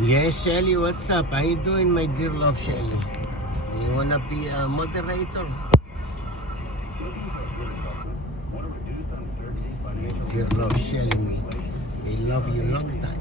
Yes, Shelly, what's up? How you doing, my dear love, Shelly? You wanna be a moderator? My dear love, Shelly, I love you long time.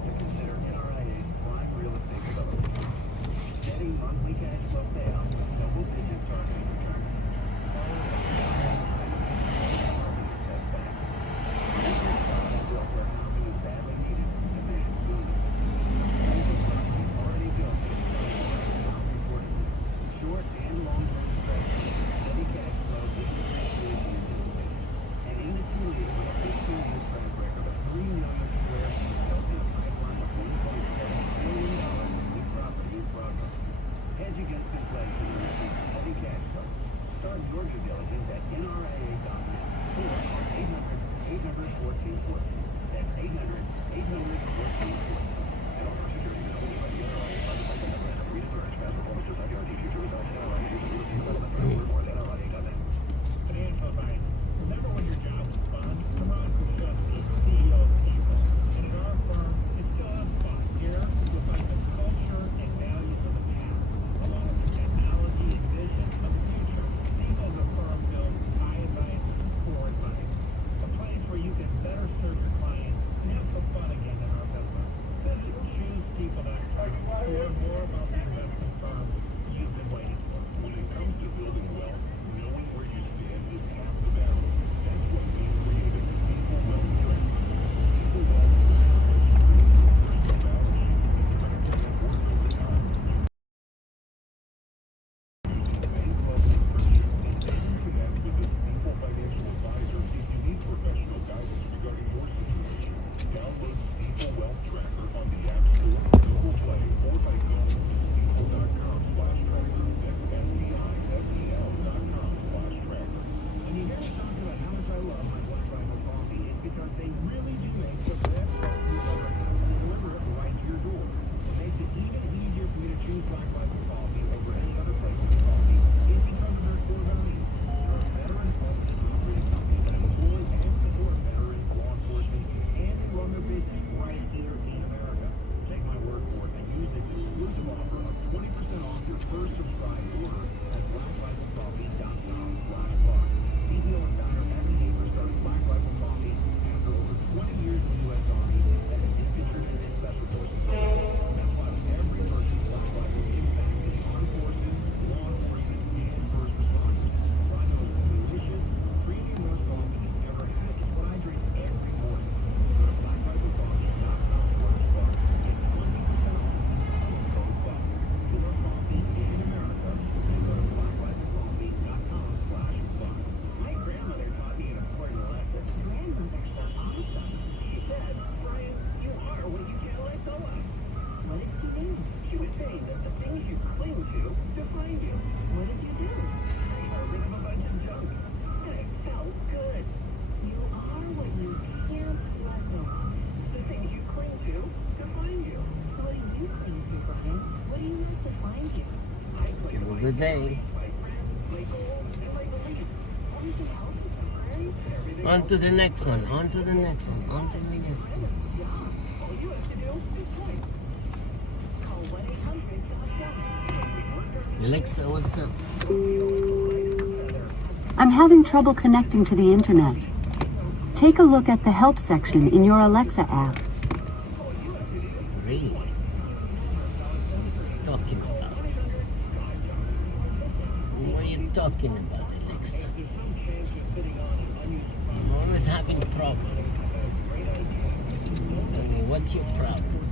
Good day. On to the next one. On to the next one. On to the next one. Alexa, what's up? I'm having trouble connecting to the internet. Take a look at the help section in your Alexa app. Really? Talking about? What are you talking about, Alexa? I'm always having problems. Tell me, what's your problem?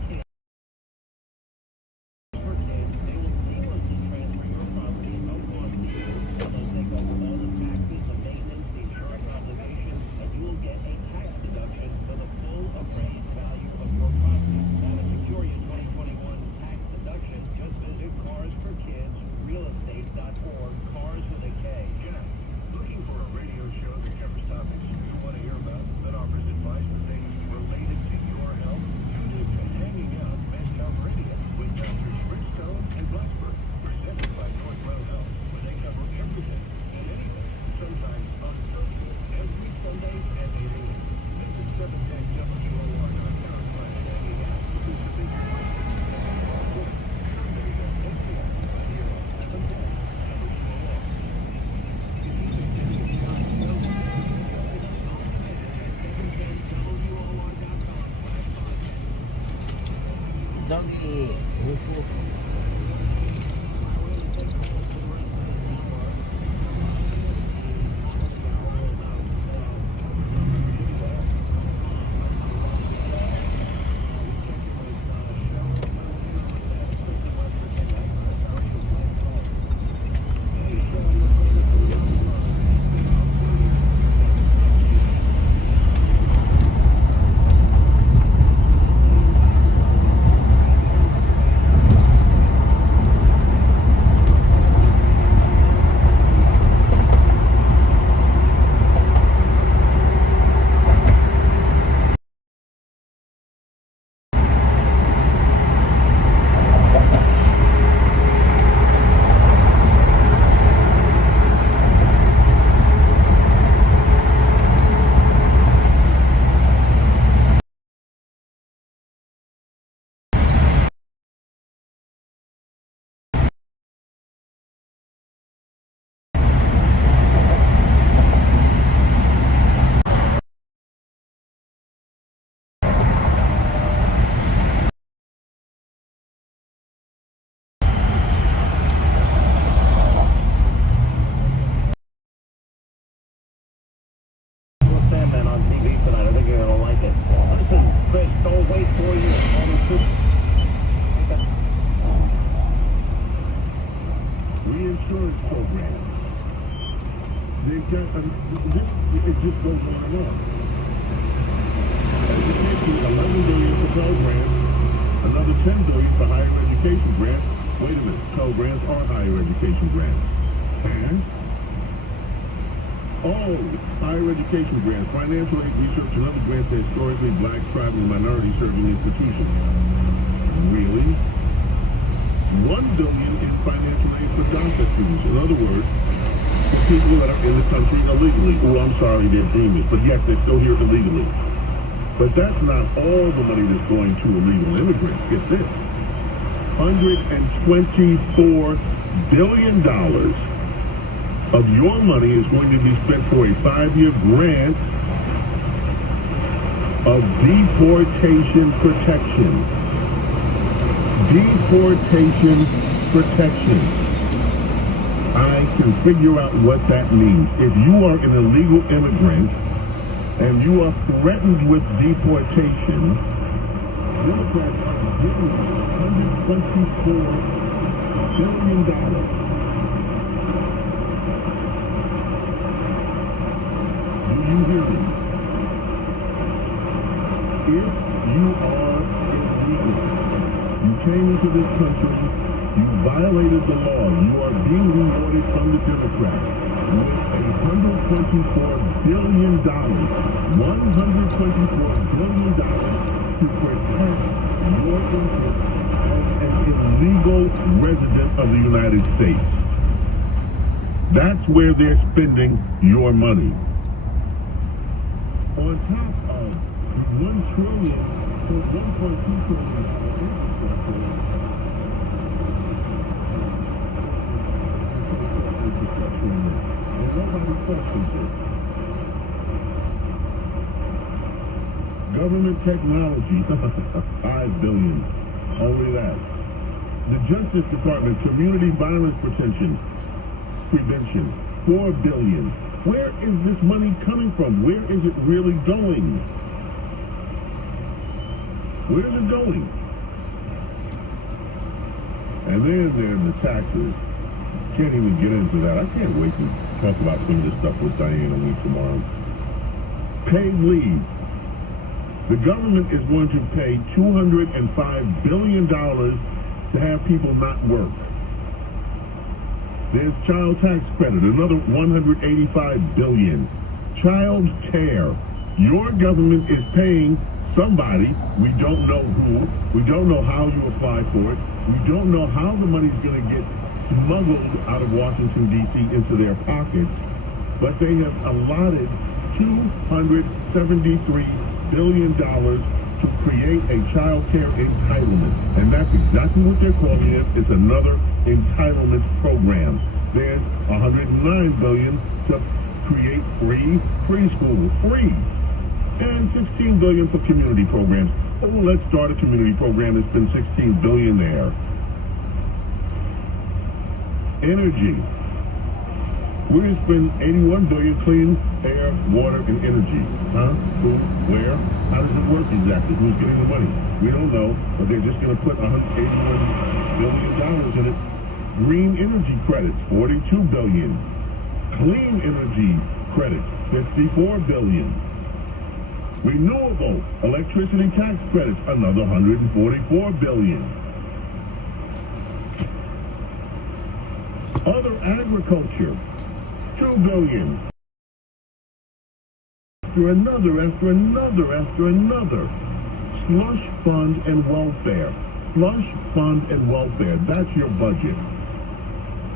On TV tonight. I think you're gonna like it. Listen, Chris, don't wait for you on the super. Reinsurance program. They've got it just goes on and on. Education, 11 billion for Pell Grants, another 10 billion for higher education grants. Wait a minute, Pell Grants are higher education grants. And higher education grants, financial aid, research, and other grants to historically black, tribal, and minority serving institutions. Really? $1 billion in financial aid for DACA students. In other words, people that are in the country illegally. Oh, I'm sorry, they're dreaming, but yet they're still here illegally. But that's not all the money that's going to illegal immigrants. Get this. $124 billion of your money is going to be spent for a 5-year grant of deportation protection. Deportation protection. I can figure out what that means. If you are an illegal immigrant and you are threatened with deportation, Democrats are giving $124 billion. You hear me? If you are illegal, you came into this country, you violated the law, you are being rewarded from the Democrats with $124 billion, $124 billion to protect your interests as an illegal resident of the United States. That's where they're spending your money. On top of $1 trillion to $1.2 trillion and nobody questions it. Government technology, $5 billion. Only that. The Justice Department, community violence prevention, $4 billion. Where is this money coming from? Where is it really going? Where is it going? And then there's the taxes. Can't even get into that. I can't wait to talk about some of this stuff with Diane a week tomorrow. Paid leave. The government is going to pay $205 billion to have people not work. There's child tax credit, another $185 billion. Child care. Your government is paying somebody, we don't know who, we don't know how you apply for it, we don't know how the money's going to get smuggled out of Washington, D.C. into their pockets, but they have allotted $273 billion to create a child care entitlement. And that's exactly what they're calling it. It's another entitlement program. There's $109 billion to create free preschool, free. And $16 billion for community programs. Let's start a community program that's been $16 billion there. Energy. We're going to spend $81 billion clean air, water, and energy. Huh? Who? Where? How does it work exactly? Who's getting the money? We don't know, but they're just going to put $181 billion in it. Green energy credits, $42 billion. Clean energy credits, $54 billion. Renewable electricity tax credits, another $144 billion. Other agriculture, $2 billion. After another. Slush fund and welfare. Slush fund and welfare. That's your budget.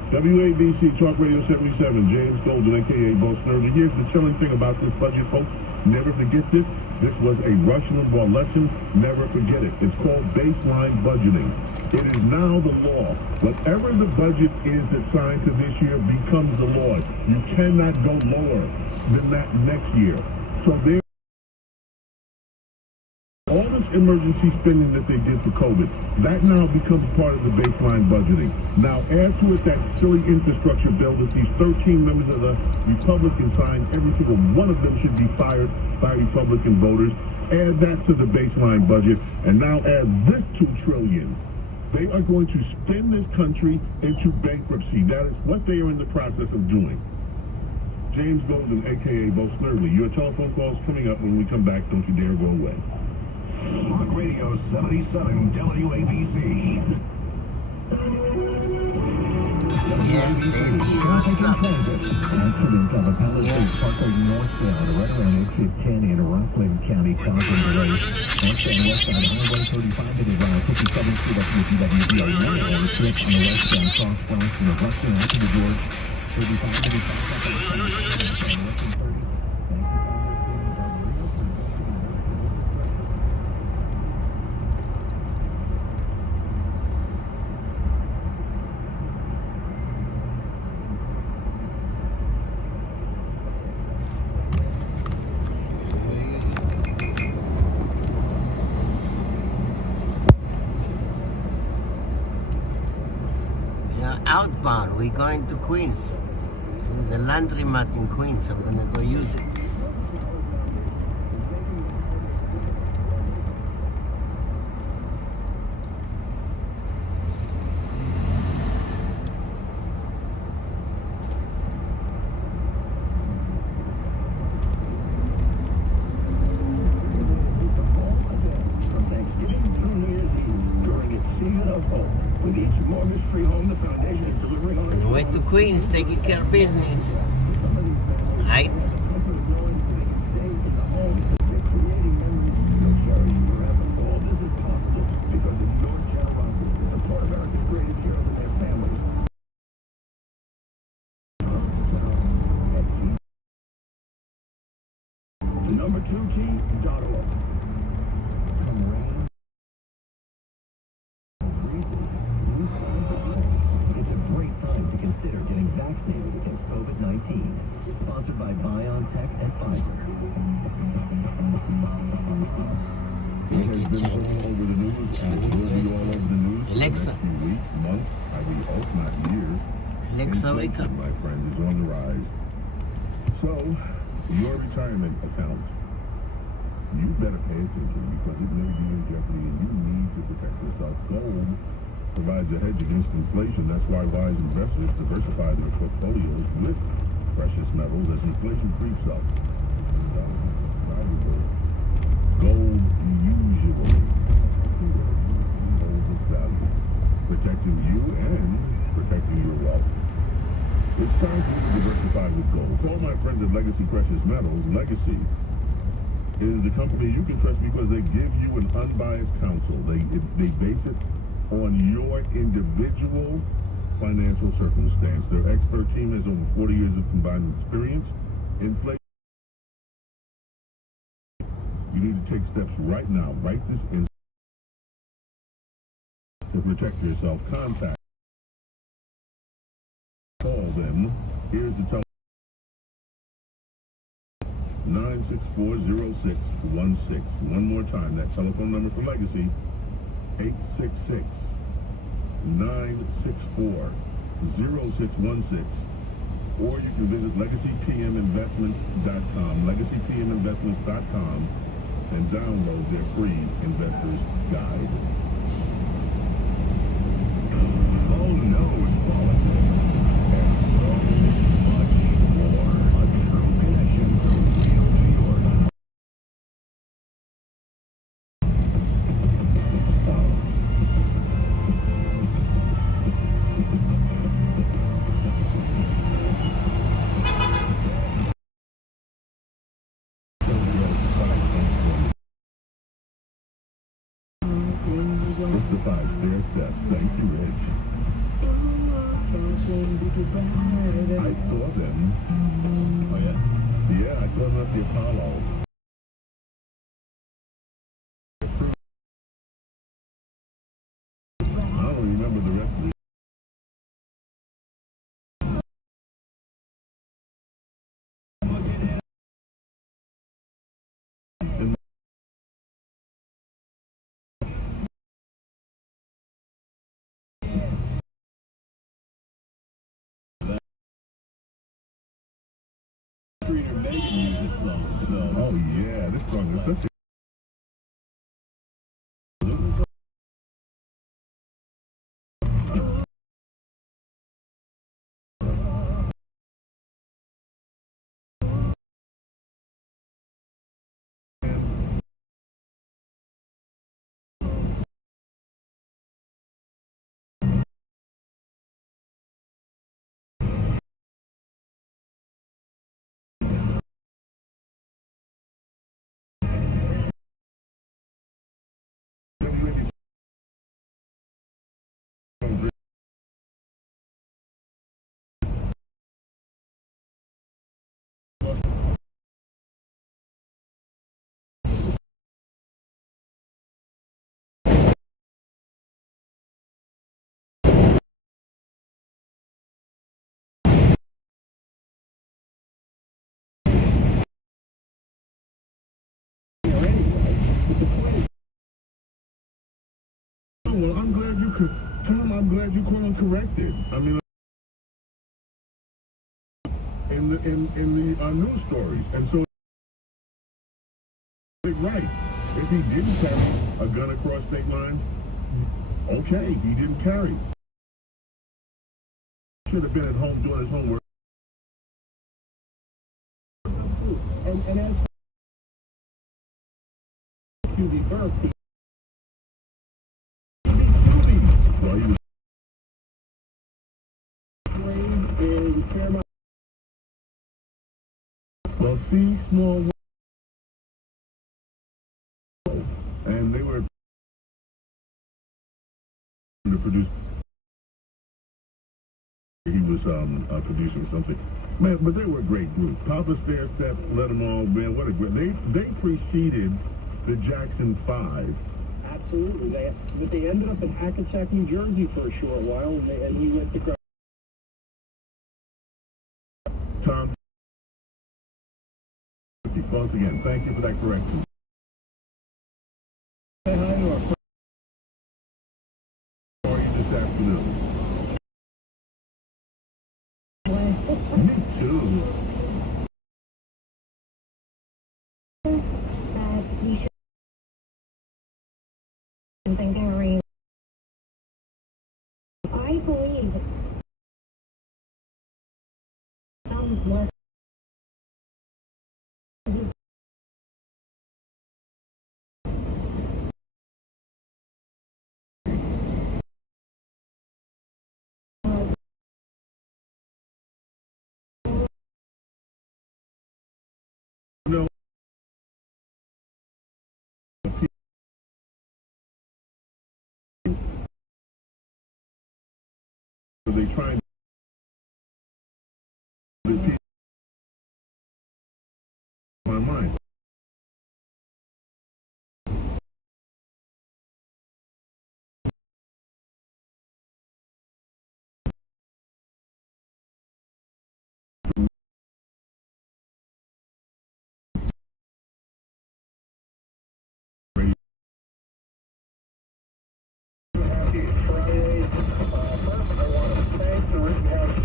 WABC Talk Radio 77, James Golden, a.k.a. Boss Nerdy. Here's the chilling thing about this budget, folks. Never forget this. This was a Rush Limbaugh lesson. Never forget it. It's called baseline budgeting. It is now the law. Whatever the budget is assigned to this year becomes the law. You cannot go lower than that next year. So there. All this emergency spending that they did for COVID, that now becomes part of the baseline budgeting. Now add to it that silly infrastructure bill that these 13 members of the Republicans signed. Every single one of them should be fired by Republican voters. Add that to the baseline budget, and now add this $2 trillion. They are going to spin this country into bankruptcy. That is what they are in the process of doing. James Golden, a.k.a. Bo Snerdley. Your telephone calls coming up when we come back. Don't you dare go away. Talk Radio 77 WABC. Yeah, baby, what's up? Accident of a Palisades Parkway northbound right around exit 10 in Rockland County causing delays. Northbound west side Highway 35 to around 57th Street up to the PWBA on the switch on the westbound crosswalk from the Western out to the George 35 to the south. Outbound, we're going to Queens. There's a laundromat in Queens. I'm gonna go use it. Went to Queens, taking care of business. Right? Number2t.org. Consider getting vaccinated against COVID-19. Sponsored by BioNTech and Pfizer. It has been all over the news, and it will be all over the news Alexa. for the next few weeks, months, I mean, hope not years. Alexa, wake up. My friend, is on the rise. So, your retirement account, you better pay attention because it may be in jeopardy and you need to protect yourself. Gold provides a hedge against inflation. That's why wise investors diversify their portfolios with precious metals as inflation creeps up. Gold usually holds its value, protecting you and protecting your wealth. It's time for you to diversify with gold. To all my friends at Legacy Precious Metals, Legacy is the company you can trust because they give you an unbiased counsel. They base it on your individual financial circumstance. Their expert team has over 40 years of combined experience. Inflation. You need to take steps right now, right this instant, to protect yourself. Contact. Call them. Here's the telephone. 964-0616. One more time, that telephone number for Legacy, 866-964-0616. Or you can visit LegacyTMInvestments.com, LegacyTMInvestments.com, and download their free investor's guide. Oh no, it's politics. And so much more. A true connection to real New York. It's the 5-stair step. Thank you, Rich. I saw them. Oh, yeah? Yeah, I saw them at the Apollo. I don't remember the rest of it. Oh yeah, this song is such a well, I'm glad you could, Tom, I'm glad you caught and corrected. I mean, in the news stories. And so, right, if he didn't carry a gun across state lines, okay, he didn't carry. Should have been at home doing his homework. And as to the earth, well, he was in Fairmont. Well, see, small world. And they were to produce. He was producing something. Man, but they were a great group. Papa Stair Step, let them all, man, what a great. They preceded the Jackson 5. Absolutely. But they ended up in Hackensack, New Jersey for a short while, and we went to Tom, once again, thank you for that correction. say hi to our friend. How are you this afternoon? Me too. I believe some less No. They try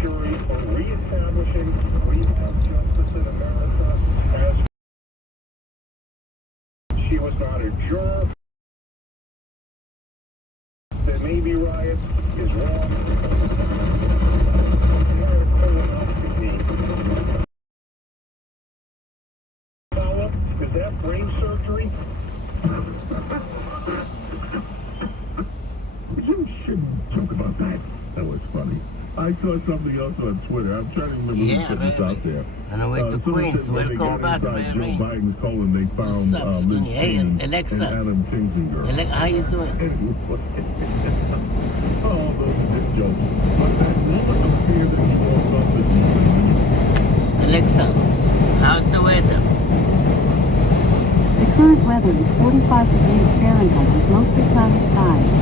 jury for reestablishing rehab justice in America as she was not a juror. There may be riots is wrong. Is that brain surgery? You shouldn't talk about that. That was funny. I saw something else on Twitter. I'm trying to remember who Yeah, put this really. out there. On the way to Someone Queens. said when they Welcome got back, inside Ray. Joe Biden's colon, they found What's up, Liz Skinny? Hey, Cheney Alexa. and Adam Kinzinger. How you doing? Oh, those dick jokes. But that woman appeared that he was something. Alexa, how's the weather? The current weather is 45 degrees Fahrenheit with mostly cloudy skies.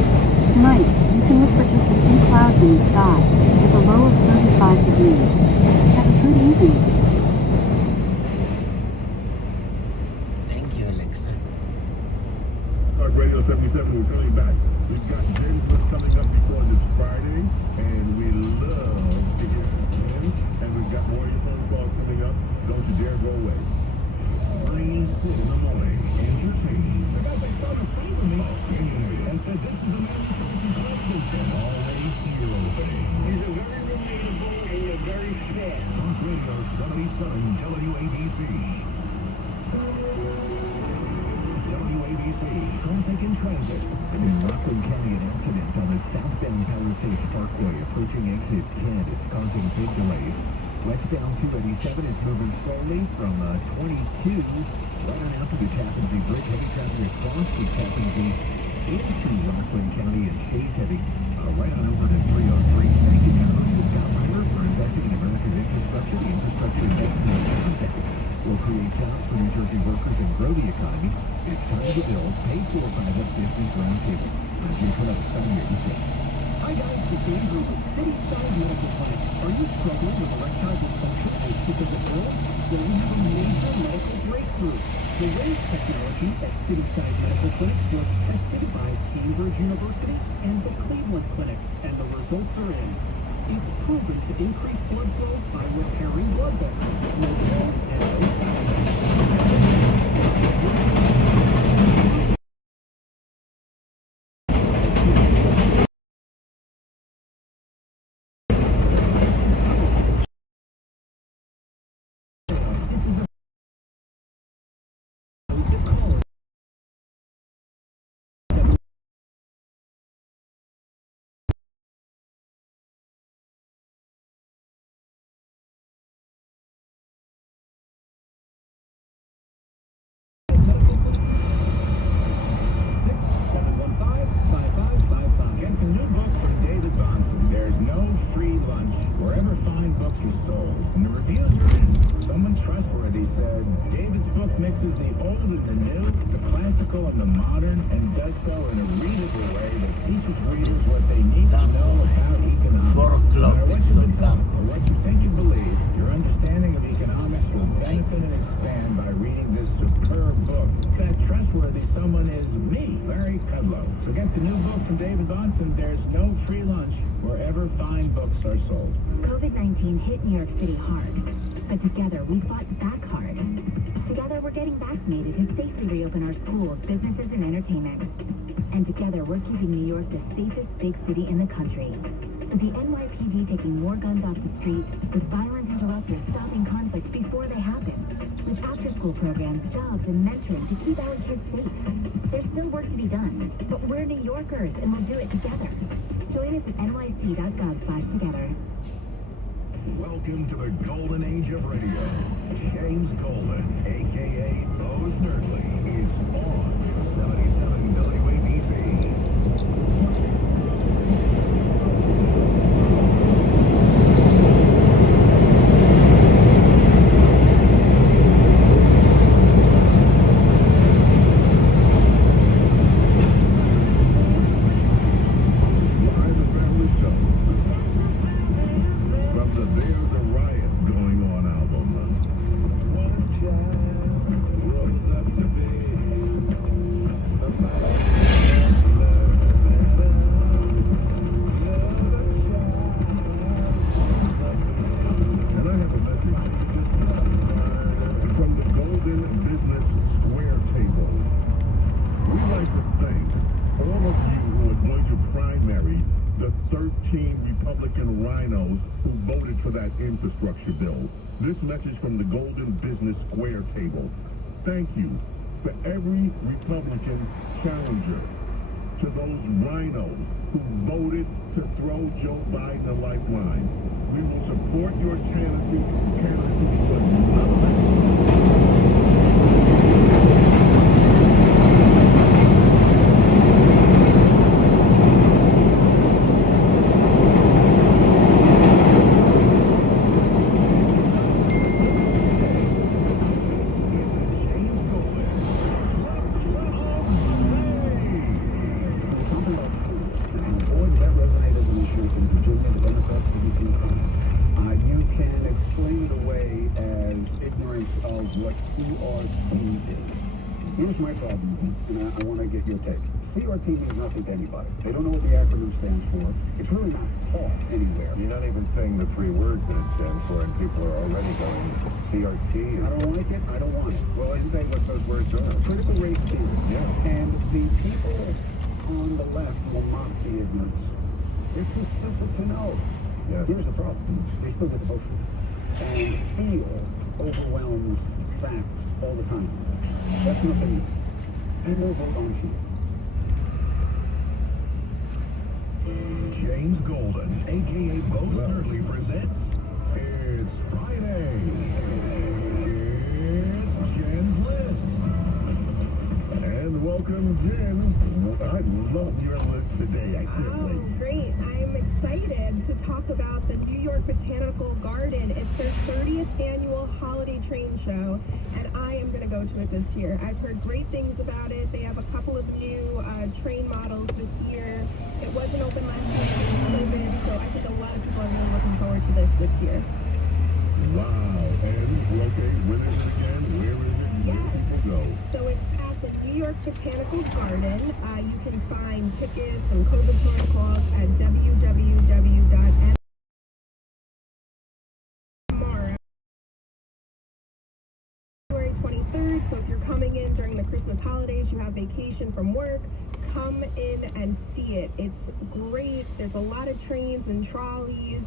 Tonight, you can look for just a few clouds in the sky, with a low of 35 degrees. Have a good evening. Thank you, Alexa. Talk Radio 77, we're coming back. We've got James Wood coming up before this Friday, and we love to hear from him. And we've got more of your phone calls coming up. Don't you dare go away. 9 in the morning, entertaining. I got my son in front of me, and said this is a man and always hero thing. He's a very relatable and you're very fair. Talk Radio 77 WABC. WABC, traffic and transit. In Rockland County, an accident on the southbound Palisades Parkway approaching exit 10 is causing big delays. Westbound 287 is moving slowly from 22 right on out to the Tappan Zee Bridge. Heavy traffic across the Tappan Zee into Rockland County and stays heavy right on over to 303. Thank you, Congress and Scott Reimer, for investing in America's infrastructure. The infrastructure investment context will create jobs for New Jersey workers and grow the economy. It's time to build. Paid for by the Business Roundtable. I'm going to put up a sign here to say, Hi guys, the Dave Group of City-Side Medical Clinic. Are you struggling with erectile dysfunction and specific girls? Well, we have a major medical breakthrough. The RAISE technology at City-Side Medical Clinic was tested by Cambridge University and the Cleveland Clinic, and the results are in. It's proven to increase blood flow by repairing blood vessels. No pills and no side effects. get the new book from David Bonson. There's no free lunch wherever fine books are sold. And the reviews are in. Someone trustworthy said, David's book mixes the old and the new, the classical and the modern, and does so in a readable way that teaches readers what they need to know about economics. 4 o'clock, No matter what it's you so become dark. or what you think you believe, your understanding of economics will benefit and expand by reading this superb book. That trustworthy someone is me, Larry Kudlow. So get the new book from David Bonson, There's No Free Lunch, wherever fine books are sold. COVID-19 hit New York City hard, but together we fought back hard. Together we're getting vaccinated to safely reopen our schools, businesses, and entertainment. And together we're keeping New York the safest big city in the country. With the NYPD taking more guns off the street, with violence interrupters stopping conflicts before they happen, with after-school programs, jobs, and mentoring to keep our kids safe. There's still work to be done, but we're New Yorkers and we'll do it together. Join us at nyc.gov/together. Welcome to the golden age of radio. James Golden, a.k.a. Bose Nerdly, is on 77 WABC. Live and family show. From the There's a Riot Going On album. One child grows up to be team Republican rhinos who voted for that infrastructure bill. This message from the Golden Business Square table. Thank you for every Republican challenger, to those rhinos who voted to throw Joe Biden a lifeline. We will support your candidacy because you love it. You can explain it away as ignorance of what CRT is. Here's my problem, and I want to get your take. CRT means nothing to anybody. They don't know what the acronym stands for. It's really not taught anywhere. You're not even saying the three words that it stands for, and people are already going, CRT. I don't like it. I don't want it. Well, I say what those words are. Critical race theory. Yeah. And the people on the left will mock the ignorance. It's too stupid to know. Yes. Here's the problem. They still get emotional. And feel overwhelmed facts all the time. That's nothing. And they'll vote on fear. James Golden, a.k.a. Bo Snerdley, presents It's Friday. It's Jen's List. And welcome, Jen. I love your list today. I can't Oh, wait. great. I'm excited to talk about the New York Botanical Garden. It's their 30th annual holiday train show, and I am going to go to it this year. I've heard great things about it. They have a couple of new train models this year. It wasn't open last year because of COVID, so I think a lot of people are really looking forward to this year. Wow. And, okay, when is it again? Where is it? Where do people go? So it's at the New York Botanical Garden. You can find tickets and COVID protocols at www.m. tomorrow, February 23rd. So if you're coming in during the Christmas holidays, you have vacation from work, come in and see it. It's great. There's a lot of trains and trolleys.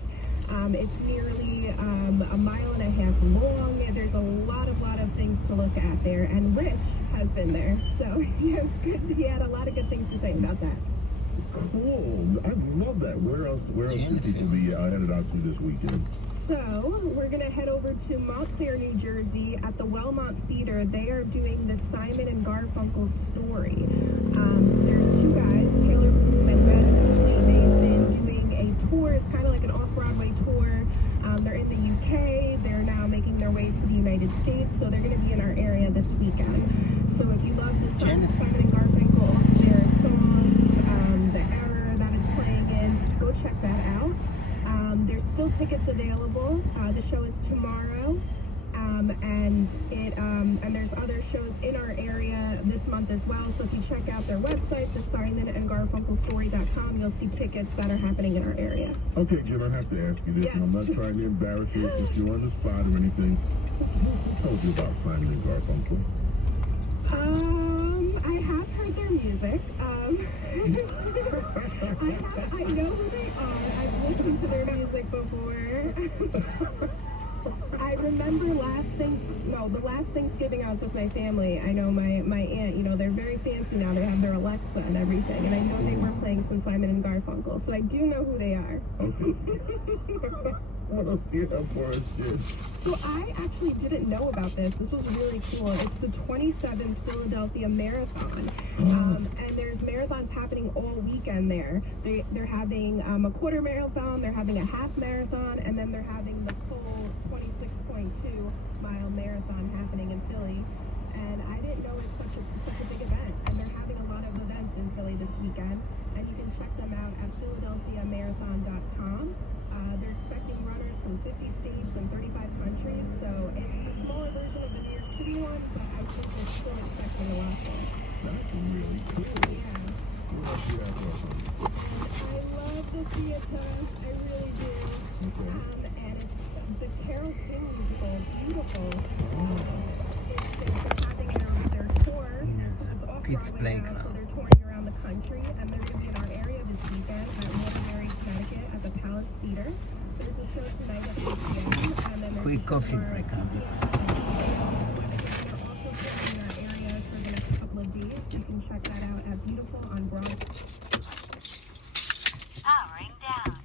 It's nearly a mile and a half long. There's a lot of things to look at there. And Rich has been there, so he had a lot of good things to say about that. Cool. I love that. Where else should people be headed out to this weekend? So we're going to head over to Montclair, New Jersey at the Wellmont Theater. They are doing the Simon and Garfunkel story. There's two guys, Taylor and Red. They've been doing a tour. It's kind of like an off-Broadway tour. They're in the UK. They're now making their way to the United States, so they're going to be in our area this weekend. So if you love the Simon and Garfunkel, their songs, the era that it's playing in, go check that out. There's still tickets available. The show is tomorrow, and there's other shows in our area this month as well. So if you check out their website, the SimonandGarfunkelStory.com, you'll see tickets that are happening in our area. Okay, Jim, I have to ask you this, and I'm not trying to embarrass you if you're on the spot or anything. Who told you about Simon and Garfunkel? I have heard their music. I know who they are. I've listened to their music before. I remember the last Thanksgiving I was with my family. I know my aunt, they're very fancy now. They have their Alexa and everything. And I know they were playing some Simon and Garfunkel. So I do know who they are. Okay. What else do you have for us, Jen? So I actually didn't know about this. This was really cool. It's the 27th Philadelphia Marathon. And there's marathons happening all weekend there. They're having a quarter marathon, they're having a half marathon, and then they're having the full 26.2-mile marathon happening in Philly. And I didn't know it's such a big event. And they're having a lot of events in Philly this weekend. And you can check them out at PhiladelphiaMarathon.com. They're expecting runners from 50 states and 35 countries, so it's a smaller version of the New York City one, but I think they're still expecting a lot more. That's really cool. Yeah. What else do you have for us? I love the theater. I really do. Okay. And it's the Carol King musical. It's beautiful. They're having their tour. It's off Kids Broadway now, playground. so they're touring around the country, and they're going to be in our area this weekend at Waterbury, Connecticut, at quick coffee break. I'll be back. They're also filming our area for the next couple of days. You can check that out at Beautiful on Broadway. Powering down.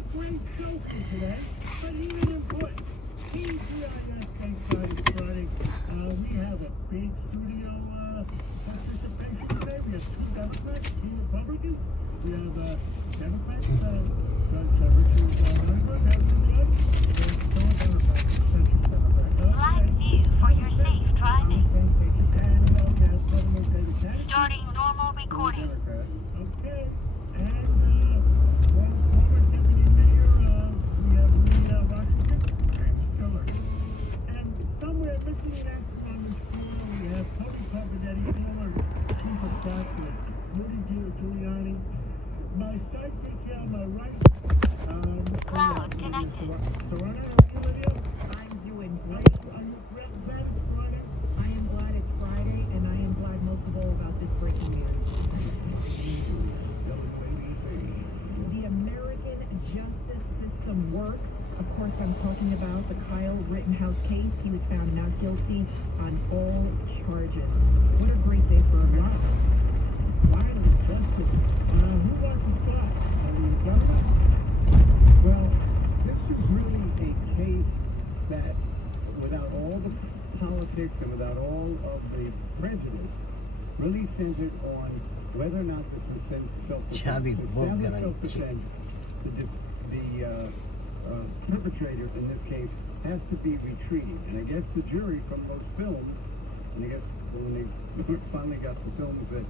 a great show for today, but he didn't put TGIS Friday. We have a big studio participation today. We have 2 Democrats, 2 Republicans. We have Democrats, Judge Richard Lundberg, has been judged. There's still a Democrat, Central Democrat. Flag view for your safe driving. Starting Starting normal recording. Okay, and one former deputy mayor, we have Lee Washington, and Stiller. And somewhere missing in action on the screen, we have Tony Carbonetti, former chief of staff to Rudy Giuliani. My sidekick here on my right, Cloud connected. Serrano, are you Lydia? I'm doing great. Are you glad it's Friday? I am glad it's Friday, and I am glad most of all about this breaking news. The American justice system works. Of course, I'm talking about the Kyle Rittenhouse case. He was found not guilty on all charges. What a great day for America. Finally, justice. Who wants to start? Are we government? Well, this is really a case that, without all the politics and without all of the prejudice, really centered on whether or not this was self-defense. Chubby To book establish gonna self-defense, the perpetrator in this case has to be retrieved. And I guess the jury from those films, and I guess when they finally got the films that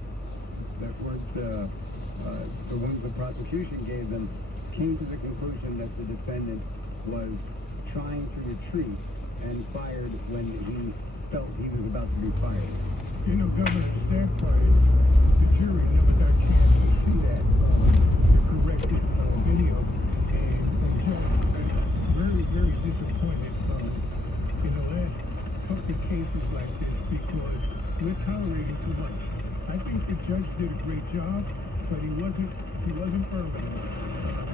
weren't the ones the prosecution gave them, came to the conclusion that the defendant was trying to retreat and fired when he felt he was about to be fired. You know, Governor, that part is the jury never got a chance to see that corrected video, and I'm very, very disappointed in the last couple of cases like this because we're tolerating too much. I think the judge did a great job, but he wasn't firm enough.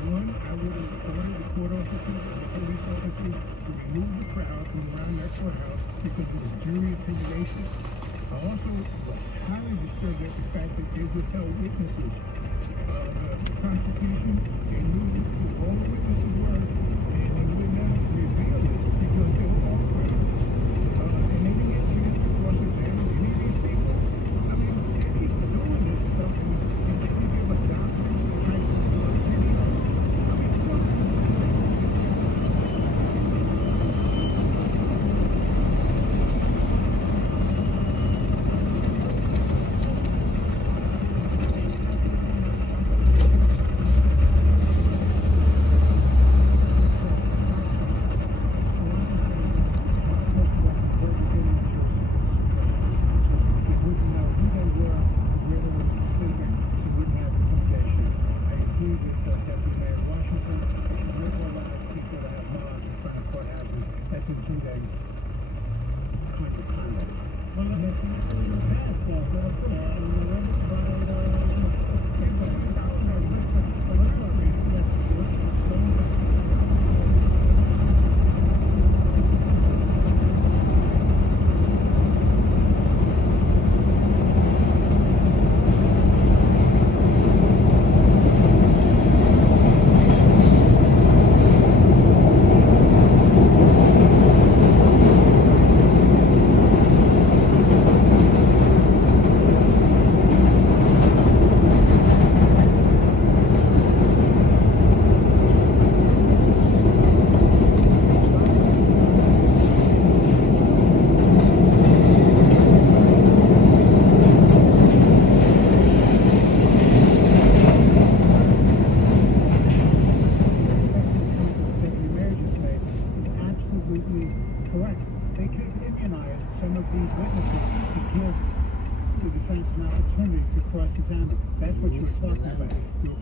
One, I would have ordered the court officers and the police officers to remove the crowd from around that courthouse because of the jury intimidation. I also was highly disturbed at the fact that they withheld witnesses. The prosecution, they knew who all the witnesses were, and they would not reveal it because they were all afraid. And they didn't get a chance to cross-examine any of these people. I mean, they keep doing this stuff, and they didn't give a doctor type of video. I mean,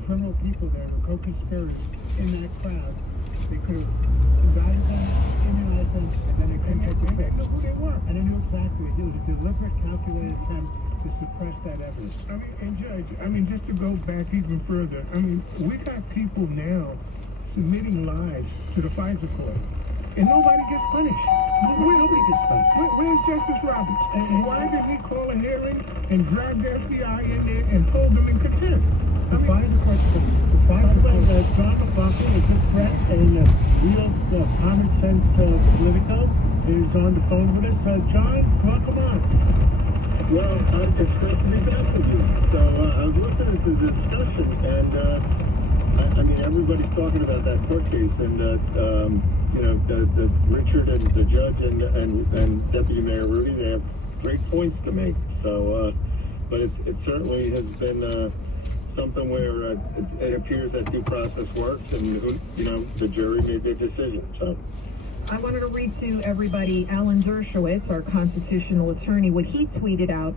come on. People there were co-conspirators in that crowd. They could have invited them, immunized them, and then they couldn't get the pick. They knew who they were. And they knew exactly. It was a deliberate, calculated attempt to suppress that evidence. I mean, and Judge, just to go back even further, we got people now submitting lies to the FISA court. And nobody gets punished. Nobody gets punished. Where's Justice Roberts? And why did he call a hearing and drag the FBI in there and hold them in contempt? 5 o'clock, John McLaughlin, a good friend and real common sense Politico, is on the phone with us. John, welcome on. Well, it's great to be back with you. So I was listening to the discussion, and I mean, everybody's talking about that court case, and you know, the Richard and the judge and Deputy Mayor Rudy, they have great points to make. So, but it certainly has been something where it appears that due process works, and you know, the jury made their decision. So. I wanted to read to everybody Alan Dershowitz, our constitutional attorney, what he tweeted out.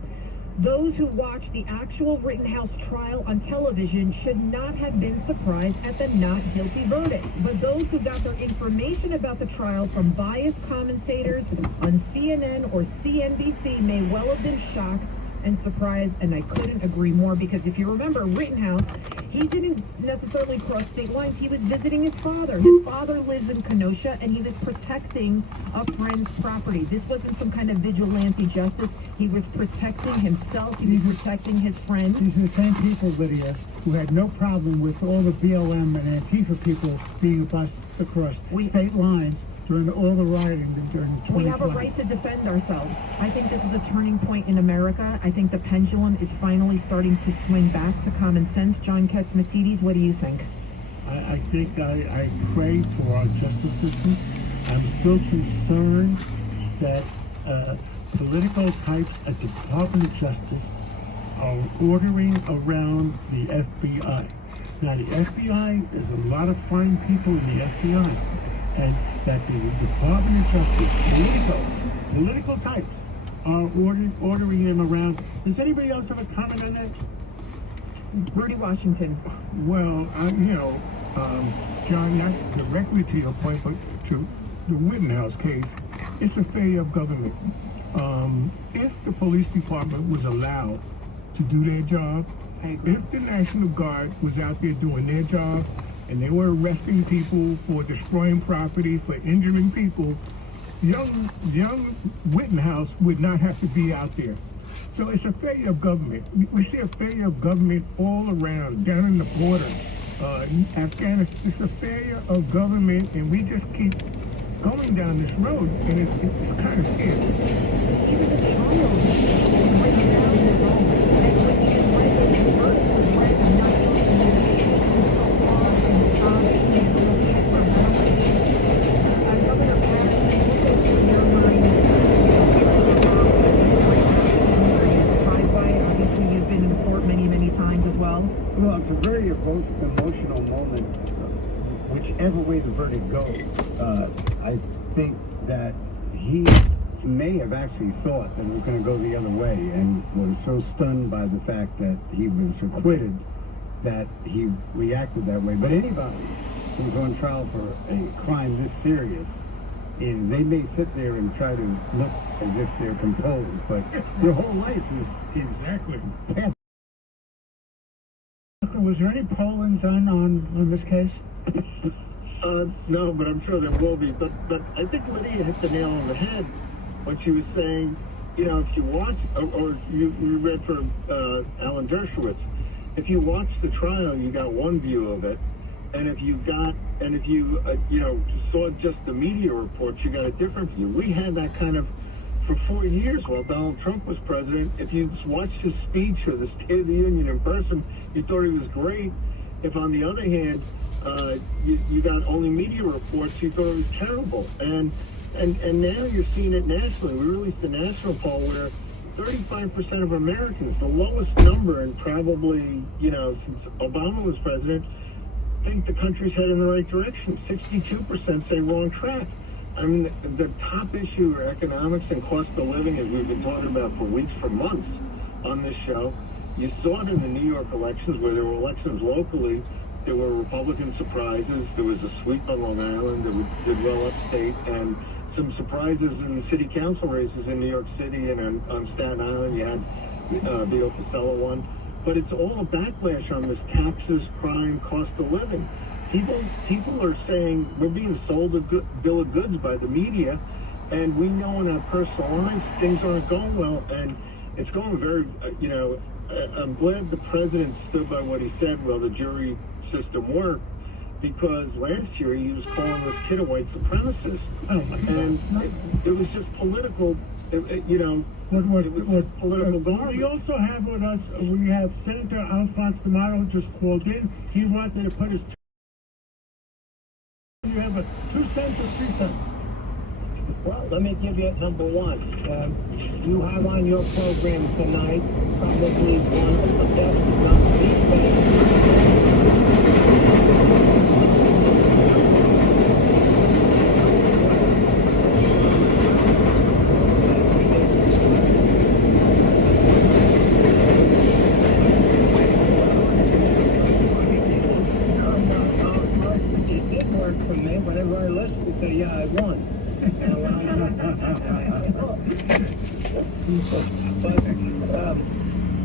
Those who watched the actual Rittenhouse trial on television should not have been surprised at the not guilty verdict. But those who got their information about the trial from biased commentators on CNN or CNBC may well have been shocked and surprised, and I couldn't agree more, because if you remember Rittenhouse, he didn't necessarily cross state lines. He was visiting his father. His father lives in Kenosha, and he was protecting a friend's property. This wasn't some kind of vigilante justice. He was protecting himself. He was protecting his friend. These are the same people, Lydia, who had no problem with all the BLM and Antifa people being bussed across state lines during all the rioting during 2020. We have a right to defend ourselves. I think this is a turning point in America. I think the pendulum is finally starting to swing back to common sense. John Katsmatidis, what do you think? I think I pray for our justice system. I'm still concerned that political types at the Department of Justice are ordering around the FBI. Now, the FBI, there's a lot of fine people in the FBI, and that the Department of Justice, political types, are ordering them around. Does anybody else have a comment on that? Rudy Washington. Well, you know, John, not directly to your point, but to the Rittenhouse case, it's a failure of government. If the police department was allowed to do their job, if the National Guard was out there doing their job, and they were arresting people for destroying property, for injuring people, young Rittenhouse would not have to be out there. So it's a failure of government. We see a failure of government all around, down in the border, Afghanistan. It's a failure of government, and we just keep going down this road, and it's kind of scary. He was a child. Right now, his own. And when he was led to birth, was led to not only so far in the job that he is looking for medical. Governor Patterson, what goes through your mind? Obviously, you've been in court many, many times as well. Well, it's a very emotional moment, whichever way the verdict goes. I think that he may have actually thought that it was going to go the other way, and was so stunned by the fact that he was acquitted that he reacted that way. But anybody who's on trial for a crime this serious, and they may sit there and try to look as if they're composed, but their whole life is Exactly. passed. Was there any polling done on this case? No, but I'm sure there will be. But I think Lydia hit the nail on the head when she was saying, you know, if you watch, or you read from Alan Dershowitz, if you watch the trial, you got one view of it, and if you you know, saw just the media reports, you got a different view. We had that kind of for 4 years while Donald Trump was president. If you watched his speech or the State of the Union in person, you thought he was great. If, on the other hand, you got only media reports, you thought it was terrible. And now you're seeing it nationally. We released a national poll where 35% of Americans, the lowest number in probably, you know, since Obama was president, think the country's headed in the right direction. 62% say we're on track. I mean, the top issue are economics and cost of living, as we've been talking about for weeks, for months on this show. You saw it in the New York elections, where there were elections locally. There were Republican surprises. There was a sweep on Long Island that did well upstate, and some surprises in the city council races in New York City and on Staten Island. You had Vito Fossella won. But it's all a backlash on this taxes, crime, cost of living. People are saying we're being sold a bill of goods by the media, and we know in our personal lives things aren't going well, and it's going very, you know, I'm glad the president stood by what he said while the jury system worked, because last year he was calling this kid a white supremacist, and it was just political. It was political garbage. We also have with us, we have Senator Alphonse D'Amato just called in. He wanted to put his. You have a 2 cents or 3 cents. Well, let me give you number one. You have on your program tonight probably one of the best, if not the best. It did work for me. Whenever I listen to say, yeah, I won. But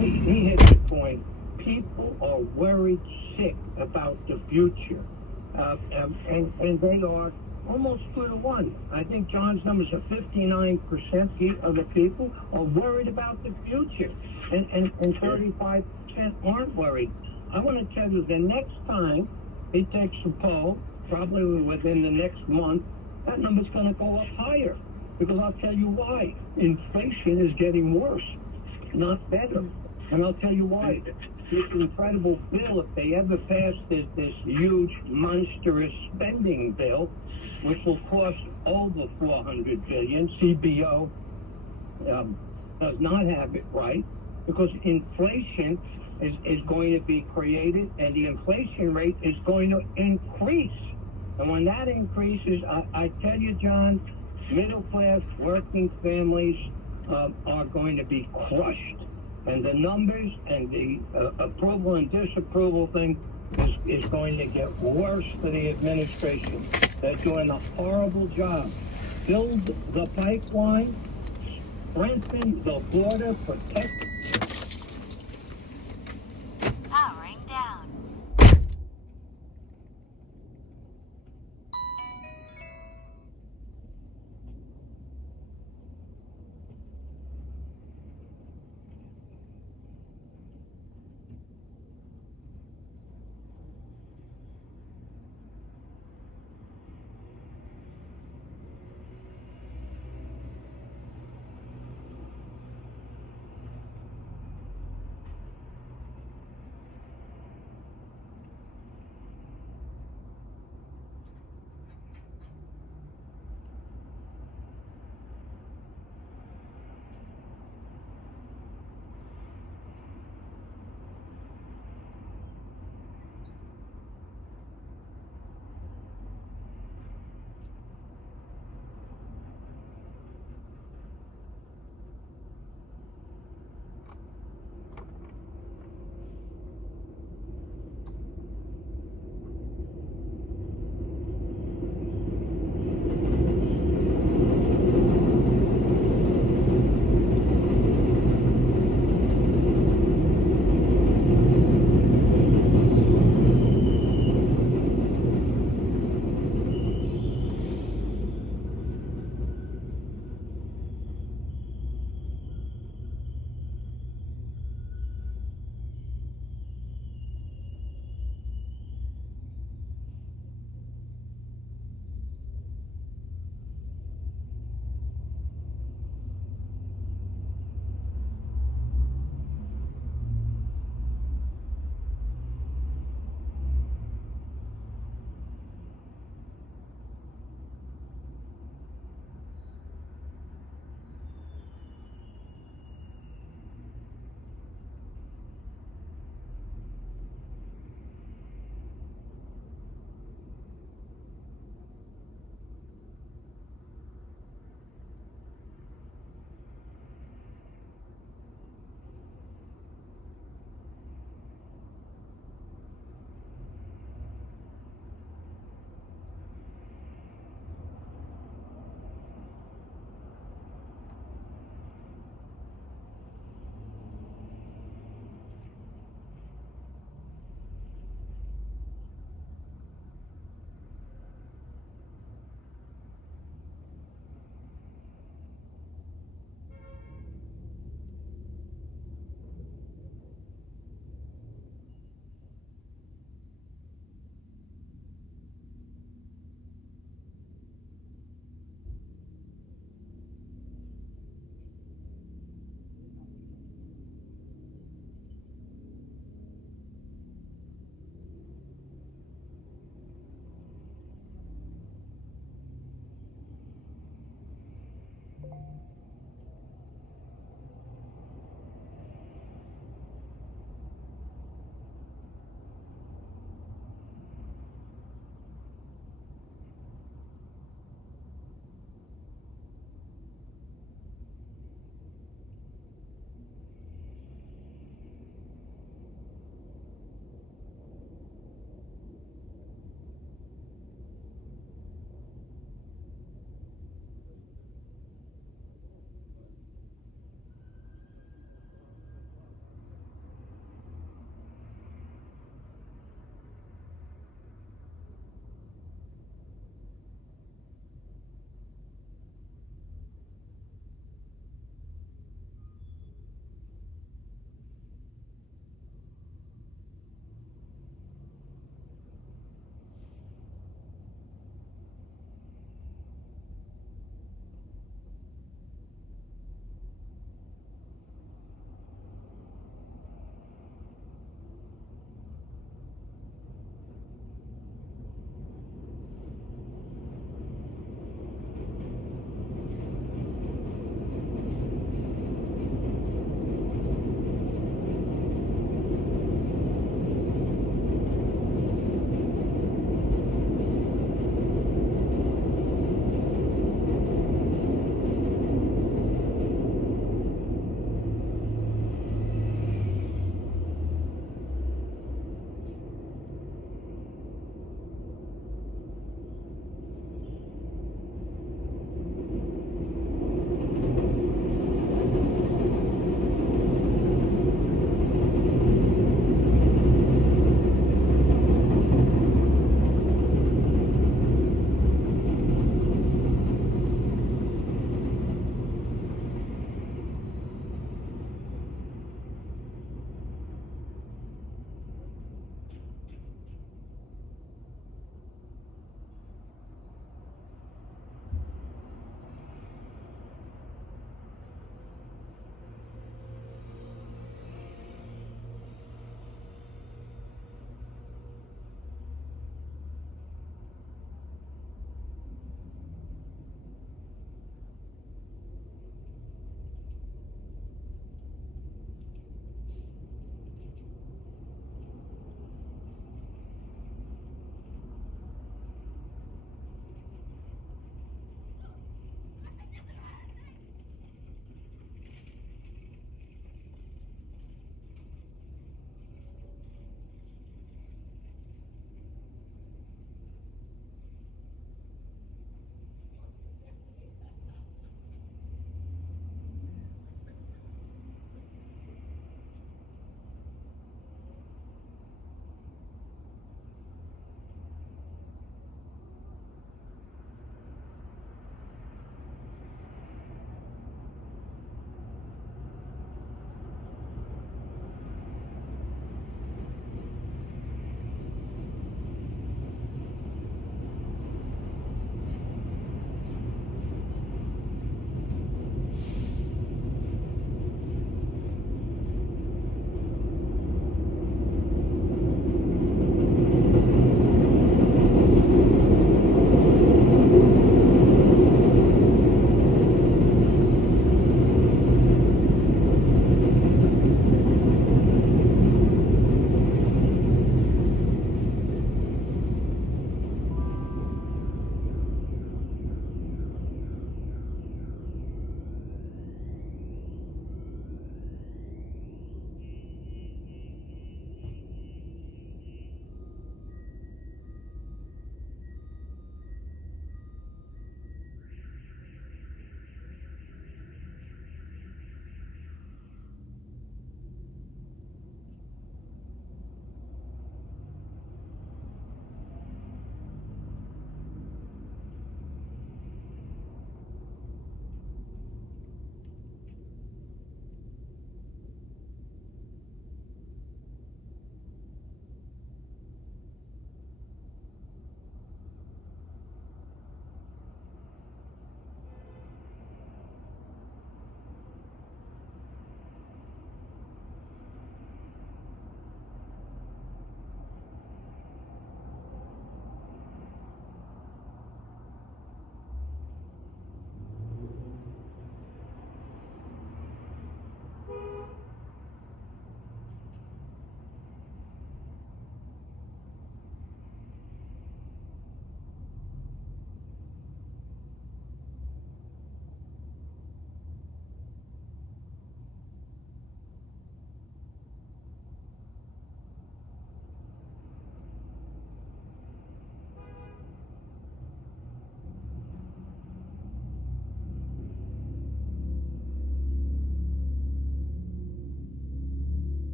he hit the point. People are worried sick about the future, and they are almost 2-to-1. I think John's numbers are 59% of the people are worried about the future, and 35% aren't worried. I want to tell you, the next time he takes a poll, probably within the next month, that number's going to go up higher. Because I'll tell you why. Inflation is getting worse, not better. And I'll tell you why. This incredible bill, if they ever pass this huge, monstrous spending bill, which will cost over $400 billion, CBO does not have it right, because inflation is going to be created, and the inflation rate is going to increase. And when that increases, I tell you, John, middle-class working families are going to be crushed. And the numbers and the approval and disapproval thing is going to get worse for the administration. They're doing a horrible job. Build the pipeline, strengthen the border, protect. Powering down.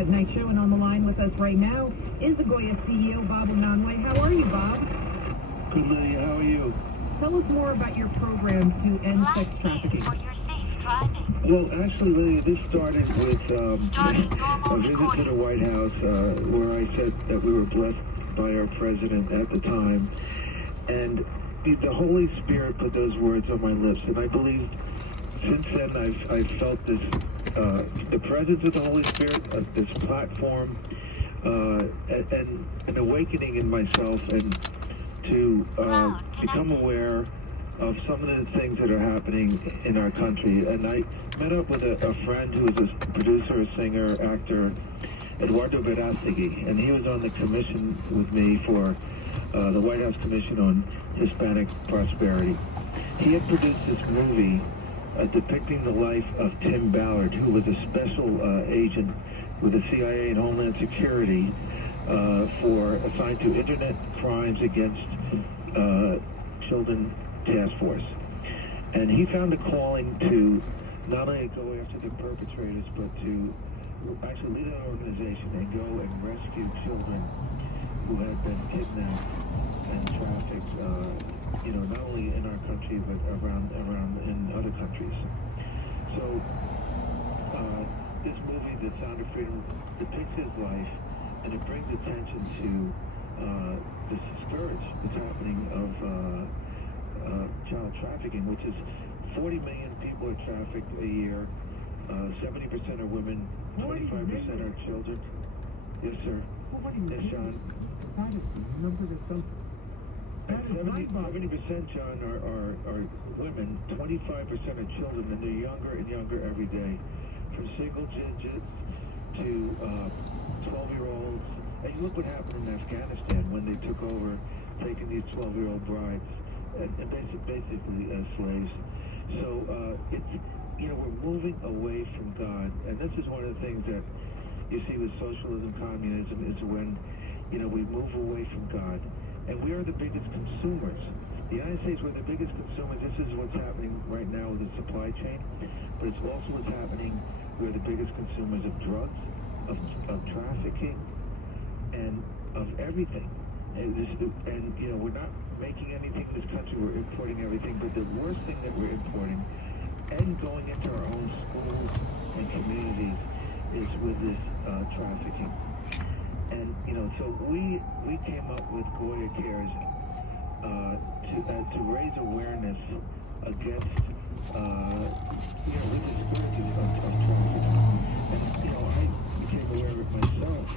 Night Show, and on the line with us right now is the Goya CEO, Bob Onanwe. How are you, Bob? Good, Lydia. How are you? Tell us more about your program to end sex Last trafficking. for your safe driving. Well, actually, Lydia, this started with Starting a normal visit to recording. the White House where I said that we were blessed by our president at the time. And the Holy Spirit put those words on my lips. And I believe since then I've felt this, the presence of the Holy Spirit, this platform, and an awakening in myself and to become aware of some of the things that are happening in our country. And I met up with a friend who is a producer, a singer, actor, Eduardo Verástegui, and he was on the commission with me for the White House Commission on Hispanic Prosperity. He had produced this movie depicting the life of Tim Ballard, who was a special agent with the CIA and Homeland Security assigned to Internet Crimes Against Children Task Force. And he found a calling to not only go after the perpetrators, but to actually lead an organization and go and rescue children who had been kidnapped and trafficked, not only in our country, but around in other countries. So this movie, The Sound of Freedom, depicts his life, and it brings attention to the scourge that's happening of child trafficking, which is 40 million people are trafficked a year. 70% are women, 25% are children. Yes, sir. Yes, John. 70%, John, are women, 25% are children, and they're younger and younger every day. From single digits to 12-year-olds. And look what happened in Afghanistan when they took over, taking these 12-year-old brides and basically as slaves. So we're moving away from God, and this is one of the things that you see with socialism, communism, is when we move away from God, and we are the biggest consumers. The United States, we're the biggest consumers. This is what's happening right now with the supply chain, but it's also what's happening. We're the biggest consumers of drugs, of trafficking, and of everything. And we're not making anything in this country. We're importing everything. But the worst thing that we're importing and going into our own schools and communities is with this trafficking. And so we came up with Goya Cares to raise awareness against with the scourges of trafficking. And I became aware of it myself,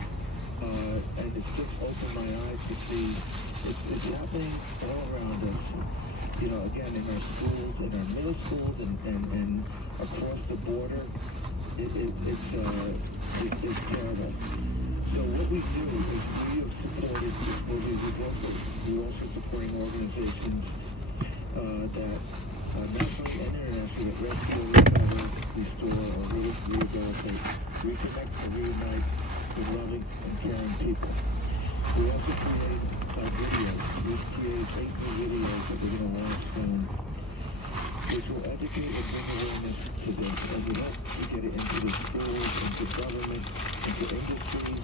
and it's just opened my eyes to see it's happening all around us. Again, in our schools, in our middle schools, and across the border, it's terrible. So what we do is we have supported this movie. We're also supporting organizations that nationally and internationally that rescue, recover, restore, or rehabilitate, reconnect, and reunite with loving and caring people. We also create videos. We create 8 new videos that we're going to launch soon, which will educate and bring awareness to this, and we hope to get it into the schools, into government, into industry,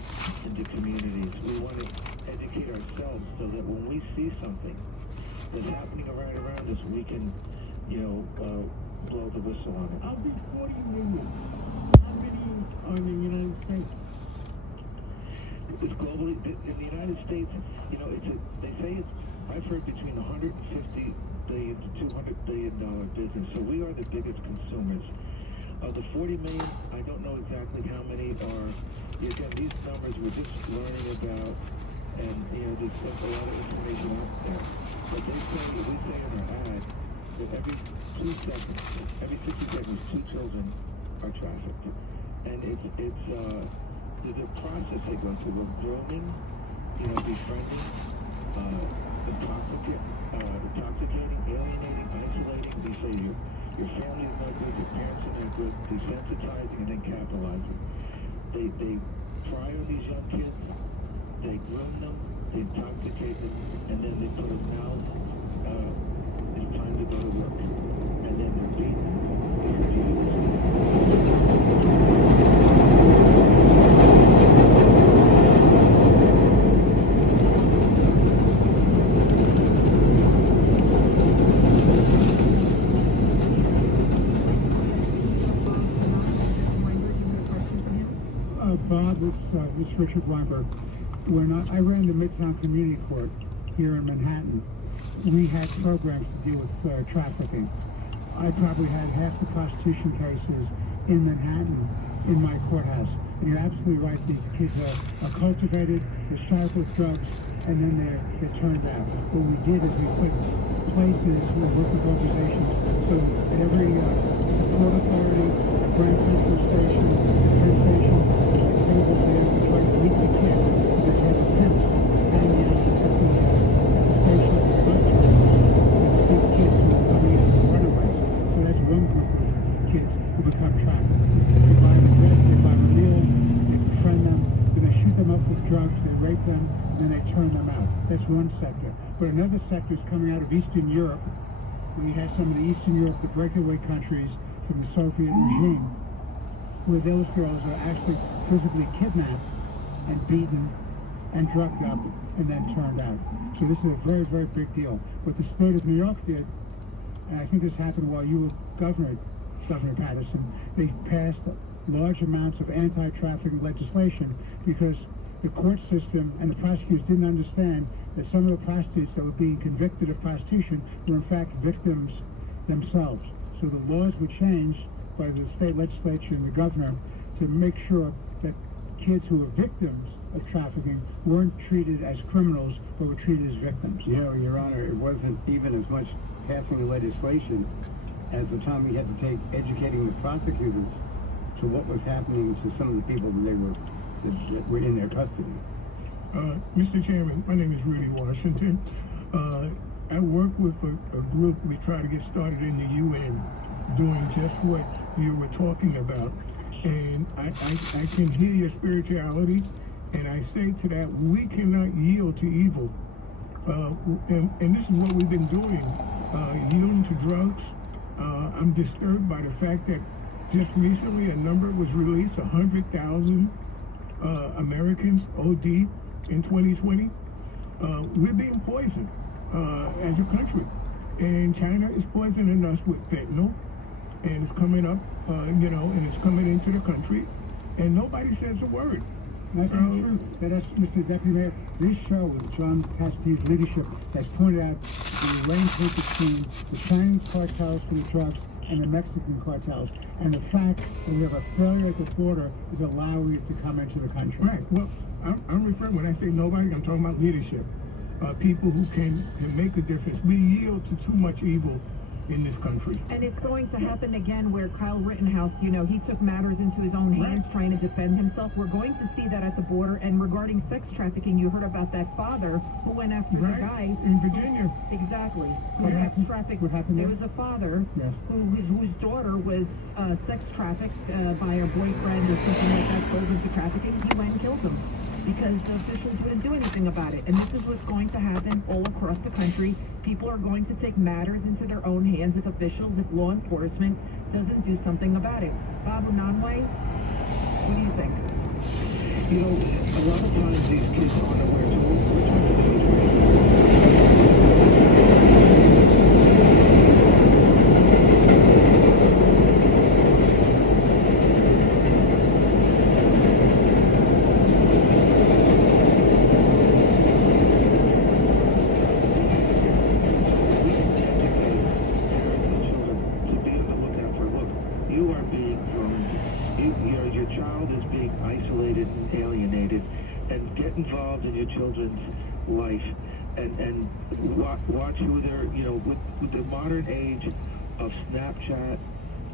into communities. We want to educate ourselves so that when we see something that's happening around us, we can, blow the whistle on it. Of these 40 million, how many are in the United States? It's globally, in the United States, they say I've heard between $150 billion to $200 billion business. So we are the biggest consumers. Of the 40 million, I don't know exactly how many are. Again, these numbers we're just learning about, and there's a lot of information out there. But we say in our ad that every 2 seconds, every 50 seconds, 2 children are trafficked, and there's a process they go through of grooming, befriending, intoxicating, alienating, isolating. They say your family is not good, your parents are not good, desensitizing, and then capitalizing. They pry on these young kids, they groom them, they intoxicate them, and then they put them now, it's time to go to work. And then they're beaten, they're abused. this is Richard Weinberg. When I ran the Midtown Community Court here in Manhattan, we had programs to deal with trafficking. I probably had half the prostitution cases in Manhattan in my courthouse. And you're absolutely right, these kids are cultivated, they're started with drugs, and then they're turned out. What we did is we put places, we worked with organizations, so at every port authority, Grand Central Station, Penn Station, tables there to try to meet the kids that have a pimp hanging out at the station of the bus terminal. These kids who are coming in as runaways. So that's one group of kids who become trafficked. They buy the dress, they buy the meal, they befriend them, then they shoot them up with drugs, they rape them, and then they turn them out. That's one sector. But another sector is coming out of Eastern Europe. We have some of the Eastern Europe, the breakaway countries from the Soviet regime, where those girls are actually physically kidnapped and beaten and drugged up and then turned out. So this is a very, very big deal. What the state of New York did, and I think this happened while you were Governor Patterson, they passed large amounts of anti-trafficking legislation because the court system and the prosecutors didn't understand that some of the prostitutes that were being convicted of prostitution were in fact victims themselves. So the laws were changed by the state legislature and the governor to make sure that kids who were victims of trafficking weren't treated as criminals, but were treated as victims. Yeah, Your Honor, it wasn't even as much passing the legislation as the time we had to take educating the prosecutors to what was happening to some of the people that were in their custody. Mr. Chairman, my name is Rudy Washington. I work with a group we try to get started in the UN doing just what you were talking about. And I can hear your spirituality, and I say to that, we cannot yield to evil. And this is what we've been doing, yielding to drugs. I'm disturbed by the fact that just recently a number was released, 100,000 Americans OD in 2020. We're being poisoned as a country. And China is poisoning us with fentanyl, and it's coming up, and it's coming into the country, and nobody says a word. That's not true. That's Mr. Deputy Mayor. This show with John Cassidy's leadership has pointed out the arrangement between the Chinese cartels for the drugs and the Mexican cartels, and the fact that we have a failure at the border is allowing it to come into the country. Right. Well, I'm referring, when I say nobody, I'm talking about leadership. People who can make a difference. We yield to too much evil in this country. And it's going to happen again where Kyle Rittenhouse, he took matters into his own hands trying to defend himself. We're going to see that at the border. And regarding sex trafficking, you heard about that father who went after the guy in Virginia. Exactly. What happened? What happened there? There was a father whose daughter was sex trafficked by a boyfriend or something like that, sold into trafficking. He went and killed him because the officials wouldn't do anything about it. And this is what's going to happen all across the country. People are going to take matters into their own hands if officials, if law enforcement doesn't do something about it. Babu Nanway, what do you think? A lot of times these kids aren't aware, so we're trying to do your child is being isolated and alienated, and get involved in your children's life, and watch who they're, with the modern age of Snapchat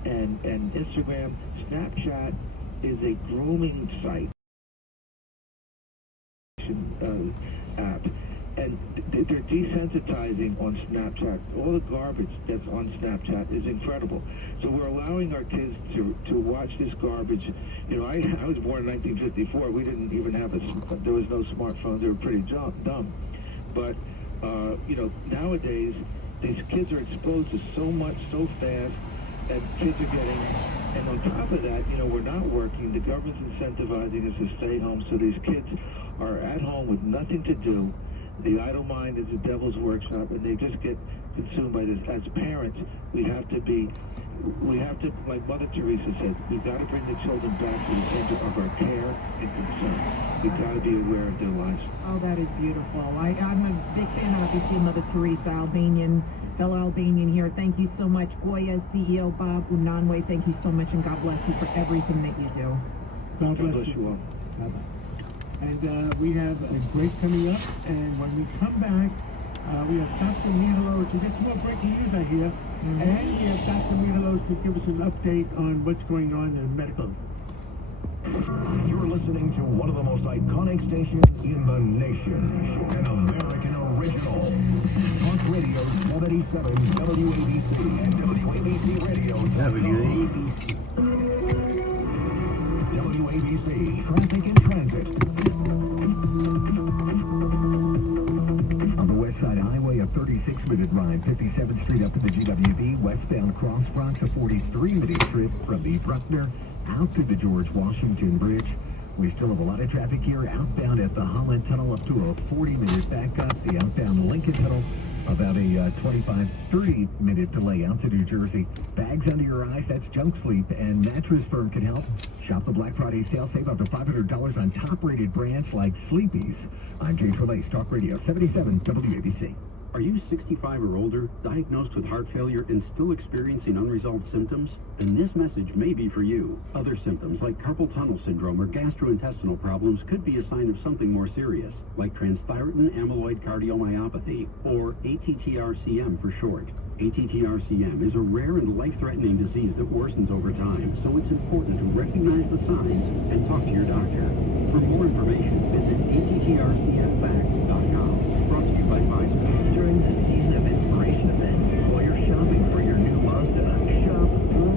and Instagram. Snapchat is a grooming site app, and they're desensitizing on Snapchat. All the garbage that's on Snapchat is incredible. So we're allowing our kids to watch this garbage. I was born in 1954. We didn't even have there was no smartphones. They were pretty dumb. But nowadays these kids are exposed to so much so fast, and kids are getting. And on top of that, we're not working. The government's incentivizing us to stay home, so these kids are at home with nothing to do. The idle mind is the devil's workshop, and they just get consumed by this. As parents, we have to, like Mother Teresa said, we've got to bring the children back to the center of our care and concern. We've got to be aware of their lives. Oh, that is beautiful. I'm a big fan, obviously, of Mother Teresa, Albanian, fellow Albanian here. Thank you so much. Goya CEO Bob Unanwe, thank you so much, and God bless you for everything that you do. God bless you all. Bye-bye. And we have a break coming up, and when we come back, we have Dr. Mihalos to get some more breaking news, I hear, and we have Dr. Mihalos to give us an update on what's going on in medical. You're listening to one of the most iconic stations in the nation, an American original. Talk Radio 77 WABC and WABC Radio. WABC. WABC, Traffic and Transit. On the West Side Highway, a 36-minute ride, 57th Street up to the GWB, westbound Cross Bronx, a 43-minute trip from the Bruckner out to the George Washington Bridge. We still have a lot of traffic here outbound at the Holland Tunnel, up to a 40-minute backup. The outbound Lincoln Tunnel, about a 25-30-minute delay out to New Jersey. Bags under your eyes, that's Junk Sleep, and Mattress Firm can help. Shop the Black Friday sale, save up to $500 on top-rated brands like Sleepy's. I'm James Relace, Talk Radio 77 WABC. Are you 65 or older, diagnosed with heart failure, and still experiencing unresolved symptoms? Then this message may be for you. Other symptoms like carpal tunnel syndrome or gastrointestinal problems could be a sign of something more serious, like transthyretin amyloid cardiomyopathy, or ATTR-CM for short. ATTR-CM is a rare and life-threatening disease that worsens over time, so it's important to recognize the signs and talk to your doctor. For more information, visit ATTRCMFacts.com. Brought to you by Pfizer. During this season of inspiration events, while you're shopping for your new Mazda, shop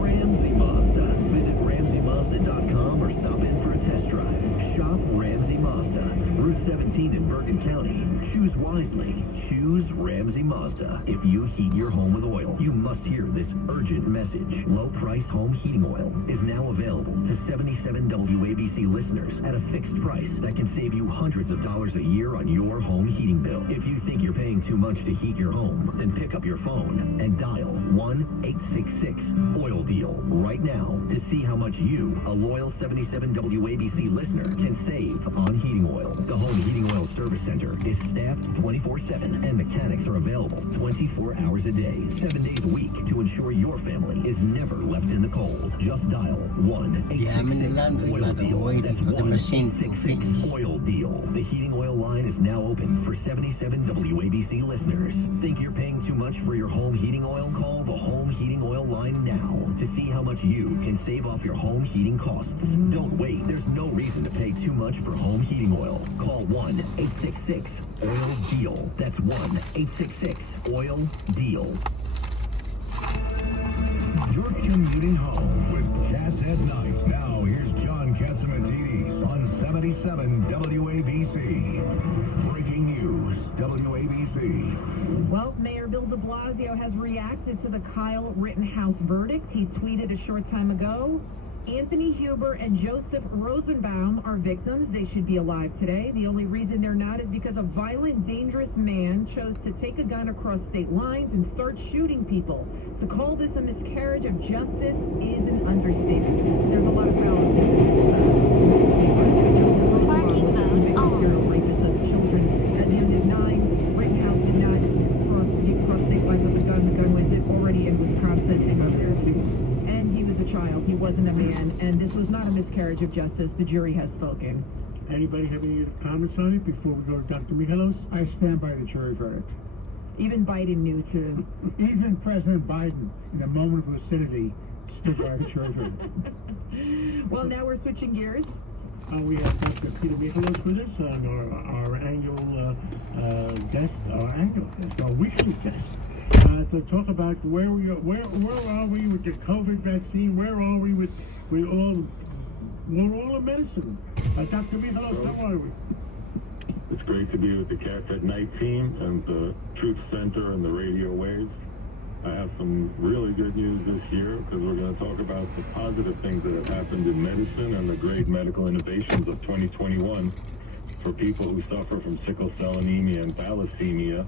Ramsey Mazda. Visit RamseyMazda.com or stop in for a test drive. Shop Ramsey Mazda. Route 17 in Bergen County. Choose wisely. Choose Ramsey Mazda. If you heat your home with oil, you must hear this urgent message. Low-price home heating oil is now available to 77 WABC listeners at a fixed price that can save you hundreds of dollars a year on your home heating bill. If you think you're paying too much to heat your home, then pick up your phone and dial 1-866-OIL-DEAL right now to see how much you, a loyal 77 WABC listener, can save on heating oil. The Home Heating Oil Service Center is staffed 24/7 and mechanics are available 24 hours a day, 7 days a week to ensure your family is never left in the cold. Just dial 1-866-OIL-DEAL. Waiting for the machine to finish. Oil-DEAL. The heating oil line is now open for 77 WABC listeners. Think you're paying too much for your home heating oil? Call the Home Heating Oil line now to see how much you can save off your home heating costs. Don't wait. There's no reason to pay too much for home heating oil. Call 1-866-OIL-DEAL. That's 1-866-OIL-DEAL. You're commuting home with Jazz at Night. Now, here's John Catsimatidis on 77 WABC. Breaking news, WABC. Well, Mayor Bill de Blasio has reacted to the Kyle Rittenhouse verdict. He tweeted a short time ago, Anthony Huber and Joseph Rosenbaum are victims. They should be alive today. The only reason they're not is because a violent, dangerous man chose to take a gun across state lines and start shooting people. To call this a miscarriage of justice is an understatement. There's a lot of balance. Parking mode on. Children at the end of 9. Rittenhouse did not cross state lines with a gun. The gun was already in Wisconsin and he was a child. He wasn't a man, and this was not a miscarriage of justice. The jury has spoken. Anybody have any comments on it before we go to Dr. Mihalos? I stand by the jury verdict. Even Biden knew to. Even President Biden, in a moment of lucidity, stood by the jury verdict. Well, now we're switching gears. We have Dr. Peter Mihalos with us on our annual guest, our weekly guest. To talk about where are we with the COVID vaccine? Where are we with all the medicine? Dr. Mihalos, how are we? It's great to be with the Cats at Night team and the Truth Center and the radio waves. I have some really good news this year because we're going to talk about the positive things that have happened in medicine and the great medical innovations of 2021 for people who suffer from sickle cell anemia and thalassemia.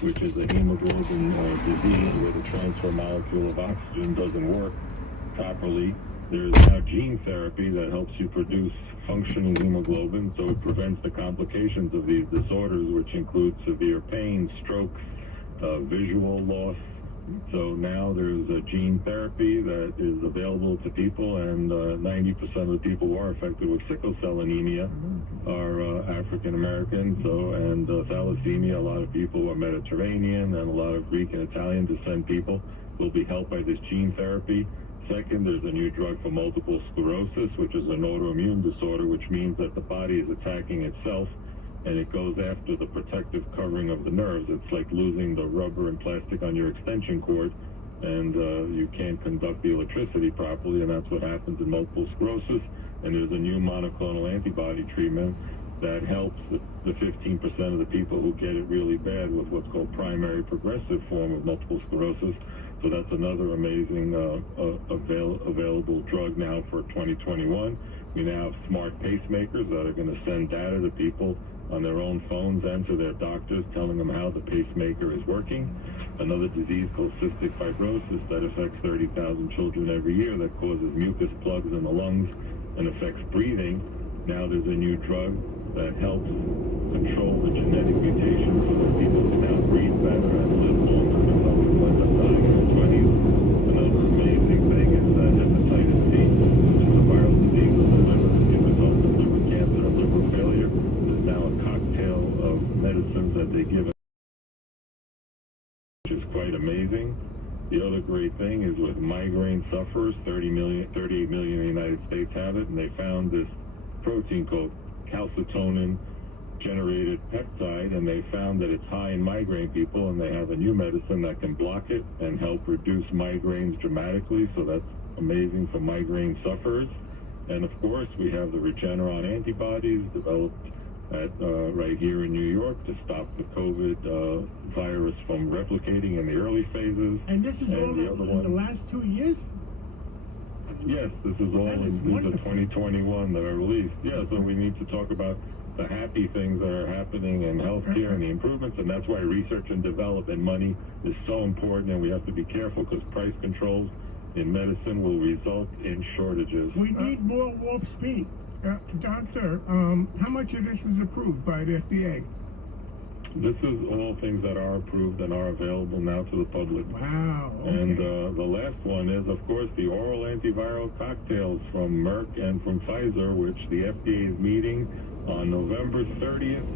which is a hemoglobin disease where the transfer molecule of oxygen doesn't work properly. There is now gene therapy that helps you produce functioning hemoglobin, so it prevents the complications of these disorders, which include severe pain, strokes, visual loss. So now there's a gene therapy that is available to people, and 90% of the people who are affected with sickle cell anemia are African American. And thalassemia, a lot of people are Mediterranean, and a lot of Greek and Italian descent people will be helped by this gene therapy. Second, there's a new drug for multiple sclerosis, which is an autoimmune disorder, which means that the body is attacking itself, and it goes after the protective covering of the nerves. It's like losing the rubber and plastic on your extension cord, and you can't conduct the electricity properly, and that's what happens in multiple sclerosis. And there's a new monoclonal antibody treatment that helps the 15% of the people who get it really bad with what's called primary progressive form of multiple sclerosis. So that's another amazing available drug now for 2021. We now have smart pacemakers that are going to send data to people on their own phones and to their doctors, telling them how the pacemaker is working. Another disease called cystic fibrosis that affects 30,000 children every year, that causes mucus plugs in the lungs and affects breathing. Now there's a new drug that helps control the genetic mutation so that people can now breathe better and live longer and help them end up dying in their 20s. Another amazing thing is hepatitis C, which is a viral disease of the liver. It results in liver cancer and liver failure. There's now a cocktail of medicines that they give, which is quite amazing. The other great thing is with migraine sufferers, 38 million in the United States have it, and they found this protein called calcitonin generated peptide, and they found that it's high in migraine people, and they have a new medicine that can block it and help reduce migraines dramatically. So that's amazing for migraine sufferers. And of course, we have the Regeneron antibodies developed right here in New York to stop the COVID virus from replicating in the early phases. And this is all in the last 2 years? Yes, this is all in the 2021 that are released. Yeah, so we need to talk about the happy things that are happening in healthcare and the improvements, and that's why research and development money is so important, and we have to be careful because price controls in medicine will result in shortages. We need more warp speed. Doctor, how much of this is approved by the FDA? This is all things that are approved and are available now to the public. Wow. Okay. And the last one is, of course, the oral antiviral cocktails from Merck and from Pfizer, which the FDA is meeting on November 30th.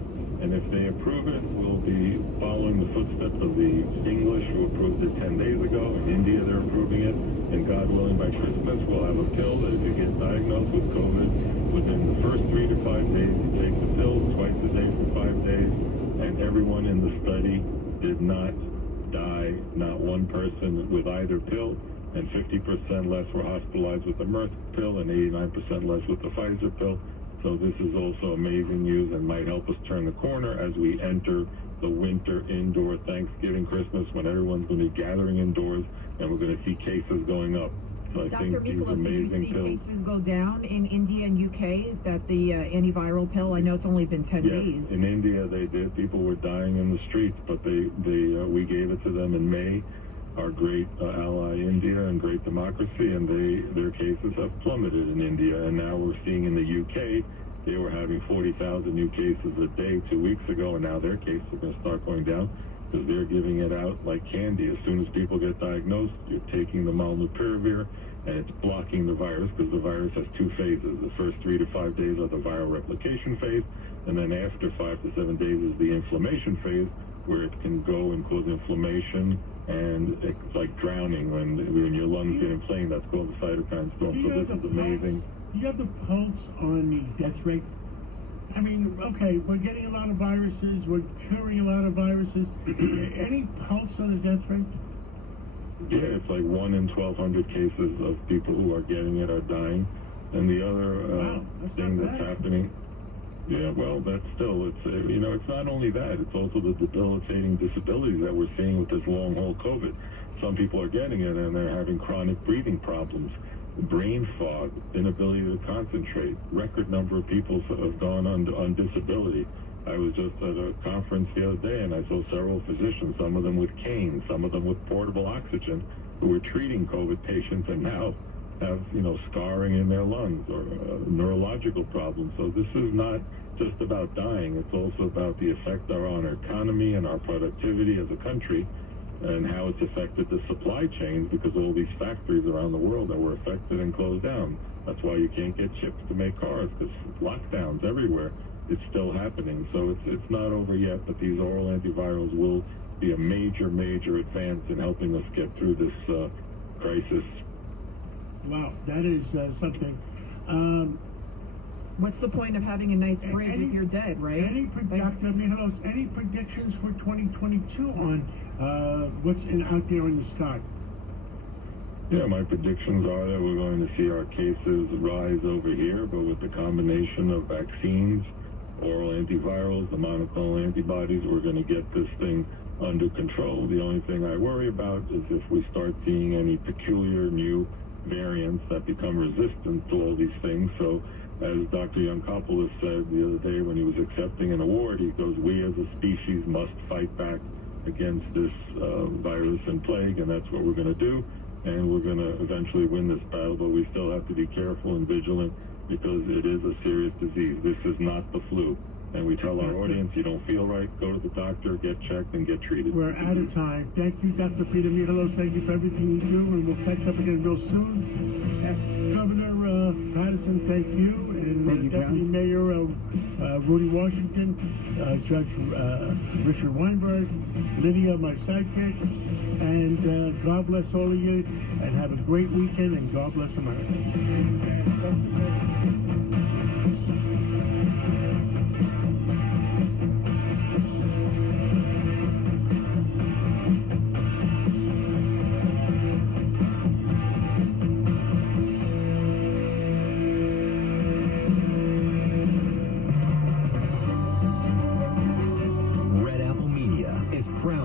And if they approve it, we'll be following the footsteps of the English, who approved it 10 days ago. In India, they're approving it. And God willing, by Christmas, we'll have a pill that if you get diagnosed with COVID, within the first 3 to 5 days, you take the pill twice a day for 5 days. And everyone in the study did not die, not one person with either pill, and 50% less were hospitalized with the Merck pill and 89% less with the Pfizer pill. So this is also amazing news and might help us turn the corner as we enter the winter indoor Thanksgiving, Christmas, when everyone's going to be gathering indoors, and we're going to see cases going up. So I think these amazing pills. Cases go down in India and UK? Is that the antiviral pill? I know it's only been 10 days. In India they did. People were dying in the streets, but we gave it to them in May. Our great ally India and great democracy, and their cases have plummeted in India. And now we're seeing in the UK, they were having 40,000 new cases a day 2 weeks ago, and now their cases are going to start going down because they're giving it out like candy. As soon as people get diagnosed, you're taking the molnupiravir, and it's blocking the virus because the virus has 2 phases. The first 3 to 5 days are the viral replication phase, and then after 5 to 7 days is the inflammation phase, where it can go and cause inflammation, and it's like drowning when your lungs get inflamed. That's called the cytokine storm. So this is amazing. Do you have the pulse on the death rate? I mean, okay, we're getting a lot of viruses, we're curing a lot of viruses. Any pulse on the death rate? Yeah, it's like 1 in 1,200 cases of people who are getting it are dying. And the other thing that's happening, yeah, well, that's still, it's not only that, it's also the debilitating disabilities that we're seeing with this long haul COVID. Some people are getting it and they're having chronic breathing problems. brain fog, inability to concentrate. Record number of people have gone on disability. I was just at a conference the other day, and I saw several physicians, some of them with canes, some of them with portable oxygen, who were treating COVID patients and now have, scarring in their lungs or neurological problems. So this is not just about dying. It's also about the effect on our economy and our productivity as a country, and how it's affected the supply chains, because all these factories around the world that were affected and closed down. That's why you can't get chips to make cars, because lockdowns everywhere. It's still happening. So it's not over yet, but these oral antivirals will be a major, major advance in helping us get through this crisis. Wow, that is something. What's the point of having a nice bridge if you're dead, right? Any predictions for 2022 on what's out there in the sky? Yeah, my predictions are that we're going to see our cases rise over here, but with the combination of vaccines, oral antivirals, the monoclonal antibodies, we're going to get this thing under control. The only thing I worry about is if we start seeing any peculiar new variants that become resistant to all these things. So, as Dr. Yankopoulos said the other day when he was accepting an award, he goes, we as a species must fight back against this virus and plague, and that's what we're going to do, and we're going to eventually win this battle, but we still have to be careful and vigilant, because it is a serious disease. This is not the flu. And we tell our audience, you don't feel right, go to the doctor, get checked, and get treated. We're out of time. Thank you, Dr. Peter Michalos. Thank you for everything you do, and we'll catch up again real soon. Governor Patterson, thank you. And Deputy Mayor Rudy Washington, Judge Richard Weinberg, Lydia, my sidekick, and God bless all of you, and have a great weekend, and God bless America.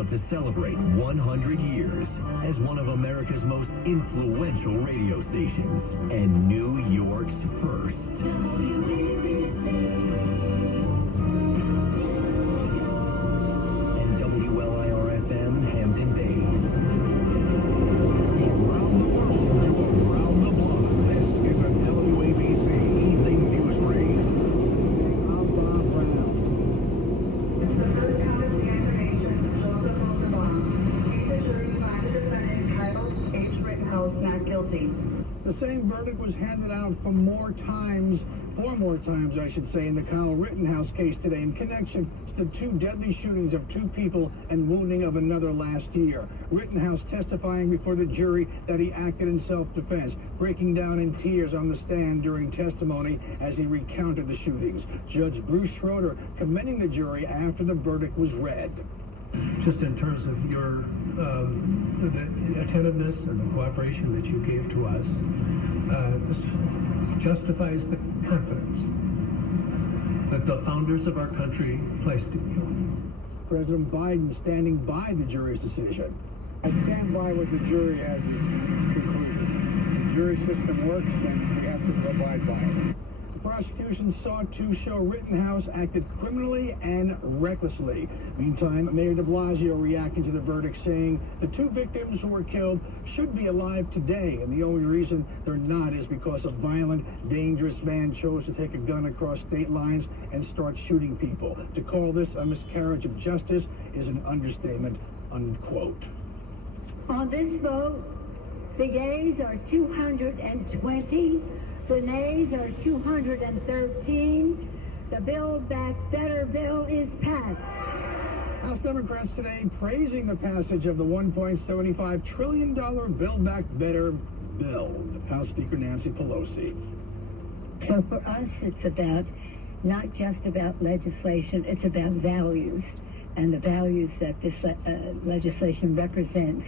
To celebrate 100 years as one of America's most influential radio stations and New York's first. And WLIR-FM Hampton Bays. Around the world, around the block, this is a WABC Evening News Brief. I'm Bob Brown. It's the first time of the information. Not guilty. The same verdict was handed out four more times, I should say, in the Kyle Rittenhouse case today in connection to the two deadly shootings of two people and wounding of another last year. Rittenhouse testifying before the jury that he acted in self-defense, breaking down in tears on the stand during testimony as he recounted the shootings. Judge Bruce Schroeder commending the jury after the verdict was read. Just in terms of your the attentiveness and the cooperation that you gave to us, this justifies the confidence that the founders of our country placed in you. President Biden standing by the jury's decision. I stand by what the jury has concluded. The jury system works, and we have to abide by it. The prosecution sought to show Rittenhouse acted criminally and recklessly. Meantime, Mayor de Blasio reacting to the verdict, saying the two victims who were killed should be alive today, and the only reason they're not is because a violent, dangerous man chose to take a gun across state lines and start shooting people. To call this a miscarriage of justice is an understatement, unquote. On this vote, the yeas are 220. The nays are 213. The Build Back Better bill is passed. House Democrats today praising the passage of the $1.75 trillion Build Back Better bill. House Speaker Nancy Pelosi. So for us, it's about not just about legislation, it's about values, and the values that this legislation represents.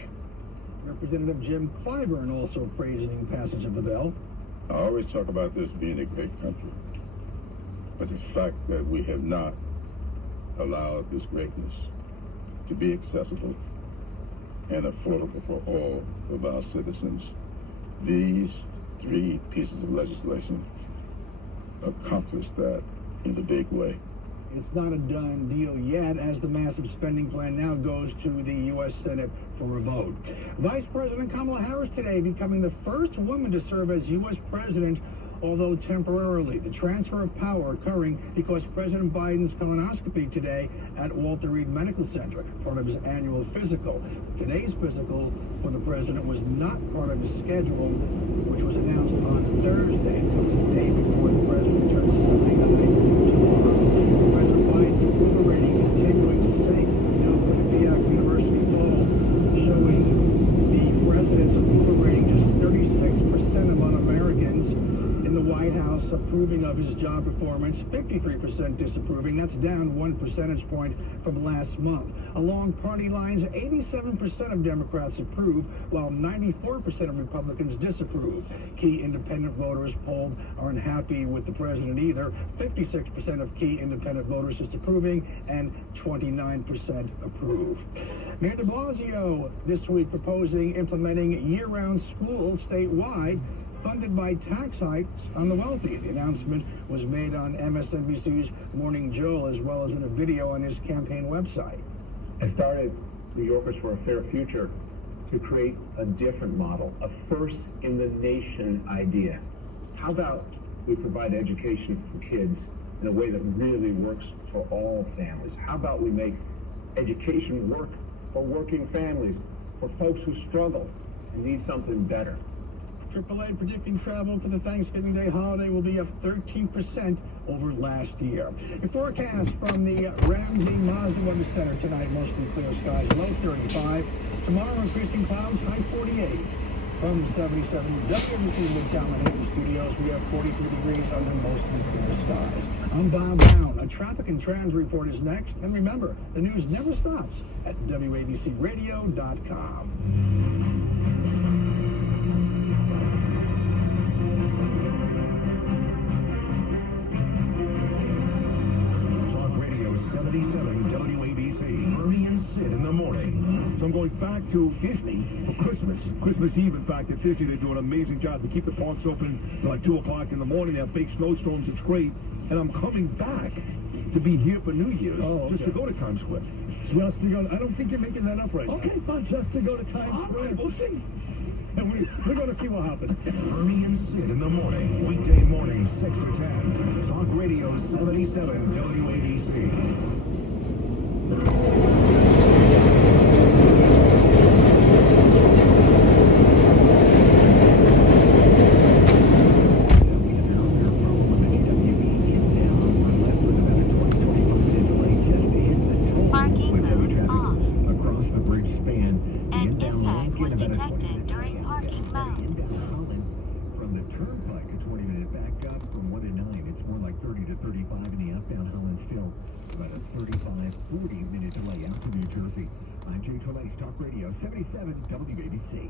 Representative Jim Clyburn also praising passage of the bill. I always talk about this being a great country, but the fact that we have not allowed this greatness to be accessible and affordable for all of our citizens. These 3 pieces of legislation accomplish that in the big way. It's not a done deal yet, as the massive spending plan now goes to the U.S. Senate for a vote. Vice President Kamala Harris today becoming the first woman to serve as U.S. president, although temporarily. The transfer of power occurring because President Biden's colonoscopy today at Walter Reed Medical Center, part of his annual physical. Today's physical for the president was not part of his schedule, which was announced on Thursday, so it's the day before the president turns 79 tomorrow. President Biden's approval rating continuing to sink. Now, the Fiat University poll showing the president's approval rating just 36% among Americans in the White House approving of his job performance, 53% disapproving. That's down 1 percentage point from last month. Along party lines, 87% of Democrats approve, while 94% of Republicans disapprove. Key independent voters polled aren't happy with the president either. 56% of key independent voters disapproving, and 29% approve. Mayor de Blasio this week proposing implementing year-round schools statewide, funded by tax hikes on the wealthy. The announcement was made on MSNBC's Morning Joe, as well as in a video on his campaign website. I started New Yorkers for a Fair Future to create a different model, a first-in-the-nation idea. How about we provide education for kids in a way that really works for all families? How about we make education work for working families, for folks who struggle and need something better? AAA predicting travel for the Thanksgiving Day holiday will be up 13% over last year. A forecast from the Ramsey Mazda Weather Center tonight, mostly clear skies, low 35. Tomorrow, increasing clouds, high 48. From 77 WNBC Midtown Manhattan Studios, we have 43 degrees under mostly clear skies. I'm Bob Brown. A traffic and trans report is next. And remember, the news never stops at WABCRadio.com. So I'm going back to Disney for Christmas Eve. In fact, at Disney, they do an amazing job to keep the parks open till like 2 o'clock in the morning. They have big snowstorms. It's great. And I'm coming back to be here for New Year's, just to go to Times Square. Just to go. I don't think you're making that up right now. Okay, fine. Just to go to Times Square. Right, we'll see. And we're going to see what happens. Ernie and Sid in the morning. Weekday morning, 6 to 10. Talk Radio 77 WABC. Talk Radio 77 WABC.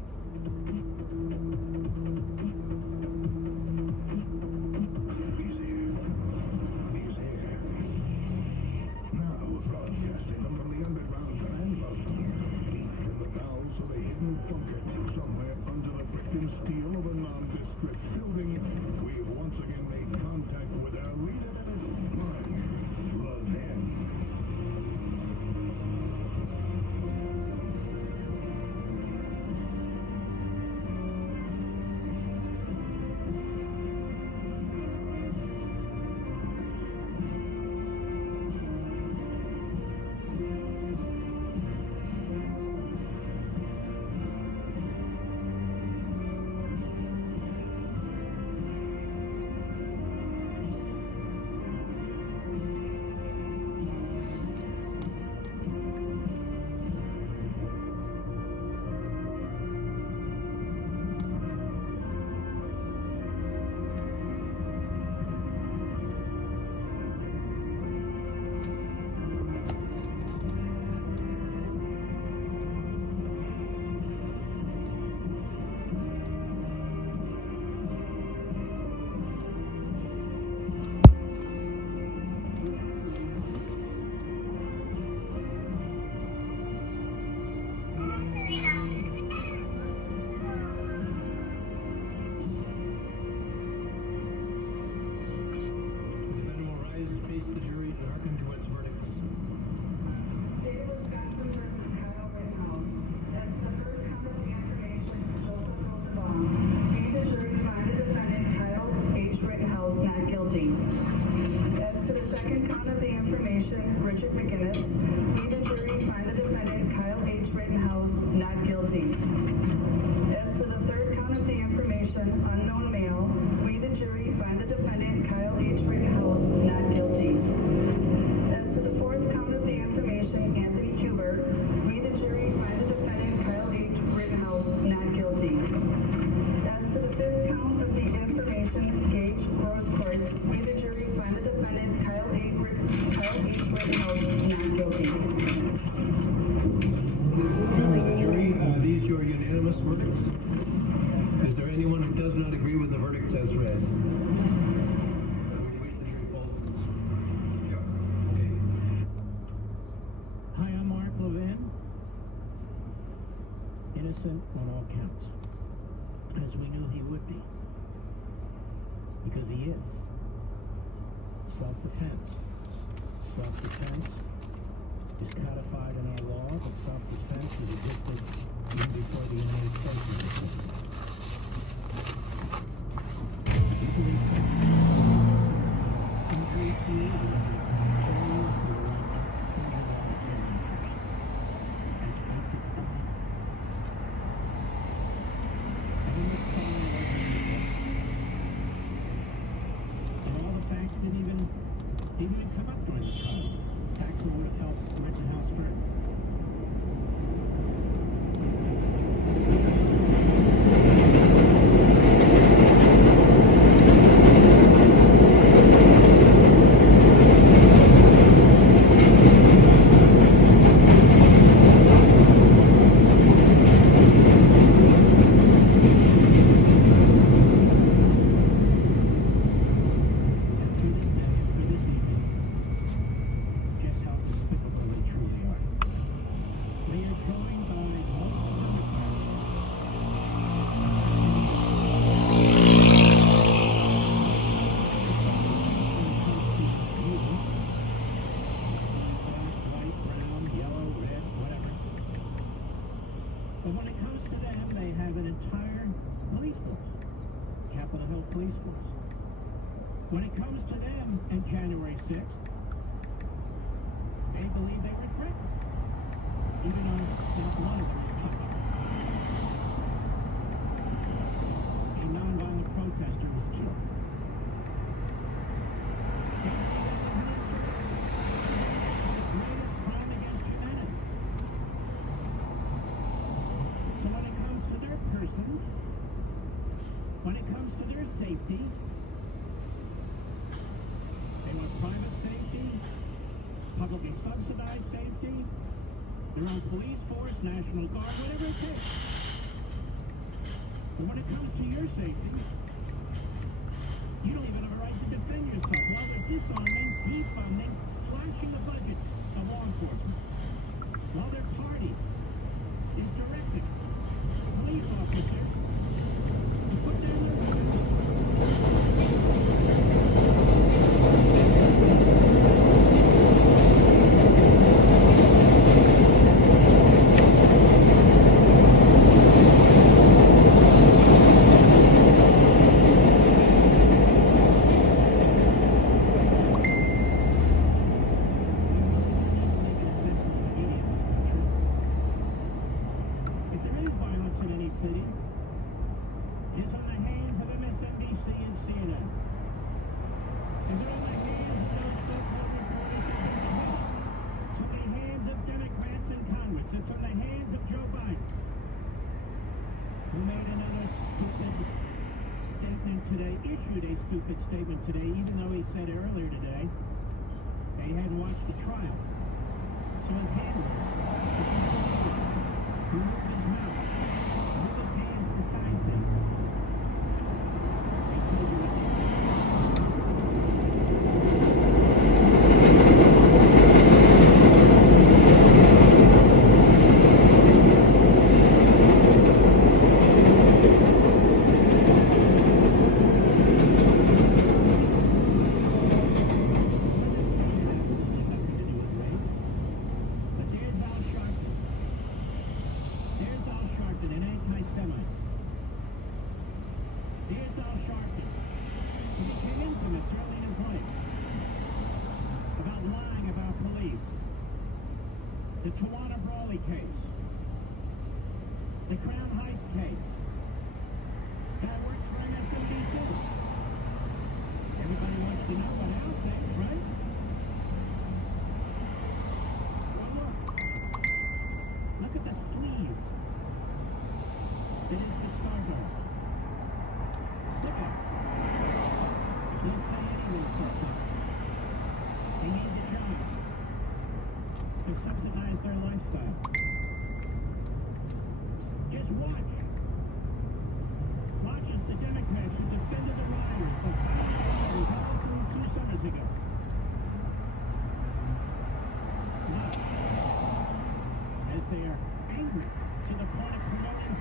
innocent on all counts, as we knew he would be, because he is. Self-defense. Self-defense is codified in our law, but self-defense has existed even before the United States existed. Didn't even come up during the trial. Taxman would have helped Rittenhouse first. But when it comes to them, they have an entire police force, Capitol Hill Police Force. When it comes to them and January 6th, they believe they were threatened, even though not one of them was touched. A nonviolent protester was killed. When it comes to their safety, they want private safety, publicly subsidized safety, their own police force, National Guard, whatever it takes. But when it comes to your safety, you don't even have a right to defend yourself while they're disarming, defunding, slashing the budget of law enforcement. While their party is directing police officers to put down their weapons. Issued a stupid statement today, even though he said earlier today they hadn't watched the trial. So his hands moved his mouth, moved his hands to sign things. The Tawana Brawley case, the Crown Heights case, that works for MSNBC. Everybody wants to know what Al thinks, right? Well, look at the sleeve that is the Scarborough. Look at it. He didn't say anything so far. They need the job to subsidize their lifestyle. Just watch. Watch as the Democrats who defended the rioters of 2 summers ago. Watch as they are angry to the point of promoting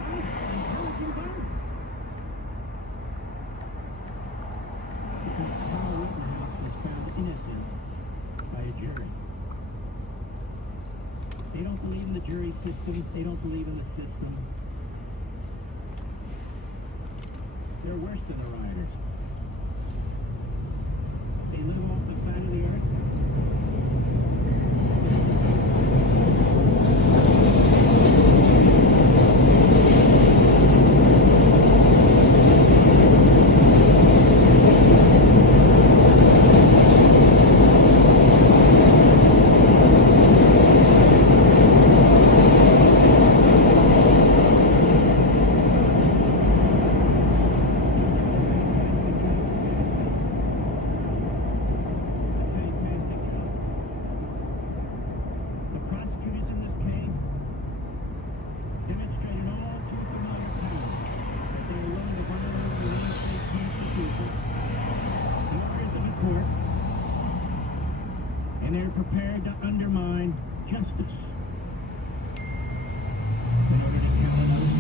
They don't believe in the jury system. They don't believe in the system. They're worse than the rioters. They live off the fat of the earth. And they're prepared to undermine justice in order to counter those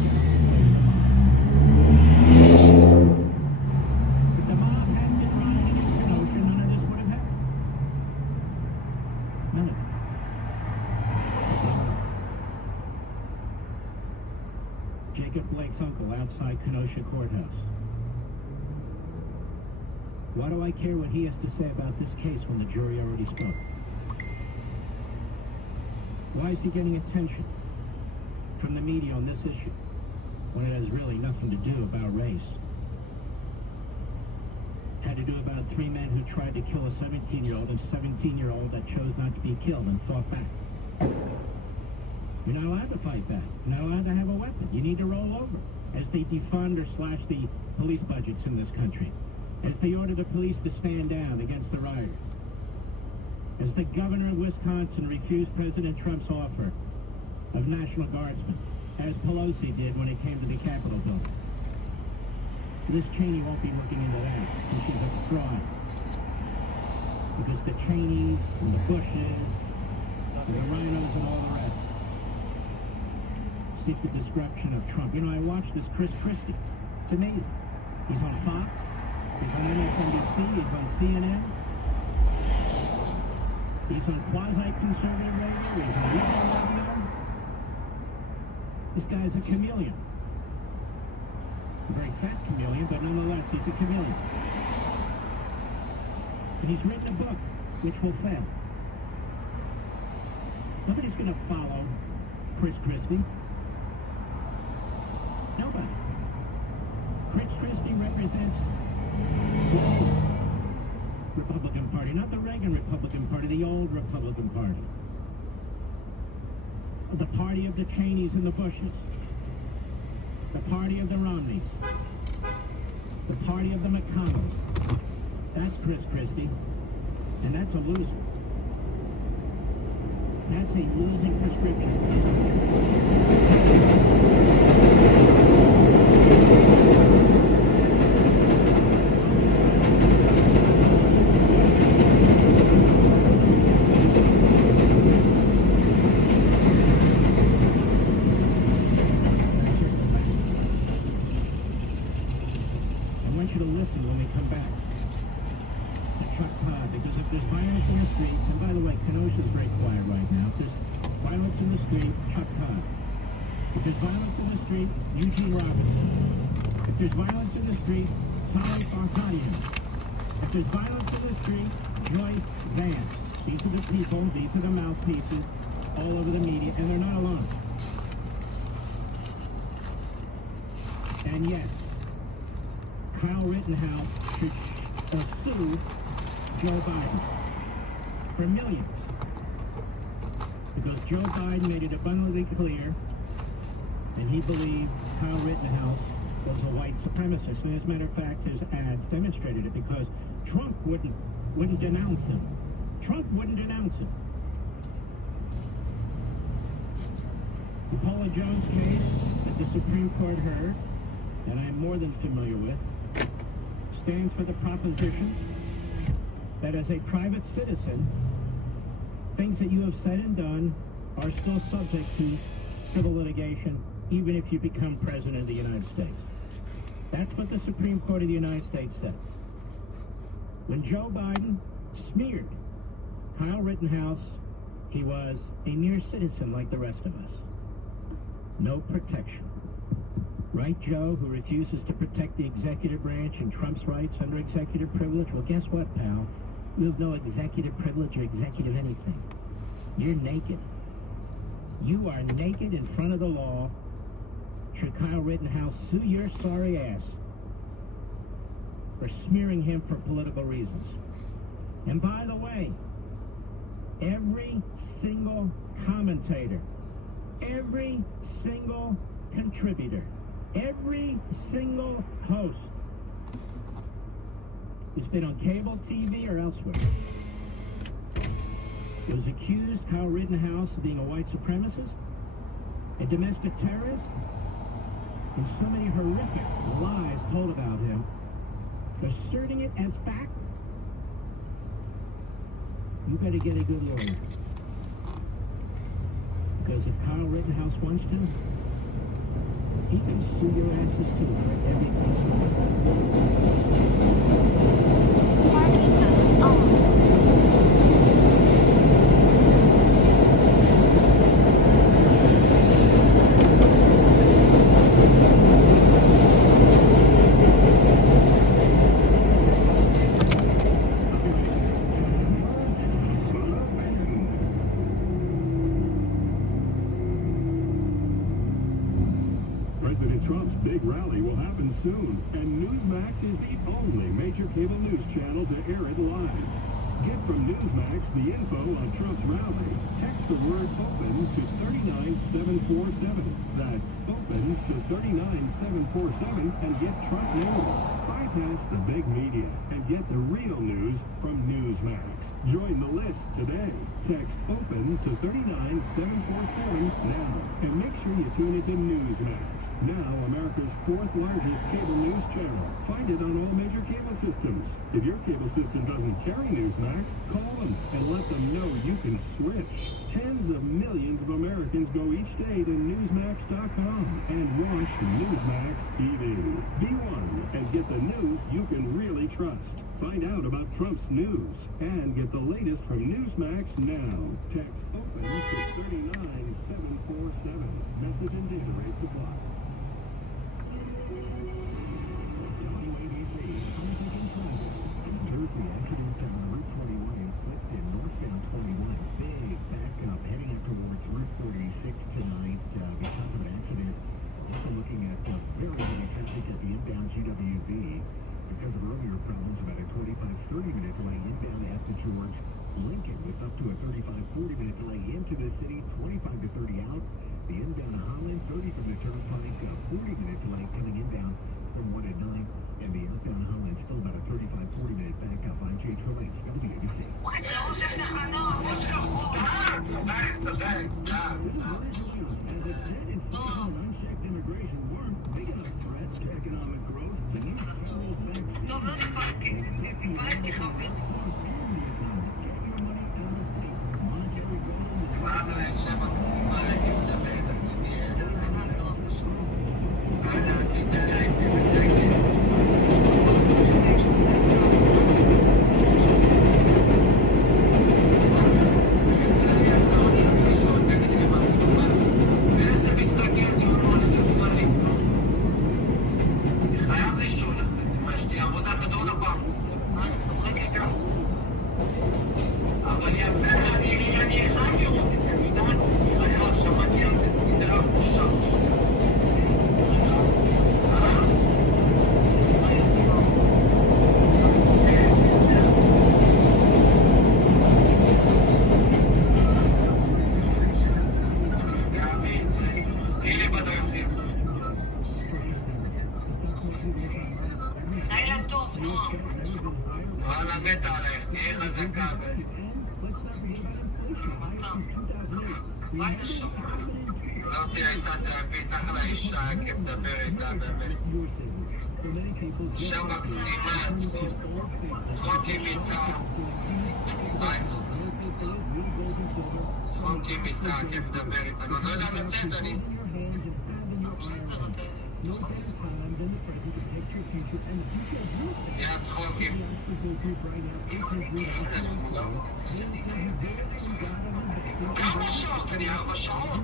If the mob hadn't been rioting in Kenosha, none of this would have happened. None of it. Jacob Blake's uncle outside Kenosha Courthouse. Why do I care what he has to say about this case when the jury already spoke? Why is he getting attention from the media on this issue when it has really nothing to do about race? Had to do about 3 men who tried to kill a 17-year-old and 17-year-old that chose not to be killed and fought back. You're not allowed to fight back. You're not allowed to have a weapon. You need to roll over as they defund or slash the police budgets in this country. As they order the police to stand down against the rioters. As the governor of Wisconsin refused President Trump's offer of National Guardsmen, as Pelosi did when it came to the Capitol building. Liz Cheney won't be looking into that, and she's a fraud. Because the Cheneys and the Bushes, and the Rhinos and all the rest seek the destruction of Trump. You know, I watched this Chris Christie. It's amazing. He's on Fox. He's on MSNBC, he's on CNN, he's on quasi-conservative radio, he's on liberal radio. This guy's a chameleon. A very fat chameleon, but nonetheless, he's a chameleon. And he's written a book, which will fail. Nobody's going to follow Chris Christie. Nobody. Chris Christie represents Republican Party, not the Reagan Republican Party, the old Republican Party. The party of the Cheneys and the Bushes. The party of the Romneys. The party of the McConnells. That's Chris Christie. And that's a loser. That's a losing prescription. There's violence in the street, Joyce Vance. These are the people, these are the mouthpieces all over the media, and they're not alone. And yes, Kyle Rittenhouse should sue Joe Biden for millions. Because Joe Biden made it abundantly clear, and he believed Kyle Rittenhouse was a white supremacist. And as a matter of fact, his ads demonstrated it because Trump wouldn't denounce him. Trump wouldn't denounce him. The Paula Jones case that the Supreme Court heard, and I'm more than familiar with, stands for the proposition that as a private citizen, things that you have said and done are still subject to civil litigation, even if you become president of the United States. That's what the Supreme Court of the United States said. When Joe Biden smeared Kyle Rittenhouse He was a mere citizen like the rest of us. No protection. Right, Joe, who refuses to protect the executive branch and Trump's rights under executive privilege? Well, guess what, pal? You have no executive privilege or executive anything. You're naked. You are naked in front of the law. Should Kyle Rittenhouse sue your sorry ass for smearing him for political reasons? And by the way, every single commentator, every single contributor, every single host who's been on cable TV or elsewhere was accused Kyle Rittenhouse of being a white supremacist, a domestic terrorist, and so many horrific lies told about him, asserting it as fact. You better get a good lawyer. Because if Kyle Rittenhouse wants to, he can sue your asses too for every Parking mode on. Trump's big rally will happen soon, and Newsmax is the only major cable news channel to air it live. Get from Newsmax the info on Trump's rally. Text the word OPEN to 39747. That's OPEN to 39747 and get Trump news. Bypass the big media and get the real news from Newsmax. Join the list today. Text OPEN to 39747 now, and make sure you tune into Newsmax. Now, America's fourth largest cable news channel. Find it on all major cable systems. If your cable system doesn't carry Newsmax, call them and let them know you can switch. Tens of millions of Americans go each day to Newsmax.com and watch Newsmax TV. Be one and get the news you can really trust. Find out about Trump's news and get the latest from Newsmax now. Text OPEN to 39747. Message and data rates apply. Thursday accident on Route 21 in Clifton, northbound 21. Big backup heading up towards Route 46 tonight because of an accident. Also looking at very heavy traffic at the inbound GWB because of earlier problems. About a 25-30-minute delay inbound at the George Lincoln with up to a 35-40-minute delay into the city, 25 to 30 out. The inbound Holland, 30 from the Turnpike, a 40-minute delay coming inbound from 1 at 9. And the outbound Holland still about a 35-40-minute backup on J-Trill-H, WABC. Unchecked immigration weren't big enough threats to economic growth. The new federal vaccine. טוב, לא דיברתי, דיברתי חבר. כבר לאישה מקסימה להגיד מדברת על שמי, אלה עשית עליי בבדקת. אבל יפה, אני חייב לראות את זה, מידע, חייב, שמעתי על זה סדרה, שפות. הנה בדרכים. לילה טוב, נועם. וואלה, מתה עליך, תהיה חזקה בזה. מה יש שם? זאתי הייתה זהבית, אחלה אישה, כיף לדבר איתה באמת. אישה מקסימה, צחוקים איתה. ביי. צחוקים איתה, כיף לדבר איתה. לא יודעת לצאת, אני... זה הצחוקים. תקני 4 שעות.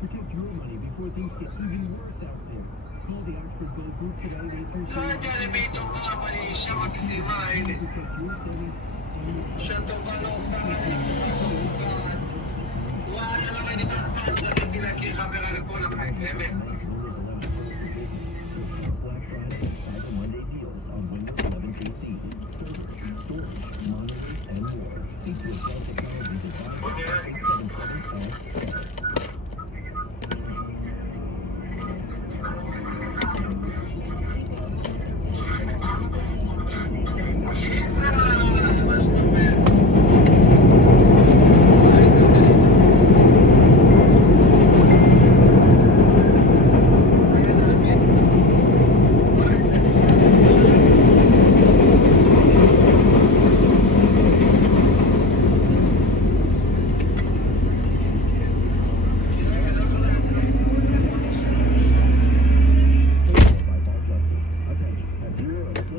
Protect your money before things get even worse out there. Call the Oxford Gold Group today. They לא יודע למי היא טובה, אבל היא אישה מקסימה, הנה. אישה טובה לא עושה עליהם, טובה. וואלה, לא ראיתי אותה אף פעם, זכיתי להכיר חברה לכל החיים, באמת. בוא נראה.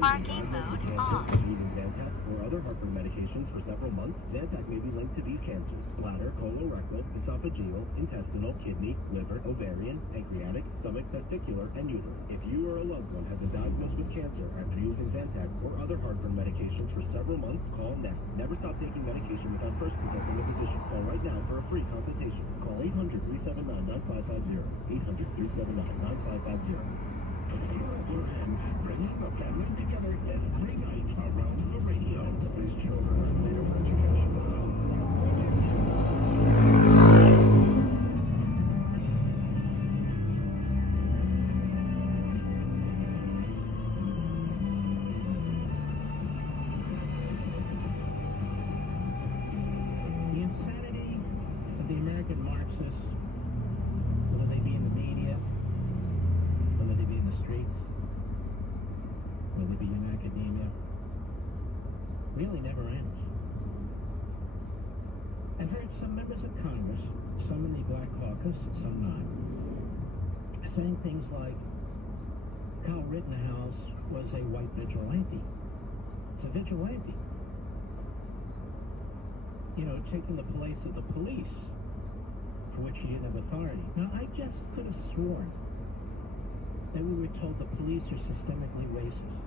Parking mode off. Or other heartburn medications for several months, Zantac may be linked to these cancers: bladder, colorectal, esophageal, intestinal, kidney, liver, ovarian, pancreatic, stomach, testicular, and uterine. If you or a loved one has been diagnosed with cancer after using Zantac or other heartburn medications for several months, call now. Never stop taking medication without first consulting a physician. Call right now for a free consultation. Call 800-379-9550. 800-379-9550. Bringing the family together every night around the radio. These children need of education. The insanity of the American Marxists, whether they be in the media, whether they be in the streets, whether they be in academia, really never ends. I've heard some members of Congress, some in the Black Caucus, some not, saying things like, Kyle Rittenhouse was a white vigilante. It's a vigilante. You know, taking the place of the police, for which he didn't have authority. Now, I just could have sworn that we were told the police are systemically racist.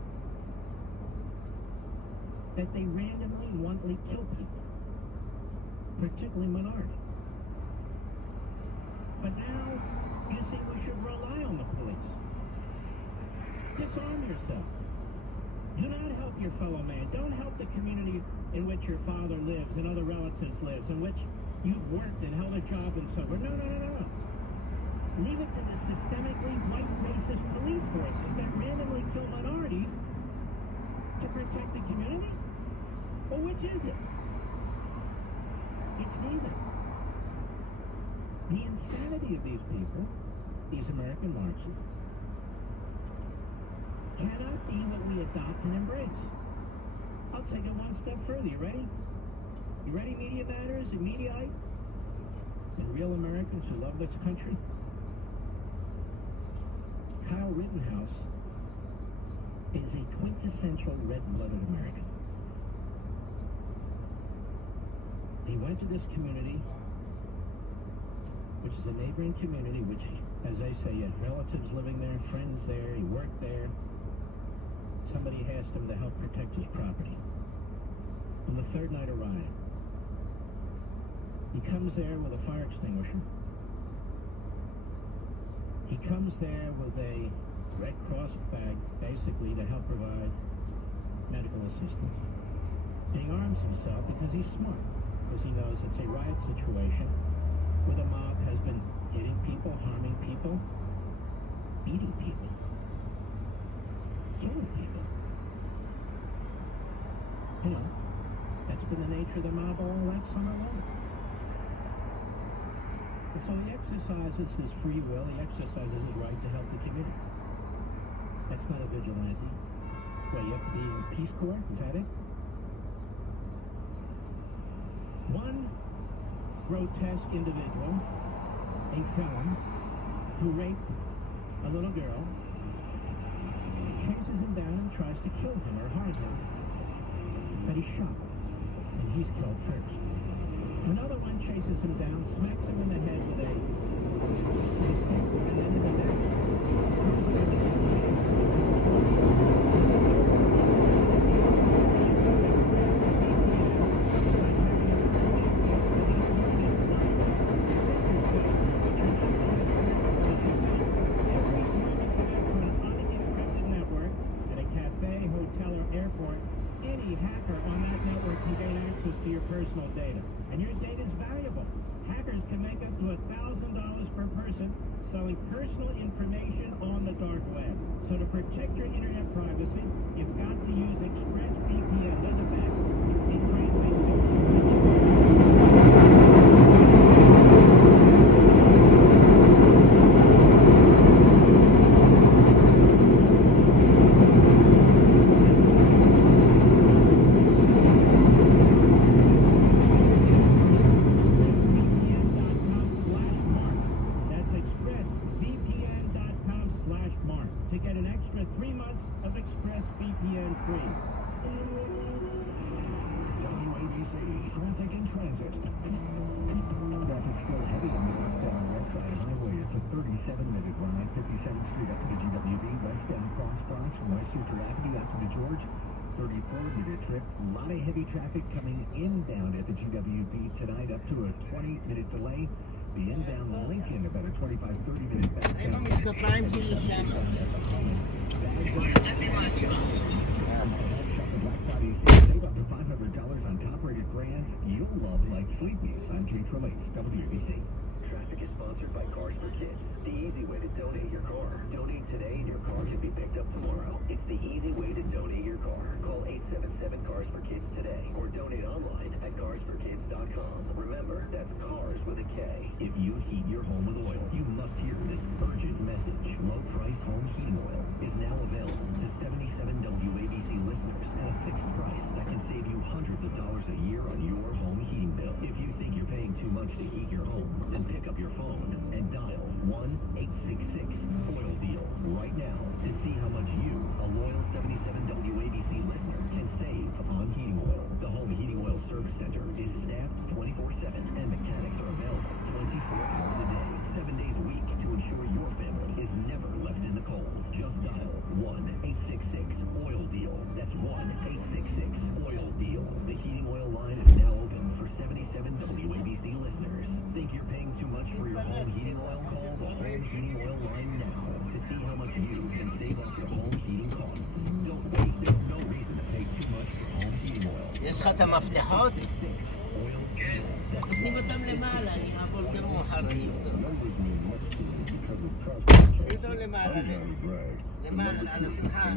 That they randomly, wantonly kill people, particularly minorities. But now, you say we should rely on the police. Disarm yourself. Do not help your fellow man. Don't help the community in which your father lives and other relatives live, in which you've worked and held a job and so forth. No. Leave it to the systemically white racist police forces that randomly kill minorities to protect the community? Well, which is it? It's neither. The insanity of these people, these American Marxists, cannot be what we adopt and embrace. I'll take it one step further. You ready? You ready, Media Matters and Mediaite? And real Americans who love this country? Kyle Rittenhouse is a quintessential red-blooded American. He went to this community, which is a neighboring community, which, as I say, he had relatives living there, friends there, he worked there. Somebody asked him to help protect his property. On the third night of riot, he comes there with a fire extinguisher. He comes there with a Red Cross bag, basically, to help provide medical assistance. And he arms himself because he's smart, because he knows it's a riot situation where the mob has been hitting people, harming people, beating people, killing people. You know, that's been the nature of the mob all that summer long. And so he exercises his free will, he exercises his right to help the community. That's not a vigilante. Well, you have to be in Peace Corps, is that it? One grotesque individual, a felon, who raped a little girl, chases him down and tries to kill him or harm him, but he's shot, and he's killed first. Another one chases him down, smacks him 27-minute ride, 57th Street up to the GWB, westbound Cross Bronx from West Central Avenue out to the George. 34-minute trip. A lot of heavy traffic coming inbound at the GWB tonight, up to a 20-minute delay. The inbound Lincoln, about a 25-30-minute back. Black Friday save up to $500 on top-rated brands you'll love, like Sleepy's on K-8 WBC. Traffic is sponsored by Cars for Kids, the easy way to donate your car. Donate today and your car can be picked up tomorrow. It's the easy way to donate your car. Call 877-CARS-FOR-KIDS today or donate online at carsforkids.com. Remember, that's cars with a K. If you heat your home with oil, you must hear this urgent message. Low-priced home heating oil is now available to 77 WABC listeners at a fixed price that can save you hundreds of dollars a year on your home heating bill. If you think you're paying too much to heat your home, then pick up your phone and dial 1-866-OIL-DEAL right now to see how much you, a loyal 77 WABC listener, can save on heating oil. The Home Heating Oil Service Center is staffed 24/7 and mechanics are available 24 hours a day, 7 days a week to ensure your family is never left in the cold. Just dial 1-866-OIL-DEAL. That's 1-866-OIL-DEAL. The heating oil line is now open for 77 WABC listeners. Think you're paying too much for your home heating oil? Call the Home Heating Oil line now to see how much you can save off your home heating costs. Don't wait. There's no reason to pay too much for home heating oil. יש לך את המפתחות? תשים אותם למעלה, אני אעבור יותר מאוחר, אני אבדוק. שים אותם למעלה, למעלה, על השולחן.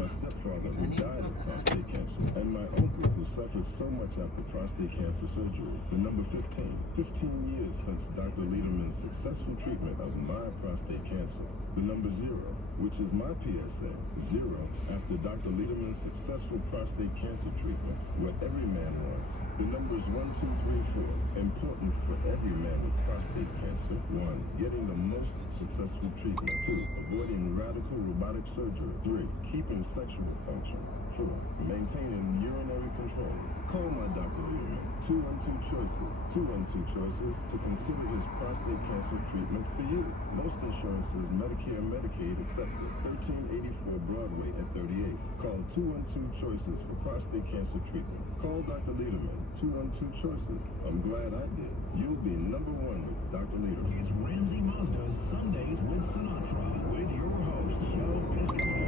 And my uncle who suffered so much after prostate cancer surgery. The number 15. 15 years since Dr. Lederman's successful treatment of my prostate cancer. The number 0, which is my PSA. 0 after Dr. Lederman's successful prostate cancer treatment. What every man wants. The numbers 1, 2, 3, 4. Important for every man with prostate cancer. 1. Getting the most successful treatment. 2. Avoiding radical robotic surgery. 3. Keeping sexual function. 4. Maintaining urinary control. Call my Dr. Lederman. 212 choices. 212 choices to consider his prostate cancer treatment for you. Most insurances, Medicare and Medicaid accepted. 1384 Broadway at 38. Call 212 choices for prostate cancer treatment. Call Dr. Lederman. 212 choices. I'm glad I did. You'll be number 1 with Dr. Lederman. It's Ramsey Mazda's Sundays with Sinatra with your host, Joe Piscopo.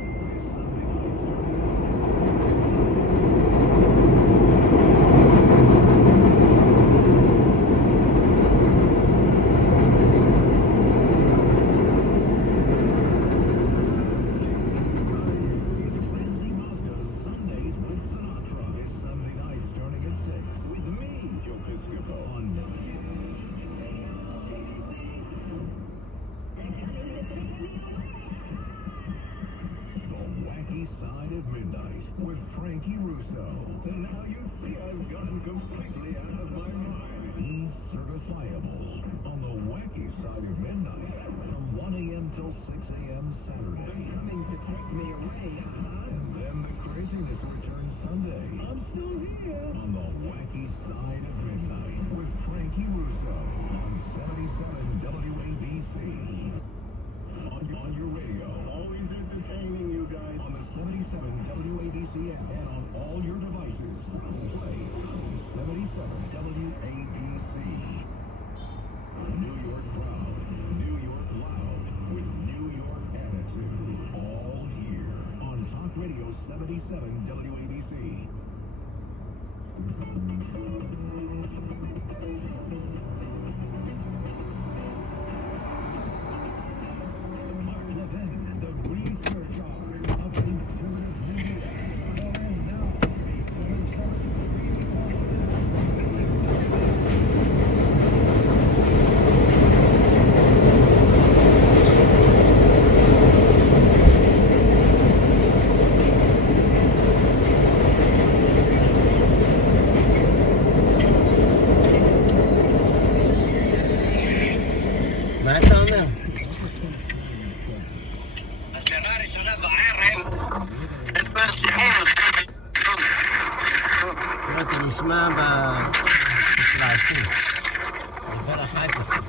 מה אתה אומר? השנה הראשונה בערב, אין כבר שיחור. אתה נשמע בשלעשים. דבר אחר כך.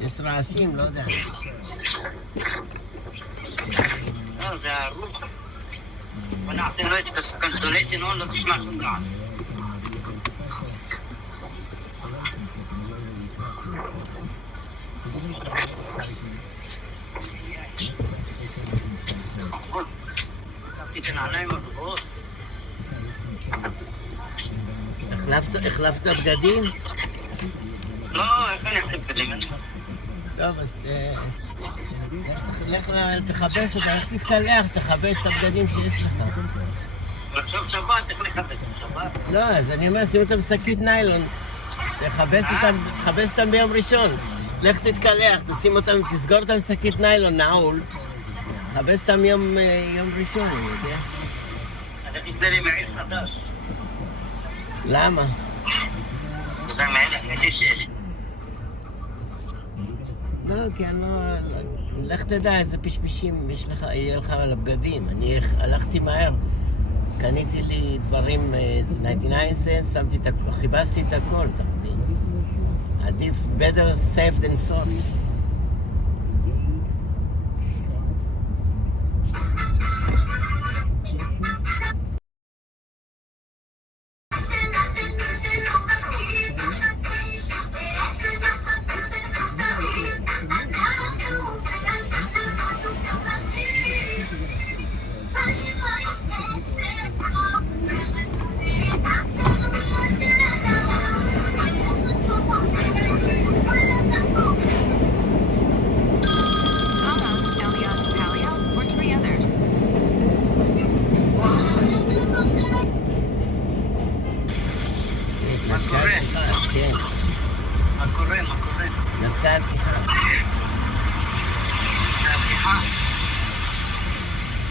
יש רעשים, לא יודע. לא, זה הרוח. בוא נעשה לו את הקונסוליישן, לא תשמע שום רעש. שמתי את הנעליים הגבוהות. החלפת בגדים? לא, איך אני אחליף בגדים? טוב, אז לך תחבש אותה, לך תתקלח, תחבש את הבגדים שיש לך. עכשיו שבת, איך לחבש שבת? לא, אז אני אומר, שים אותם בשקית ניילון. תחבש אותם ביום ראשון. לך תתקלח, תשים אותם, תסגור אותם בשקית ניילון, נעול. תחבש אותם יום ראשון, אני יודע. אתה תתנה לי מעיל חדש. למה? זה מעיל אחרי שש. לא, כי אני לא... לך תדע איזה פשפשים יהיה לך על הבגדים. אני הלכתי מהר, קניתי לי דברים, 99 cents, חיבסתי את הכל, אתה מבין? עדיף better safe than sorry.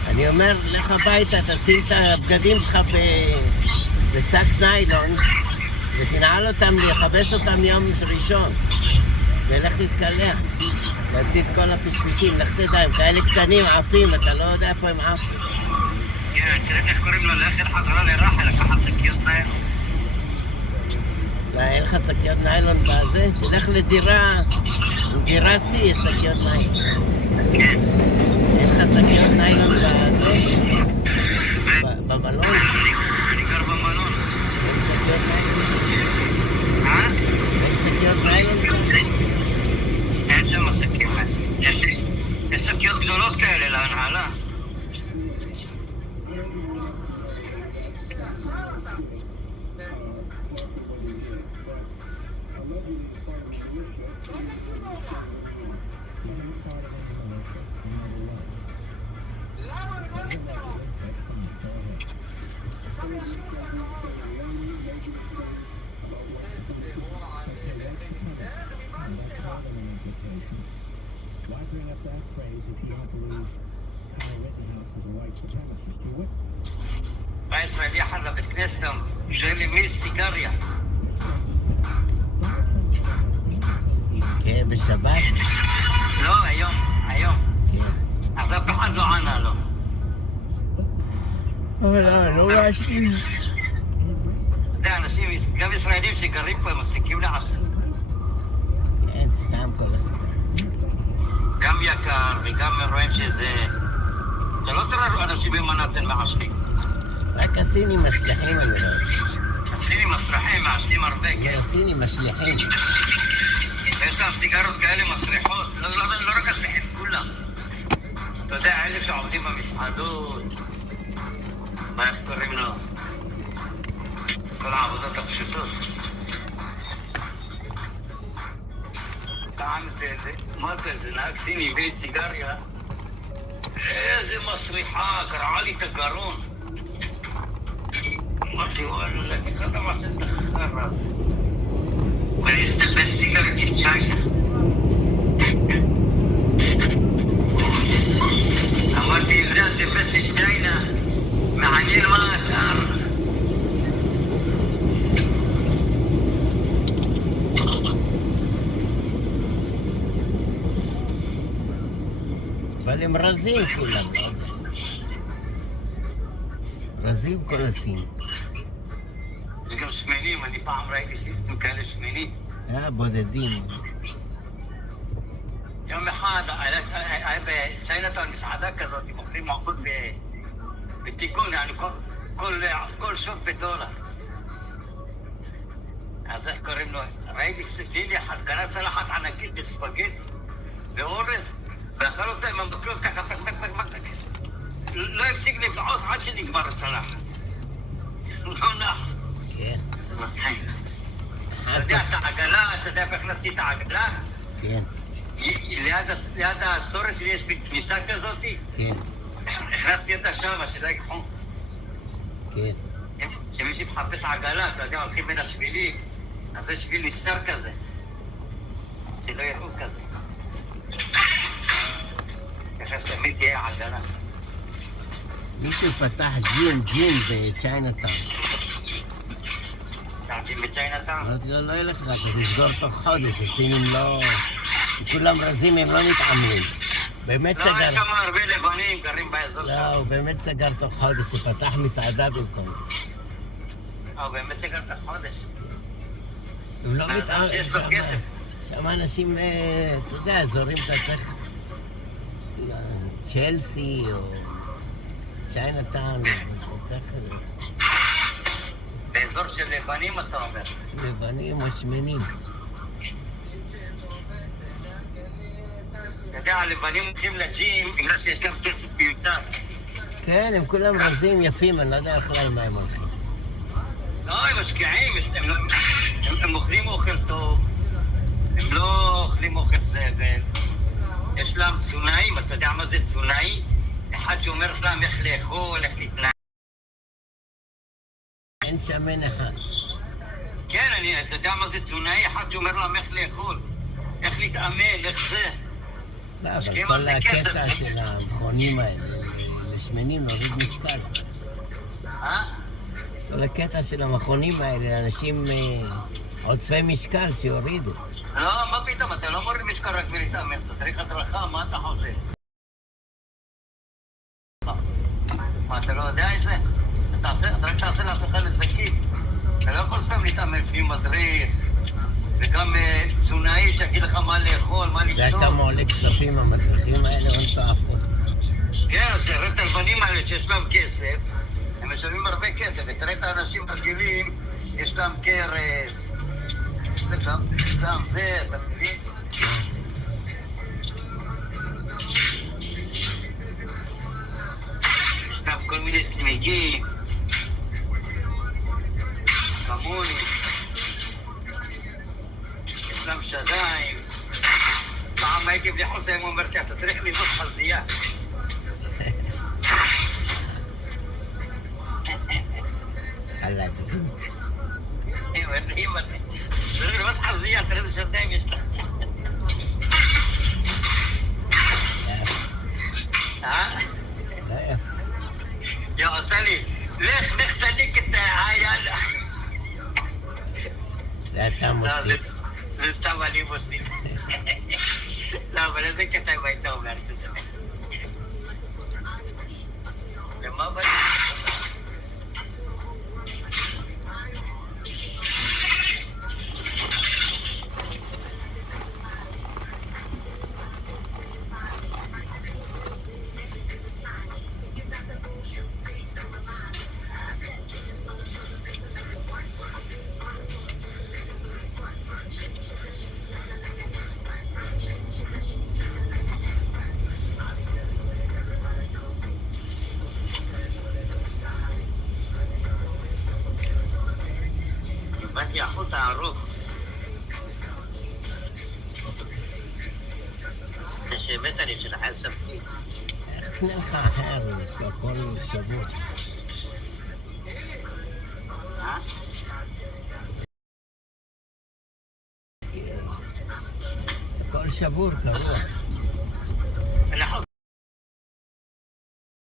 אני אומר, לך הביתה, תשים את הבגדים שלך בשק ניילון ותנעל אותם, לחבש אותם יום ראשון ולך תתקלח, להוציא את כל הפשפשים. לך תדע, הם כאלה קטנים, עפים, אתה לא יודע איפה הם עפים. כן, תראה איך קוראים לו, לאחר חזרה לרחה, לקחת שקיות ניילון. לא, אין לך שקיות ניילון בזה? תלך לדירה C, יש שקיות ניילון. כן. אין לך שקיות ניילון בזה? במלון? אני גר במלון. אין שקיות ניילון? אין שקיות ניילון? אין שם שקיות. יש שקיות גדולות כאלה להנהלה. Why bring up that phrase if you don't believe Kyle Rittenhouse is a white supremacist? Do it? בא ישראלי אחד לבית כנסת, שואל לי מי סיגריה? כן, בשבת? לא, היום. כן. אז אף אחד לא ענה לו. אבל לא רעשתי. אתה יודע, אנשים, גם ישראלים שגרים פה, הם מפסיקים לעשן. כן, סתם כל הסיגריה. גם יקר וגם רואים שזה... אתה לא תראה אנשים במנהטן מעשנים. רק הסינים משליחים, אני רואה. הסינים מסריחים, מעשנים הרבה, כן. הסינים משליחים. יש להם סיגרות כאלה מסריחות, לא רק השליחים, כולם. אתה יודע, אלה שעובדים במסעדות, מה איך קוראים לו? כל העבודות הפשוטות. טעם זה נהג סיני הביא סיגריה, איזה מסריחה, קרעה לי את הגרון. אמרתי, וואלה, איך אתה מעשה את החרא הזה? ואני אסתפס סיגרת עם צ'יינה. אמרתי, אם זה אסתפס עם צ'יינה, מעניין מה השאר. אבל הם רזים כולם, לא יודע. רזים כל הסינים. וגם שמנים, אני פעם ראיתי סינים כאלה שמנים. בודדים. יום אחד היה בצ'יינאטאון מסעדה כזאת, מוכרים עופות בתיקון, כל שוק $1. אז איך קוראים לו? ראיתי סיני אחד, קנה צלחת ענקית בספגט ואורז, ואכל אותה עם המקלות ככה, לא הפסיק לבעוס עד שנגמר הצלחת. לא נח. כן. זה מצחיק. אתה יודע, את העגלה, אתה יודע איך הכנסתי את העגלה? כן. ליד הסטורית שלי יש כניסה כזאת? כן. הכנסתי אותה שם, שלא יקחו. כן. כשמישהו מחפש עגלה, אתה יודע, הולכים בין השבילים, אז זה שביל נסתר כזה. שלא יראו כזה. ככה שתמיד תהיה עגלה. מישהו פתח ג'ים בצ'יינאטאון. ג'ים בצ'יינאטאון? אמרתי לו, לא ילך לך, אתה תסגור תוך חודש, הסינים לא... כולם רזים, הם לא מתעמלים. באמת סגר... לא, יש שם הרבה לבנים גרים באזור שם. לא, הוא באמת סגר תוך חודש, הוא פתח מסעדה במקום זה. הוא באמת סגר תוך חודש. הוא לא מתעמל... יש לו כסף. שם אנשים, אתה יודע, אזורים אתה צריך... צ'לסי או צ'יינאטאון, צריך... באזור של לבנים אתה אומר? לבנים או שמנים. אתה יודע, הלבנים הולכים לג'ים בגלל שיש גם כסף מיותר. כן, הם כולם רזים יפים, אני לא יודע בכלל מה הם הולכים. לא, הם משקיעים, הם אוכלים אוכל טוב, הם לא אוכלים אוכל זבל. יש להם תזונאים, אתה יודע מה זה תזונאי? אחד שאומר להם איך לאכול, איך להתנהג. אין שמן אחד. כן, אתה יודע מה זה תזונאי? אחד שאומר להם איך לאכול, איך להתאמן, איך זה. לא, אבל כל הקטע של המכונים האלה, לשמנים להוריד משקל. כל הקטע של המכונים האלה, אנשים עודפי משקל שיורידו. לא, מה פתאום, אתה לא מוריד משקל רק ולהתאמן, אתה צריך הדרכה, מה אתה חושב? מה, אתה לא יודע את זה? אתה רק תעשה לעצמך נזקים. אתה לא יכול סתם להתאמן לפי מדריך, וגם תזונאי שיגיד לך מה לאכול, מה לשתות. אתה יודע כמה עולה כספים המדריכים האלה, הון תועפות. כן, אז תראה את הלבנים האלה שיש להם כסף, הם משלמים הרבה כסף, ותראה את האנשים הרגילים, יש להם קרס, יש להם זה, אתה מבין? יש להם כל מיני צמיגים, כמוני, יש להם שדיים. פעם הייתי בלי חוץ, הם אומרים, אתה צריך לבנות חזייה. צריכה להגזים. צריך לבנות חזייה, תראה איזה שדיים יש לך. לא יפה. יא עושה לי, לך תניק את היאללה. זה אתה מוסיף. זה סתם אני מוסיף. לא, אבל איזה קטע אם היית אומרת את זה. למה בא? הבנתי החוט הארוך. זה שהבאת לי של החל ספקי. איך קנה לך אחר כל שבוע? הכל שבור, קרוע.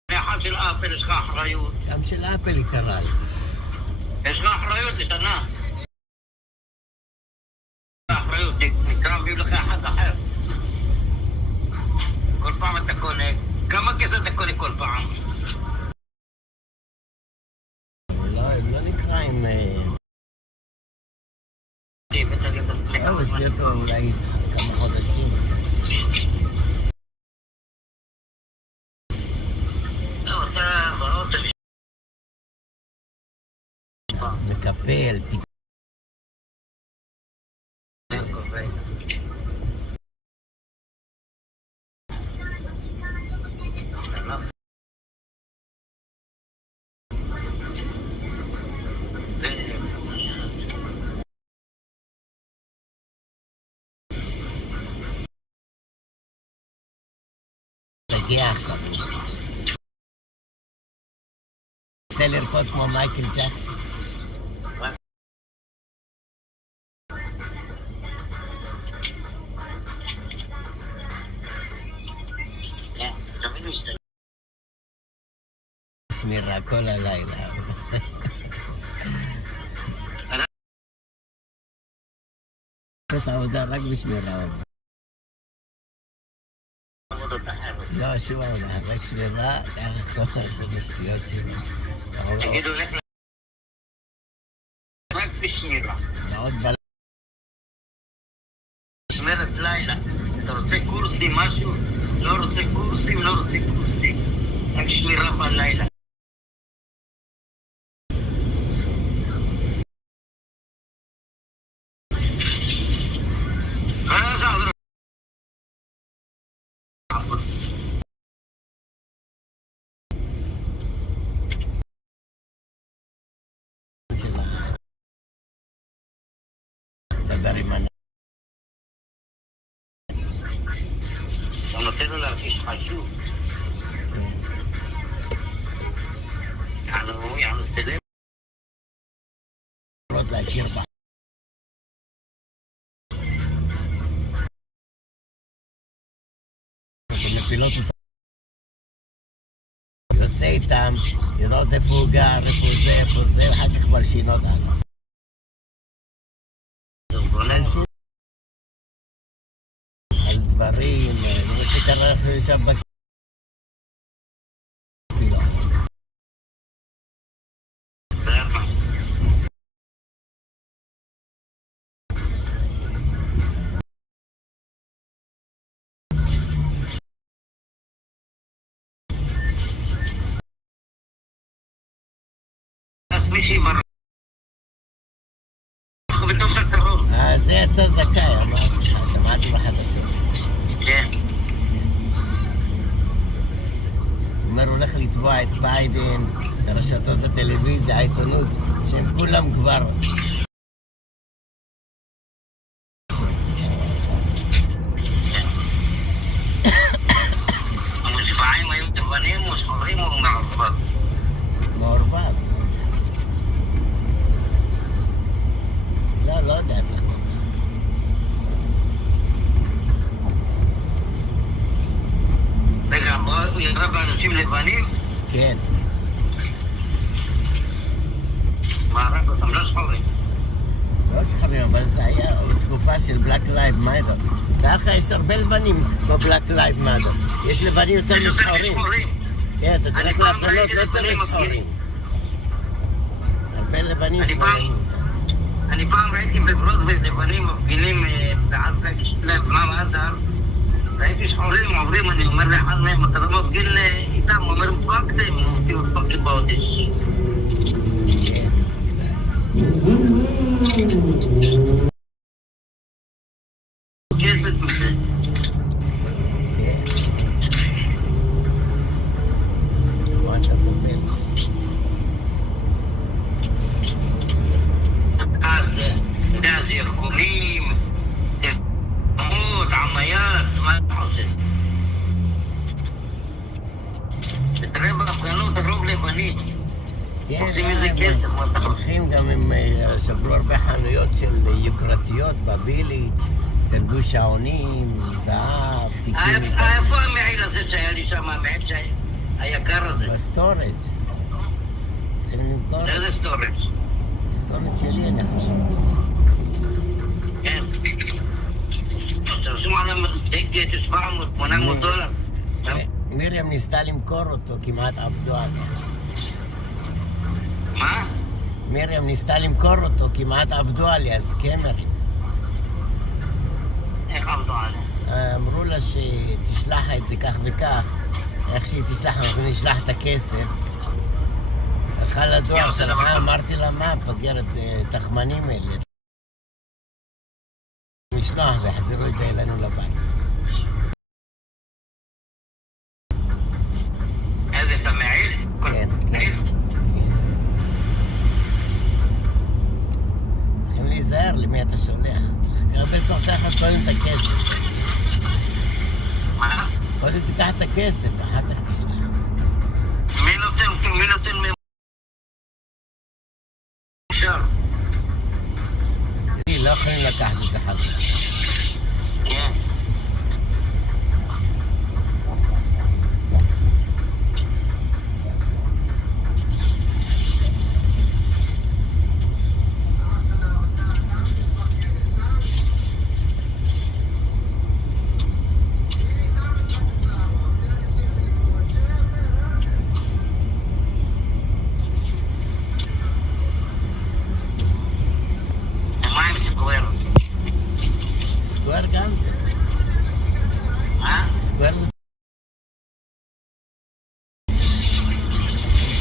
לאחד של אפל יש לך אחריות. גם של אפל היא קרה לי. יש לך אחריות לשנה. אחריות, נקרא מביאים לך אחד אחר. כל פעם אתה קונה, כמה כסף אתה קונה כל פעם? לא, הם לא נקראים... הבאת תגיד לפני טוב, כמה יש זמן. לי אותו אולי כמה חודשים. לא, אתה באוטו מקפל, תגיע עכשיו. רוצה לרקוד כמו מייקל ג'קסון. שמירה כל הלילה. פס עבודה רק בשמירה. לא, שום עבודה, רק שמירה, ככה כל לעשות השטויות שלי. תגידו, לך רק בשמירה. מאוד משמרת לילה. אתה רוצה קורסים, משהו? לא רוצה קורסים, לא רוצה קורסים. רק שמירה בלילה. דבר עם הנ... אתה נותן לו להרגיש חשוב. יענו סלם. עוד להכיר בה. אתם מפילות אותם. יוצא איתם, יודעות איפה הוא גר, איפה זה, ואחר כך מלשין אותנו. על דברים, מה שקרה עכשיו בקהילה. מישהי ברח בתוך הקרוב. זה יצא זכאי, אמרתי לך, שמעתי בחדשות. כן. הוא אומר, הולך לתבוע את ביידן, את הרשתות הטלוויזיה, העיתונות, שהם כולם כבר... המושבעים היו לבנים, מושחורים או מעורבב? מעורבב. לא יודע, צריך לדעת. רגע, הוא ירה באנשים לבנים? כן. מה הרג אותם? לא שחורים? לא שחורים, אבל זה היה בתקופה של Black Lives Matter. ככה יש הרבה לבנים בבלק לייב מאטר. יש לבנים יותר משחורים. כן, אתה צריך להפגנות לא יותר משחורים. הרבה לבנים שמאלנים. אני פעם ראיתי בברודווי לבנים מפגינים בעד לב מאטר. ראיתי שחורים עוברים, אני אומר לאחד מהם, אתה לא מפגין איתם, הוא אומר, פאקתם, הוא אותי ופאקי באודיסי. כסף מזה. זה ירקונים, תמות, עמיית, מה אתה חושב? תראה בהפגנות הרוב לבנים. עושים איזה כסף, מה אתה חושב? הולכים גם הם סגרו הרבה חנויות של יוקרתיות בוויליג', גנבו שעונים, זהב, תיקים איתם. איפה המעיל הזה שהיה לי שם, המעיל היקר הזה? בסטורג'. צריכים למכור. איזה סטורג'? סטורג' שלי אני חושב. כן. תרשום עליהם דגת 700-800 דולר. מרים ניסתה למכור אותו, כמעט עבדו על זה. מה? מרים ניסתה למכור אותו, כמעט עבדו עליה, סקמרים. איך עבדו עליה? אמרו לה שתשלח את זה כך וכך, איך שהיא תשלח, אנחנו נשלח את הכסף. הלכה לדואר שלך, אמרתי לה, מה, מפגרת, תחמנים אלה. משלוח והחזירו את זה אלינו לבית. איזה, אתה מעיל? כן, כן. צריכים להיזהר למי אתה שולח. צריך לקבל כל כך קודם את הכסף. מה? קודם תיקח את הכסף, אחר כך תשלח. מי נותן אפשר? לא יכולים לקחת את זה חזרה. כן. סקוואר גם? מה? סקוואר זה...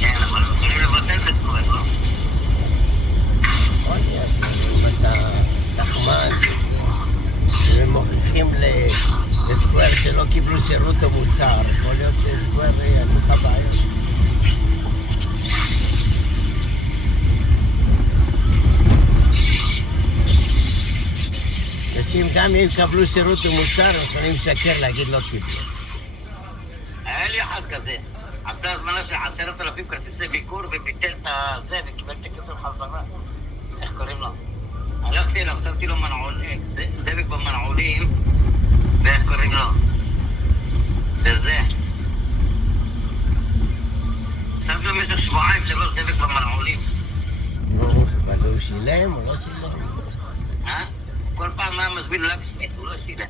כן, אבל יכולים לבטל בסקוואר, לא? יכול להיות, אם אתה תחמן וזה, הם מוכיחים לסקוואר שלא קיבלו שירות או מוצר, יכול להיות שסקוואר יעשו לך בעיות. אנשים גם אם יקבלו שירות ומוצר, הם יכולים לשקר להגיד לא קיבלו. היה לי אחד כזה, עשה הזמנה של 10,000 כרטיסי ביקור וביטל את זה וקיבל את הכסף חזרה. איך קוראים לו? הלכתי אליו, שמתי לו דבק במנעולים, ואיך קוראים לו? וזה. שמתי לו במשך 2-3 דבק במנעולים. נו, אבל הוא שילם או לא שילם? כל פעם מה מסביר לקסמית, הוא לא שילם.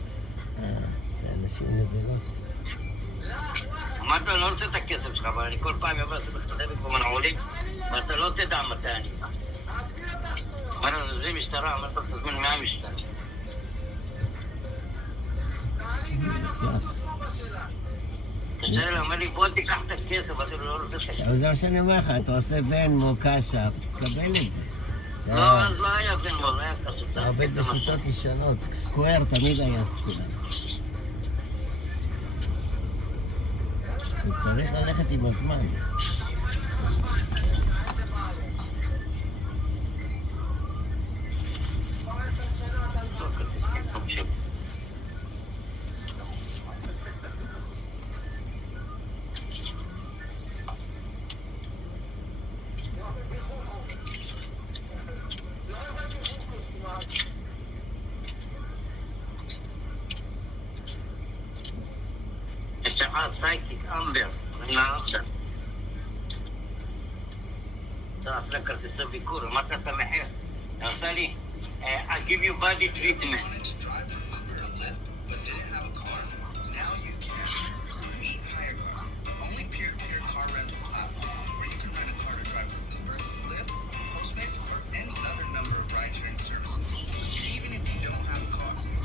זה אנשים נבלות. אמרת לו, אני לא רוצה את הכסף שלך, אבל אני כל פעם יבוא לעשות לך דבק במנעולים, ואתה לא תדע מתי אני בא. אמרת לו, זה משטרה, אמרת לו, תזמין מהמשטרה. קשה לי, אומר לי, בוא תיקח את הכסף, אז הוא לא רוצה את הכסף. אבל זה מה שאני אומר לך, אתה עושה בן מוקשה, תקבל את זה. לא, אז לא היה בן מול, היה קשה. אתה עובד בשיטות ישנות, סקוואר תמיד היה סקוואר. אתה צריך ללכת עם הזמן. יש לך סייקיק אמבר, נעשה. צריך לה כרטיסי ביקור, אמרת את המחיר. עשה לי, I'll give you body treatment.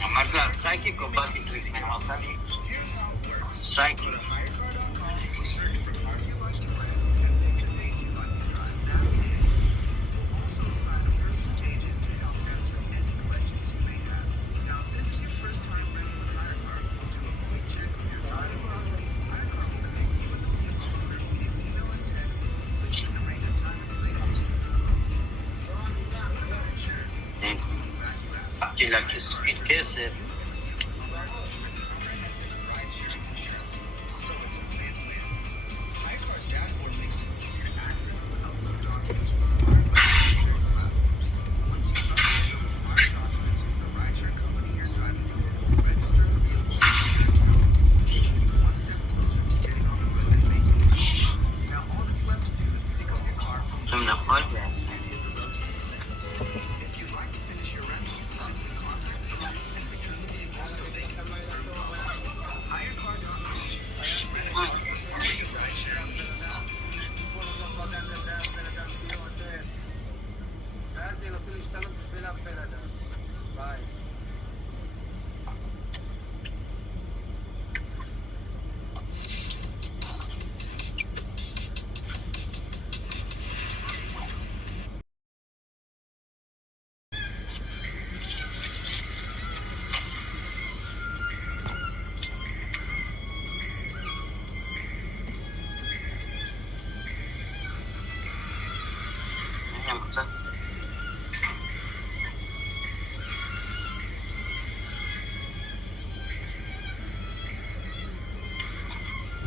אמרת לה סייקיק או body treatment, עשה לי סייקיק. באתי להכספית כסף.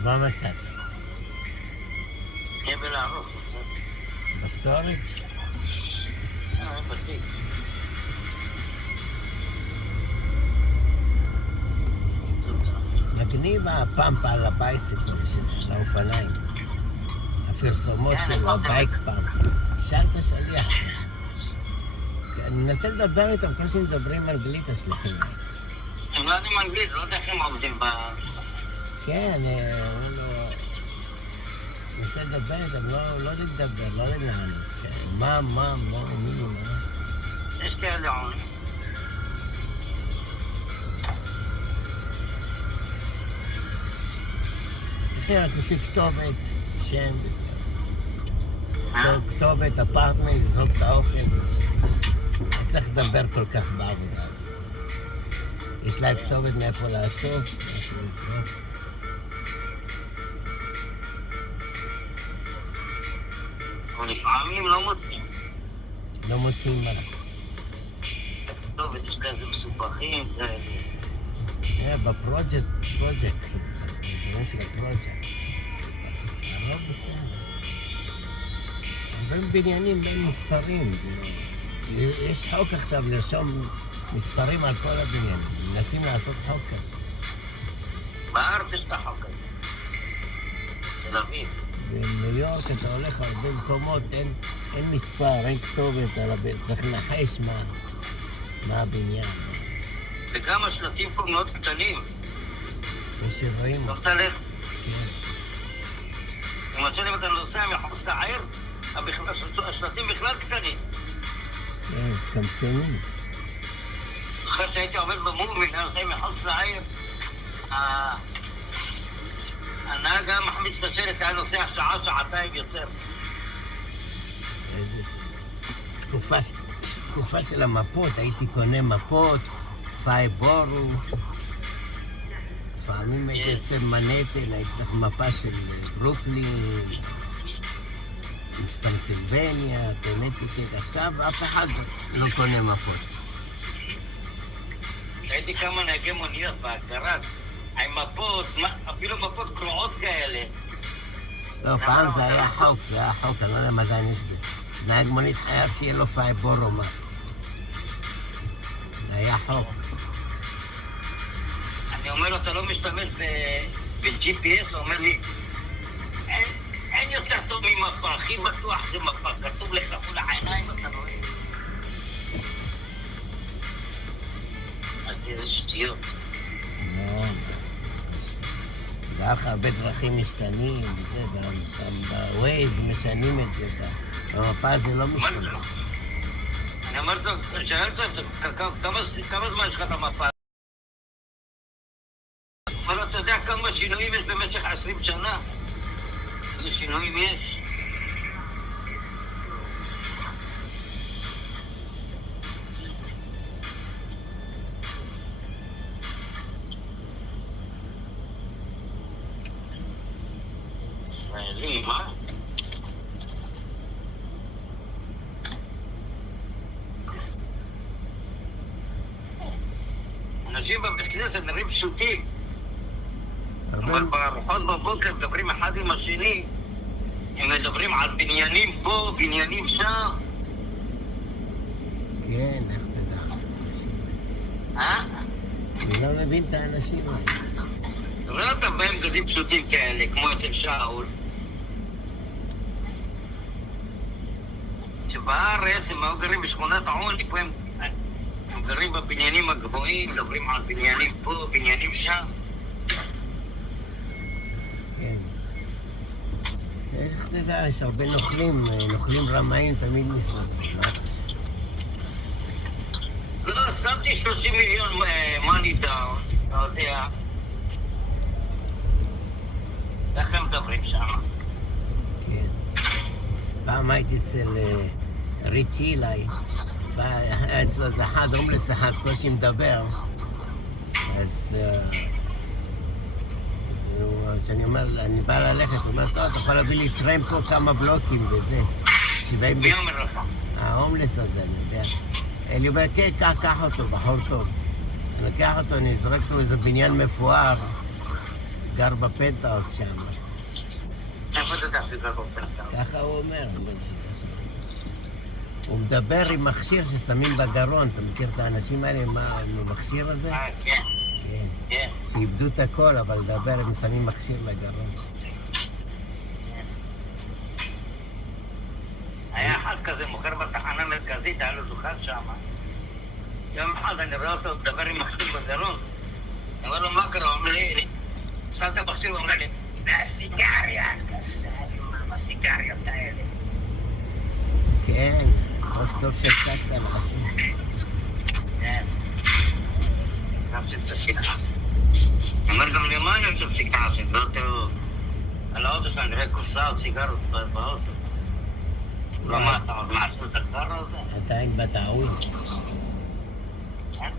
מה מצאת? חבל ארוך מצאת. בסטורג'? בתיק. מגניב הפאמפ על הבייסיקל של האופניים. הפרסומות של הבייק פאמפ. תשאל את השליח. אני מנסה לדבר איתם כמו שמדברים אנגלית השליחים. הם לא יודעים אנגלית, לא יודע איך הם עובדים ב... כן, מנסה לדבר איתם, לא לדבר, לא לנענות. מה, מי. יש כאלה עונים. רק לפי כתובת, שם וזהו. כתובת, אפרטמנט, לזרוק את האוכל וזהו. לא צריך לדבר כל כך בעבודה הזאת. יש להם כתובת מאיפה לאסוף, מאיפה לזרוק. אבל לפעמים לא מוצאים. לא מוצאים מה. כתובת, יש כזה מסופחים, כאלה. בפרוג'קט, באזורים של הפרוג'קט. לא בסדר. בין בניינים, בין מספרים. יש חוק עכשיו לרשום מספרים על כל הבניינים. מנסים לעשות חוק כזה. בארץ יש את החוק הזה. תל אביב. בניו יורק אתה הולך הרבה מקומות, אין מספר, אין כתובת על הבית. צריך לנחש מה הבניין. וגם השלטים פה מאוד קטנים. יש שרואים. שמת לב? כן. למשל אם אתה נוסע מחוץ לעיר, השלטים בכלל קטנים. כן, קמצנים. אחרי שהייתי עובד במוביל, אני נוסע מחוץ לעיר, הנהג היה מחמיץ את השלט, היה נוסע שעה, שעתיים יותר. איזה תקופה של המפות, הייתי קונה מפות, פייבורו. לפעמים הייתי יוצא מנהטן, הייתי צריך מפה של ברוקלין, פנסילבניה, קונטיקט. עכשיו אף אחד לא קונה מפות. הייתי כמה נהגי מוניות בהגדרה, עם מפות, אפילו מפות קרועות כאלה. לא, פעם זה היה חוק, אני לא יודע מה זה יש זה. נהג מונית חייב שיהיה לו פייבורו מה. זה היה חוק. אני אומר לו, אתה לא משתמש ב-GPS? הוא אומר לי, אין יותר טוב ממפה, הכי בטוח זה מפה, כתוב לך מול העיניים, אתה רואה. אז תראה שטויות. לא, דרך הרבה דרכים משתנים, גם בווייז משנים את זה, במפה זה לא משתנה. אני אומר לו, שאלת כמה זמן יש לך את המפה? אבל אתה יודע כמה שינויים יש במשך 20 שנה? איזה שינויים יש? ישראלים, מה? אנשים בבית כנסת נראים פשוטים. אבל בארוחות בבוקר מדברים אחד עם השני, הם מדברים על בניינים פה, בניינים שם. כן, איך תדע? אני לא מבין את האנשים האלה. רואה אותם בהם בגדים פשוטים כאלה, כמו אצל שאול. שבארץ הם היו גרים בשכונת העוני, פה הם גרים בבניינים הגבוהים, מדברים על בניינים פה, בניינים שם. איך תדע, יש הרבה נוכלים רמאים תמיד מסתדרים, מה אתה חושב? לא, שמתי 30 מיליון money down, אתה יודע. איך הם מדברים שם? כן. פעם הייתי אצל ריצ'י אילי, היה אצלו זה אחד, הומלס אחד, קושי מדבר, אז כשאני אומר, אני בא ללכת, הוא אומר, טוב, אתה יכול להביא לי טרמפ פה כמה בלוקים וזה. מי אומר לך? ההומלס הזה, אני יודע. אני אומר, כן, קח אותו, בחור טוב. אני לוקח אותו, אני זורק אותו איזה בניין מפואר, גר בפנטהאוס שם. איפה אתה יודע שגר בפנטהאוס? ככה הוא אומר. הוא מדבר עם מכשיר ששמים בגרון. אתה מכיר את האנשים האלה עם המכשיר הזה? כן. כן. שאיבדו את הכל, אבל לדבר הם שמים מכשיר לגרון. היה אחד כזה מוכר בתחנה מרכזית, היה לו דוכן שם. יום אחד אני רואה אותו מדבר עם מכשיר בגרון. אני אומר לו, מה קרה? הוא אומר לי, שם את המכשיר, הוא אומר לי, מהסיגריה, מהסיגריות האלה. כן, טוב שהפסקת על השם. כן. טוב שתפסיק. אני אומר גם למה אני רוצה להפסיק את העשן? על האוטו שלנו נראה קופסה או סיגרות באוטו. מה, אתה עוד מעשו את הדבר הזה? עדיין בטעוין.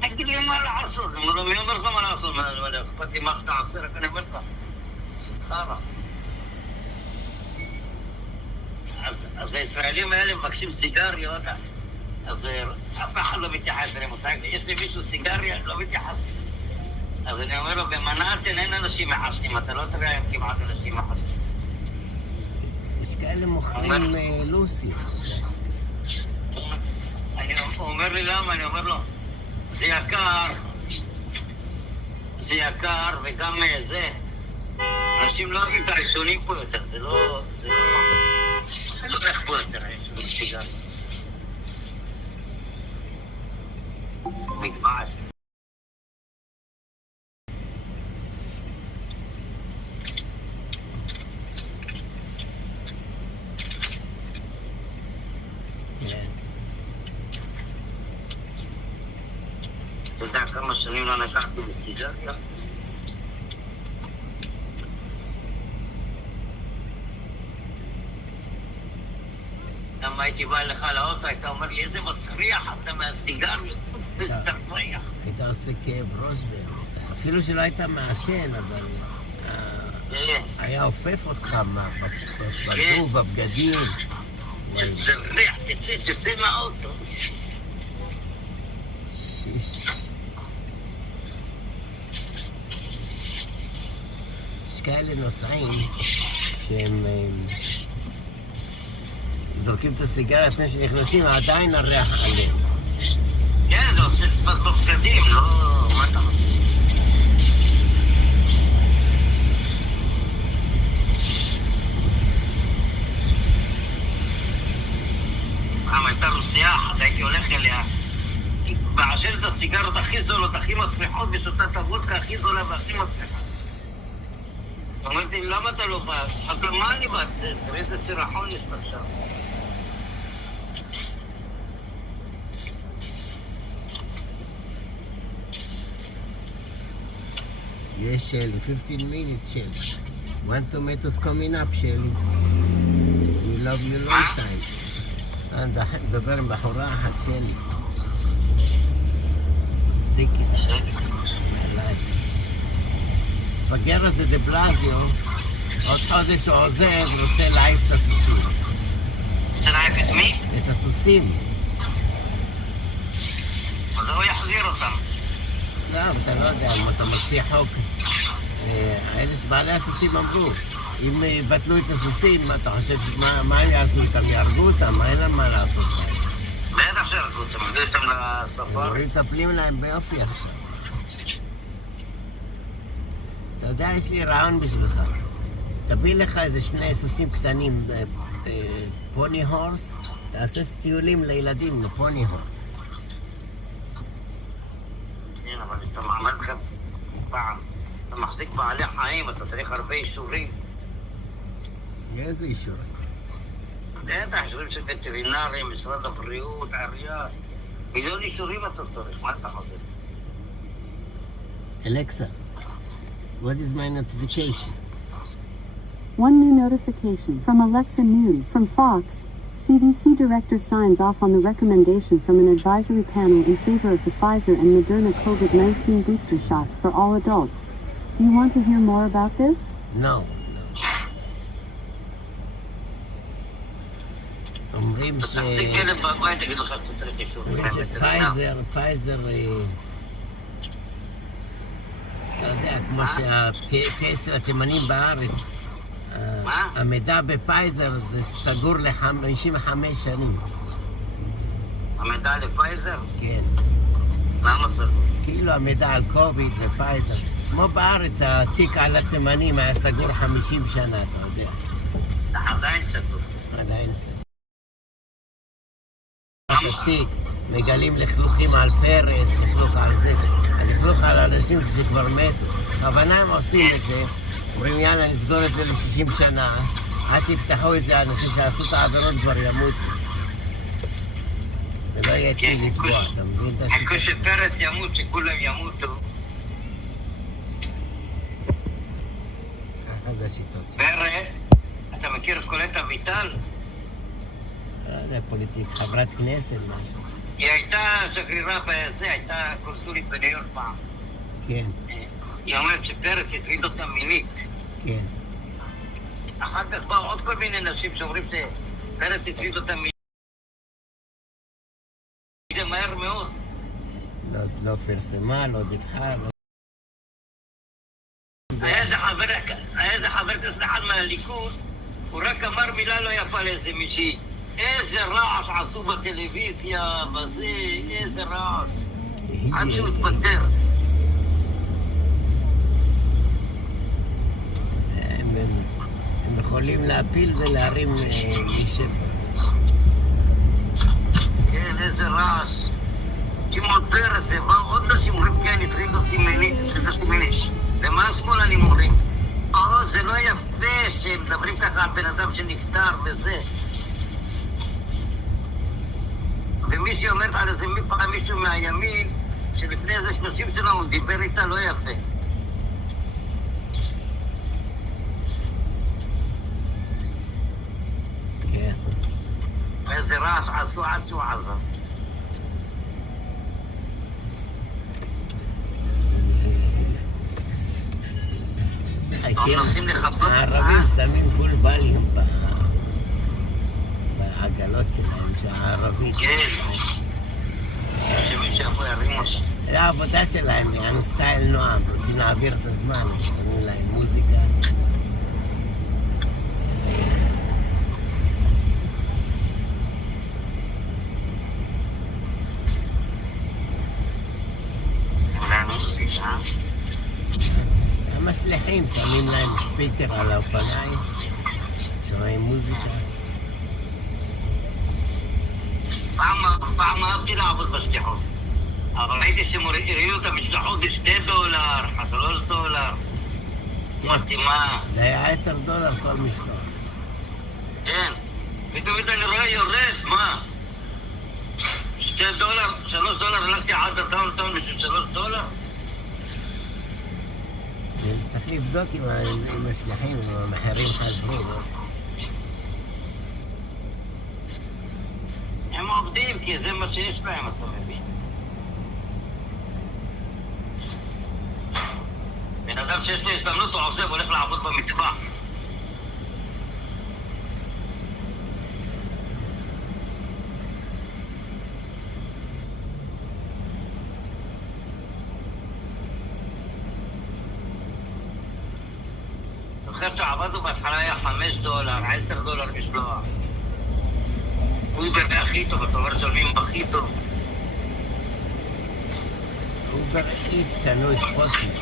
תגיד לי מה לעשות, מי אומר לך מה לעשות? אכפת לי מה שאתה עושה, רק אני אומר לך. סחרה. אז הישראלים האלה מבקשים סיגריות, אז אף אחד לא מתייחס אליהם. יש לי מישהו סיגריה, לא מתייחס. אז אני אומר לו, במנהטן אין אנשים מחשנים, אתה לא תראה היום כמעט אנשים מחשנים. יש כאלה מוכרים לוסי. הוא אומר לי למה, אני אומר לו, זה יקר וגם זה. אנשים לא אוהבים את הראשונים פה יותר, זה לא איך פה יותר הראשונים סיגריה. מגבש. אתה יודע כמה שנים לא נגעתי בסיגריה? גם הייתי בא אליך לאוטו, היית אומר לי איזה מסריח אתה מהסיגריות, מסריח. היית עושה כאב ראש באמת, אפילו שלא היית מעשן, אבל היה עופף אותך בגוף, בבגדים. מסריח, תצא מהאוטו. יש כאלה נוסעים שהם זורקים את הסיגריה לפני שנכנסים, עדיין הריח עליהם. כן, זה עושה צפת בבגדים, לא... מה אתה חושב? פעם הייתה רוסיה אחת, הייתי הולך אליה, היא מעשנת את הסיגרות הכי זולות, הכי מסריחות, ושותה את הוודקה הכי זולה והכי מסריחה. אמרתי, למה אתה לא בא? אבל מה אני בא? תראה איזה סירחון יש לך שם. Yes, Shelly, 15 minutes, Shelly. One tomatoes coming up, Shelly. We love you long time. דבר עם בחורה אחת, Shelly. זיק איתה. מפגר הזה דה בלזיו, עוד חודש הוא עוזב ורוצה להעיף את הסוסים. רוצה להעיף את מי? את הסוסים. אז הוא יחזיר אותם. לא, אתה לא יודע, אם אתה מציע חוק, האלה שבעלי הסוסים אמרו, אם יבטלו את הסוסים, אתה חושב, מה הם יעשו איתם? יהרגו אותם? אין להם מה לעשות להם. בטח שיהרגו אותם, יביאו אותם לספארי. הם מטפלים להם ביופי עכשיו. אתה יודע, יש לי רעיון בשבילך. תביא לך איזה שני סוסים קטנים, פוני הורס, תעשה טיולים לילדים לפוני הורס. כן, אבל אתה מעמד כאן פעם. אתה מחזיק בעלי חיים, אתה צריך הרבה אישורים. איזה אישורים? בטח, אישורים של וטרינרים, משרד הבריאות, עירייה. מיליון אישורים אתה צריך, מה אתה חושב? Alexa, what is my notification? One new notification from Alexa News from Fox. CDC director signs off on the recommendation from an advisory panel in favor of the Pfizer and Moderna COVID-19 booster shots for all adults. Do you want to hear more about this? No. אומרים שפייזר, אתה יודע, כמו שהקייס של התימנים בארץ. המידע בפייזר זה סגור ל-55 שנים. המידע לפייזר? כן. למה סגור? כאילו המידע על קוביד ופייזר. כמו בארץ, התיק על התימנים היה סגור 50 שנה, אתה יודע. עדיין סגור. עדיין סגור. התיק, מגלים לכלוכים על פרס, לכלוך על זה. לכלוך על אנשים שכבר מתו. בכוונה הם עושים את זה. אומרים, יאללה, נסגור את זה ל-60 שנה, עד שיפתחו את זה, האנשים שעשו את העבירות כבר ימותו. זה לא יהיה את מי לתבוע, אתה מבין את השיטה? חכו שפרס ימות, שכולם ימותו. ככה זה השיטות. פרס? אתה מכיר את קולט אביטל? לא יודע, פוליטיק, חברת כנסת, משהו. היא הייתה שגרירה בזה, הייתה קונסולית בניו יורק פעם. כן. היא אומרת שפרס הטריד אותה מינית. כן. אחר כך באו עוד כל מיני נשים שאומרים שפרס הטריד אותה מינית. זה מהר מאוד. לא פרסמה, לא דיווחה, לא... היה איזה חבר כנסת אחד מהליכוד, הוא רק אמר מילה לא יפה לאיזה מישהי. איזה רעש עשו בטלוויזיה, בזה, איזה רעש. עד שהוא התפטר. הם יכולים להפיל ולהרים מי שבצע. כן, איזה רעש. שמעון פרס, ובאו עוד נשים אומרים, כן, הטריד אותי מינית, ומה השמאלנים אומרים? זה לא יפה שהם מדברים ככה על בן אדם שנפטר וזה. ומישהי אומרת על איזה פעם מישהו מהימין, שלפני איזה 30 שנה הוא דיבר איתה לא יפה. כן. איזה רעש עשו עד שהוא עזב. מנסים לחסות... הערבים שמים פול ווליום בעגלות שלהם, שהערבית... כן. שמישהו יכול להרים אותה. זה העבודה שלהם, יענו סטייל נועם, רוצים להעביר את הזמן, שמים להם מוזיקה. המשליחים שמים להם ספיקר על האופניים, שומעים מוזיקה. פעם אהבתי לעבוד בשליחות, אבל ראיתי שהראינו את המשלחות ב$2, $3. מתאימה. זה היה $10 כל משלוח. כן, ותמיד אני רואה יורד, מה? $2, $3, הלכתי עד הטאון בשביל $3? צריך לבדוק עם המשלחים, עם המחירים חזרו. הם עובדים כי זה מה שיש להם, אתה מבין? בן אדם שיש לו הזדמנות הוא עוזב, הולך לעבוד במטבח. זוכר שעבדנו בהתחלה היה $5, $10 משלוח. אובר זה הכי טוב, אתה אומר שולמים הכי טוב. אובר איט קנו את פוסטמייט.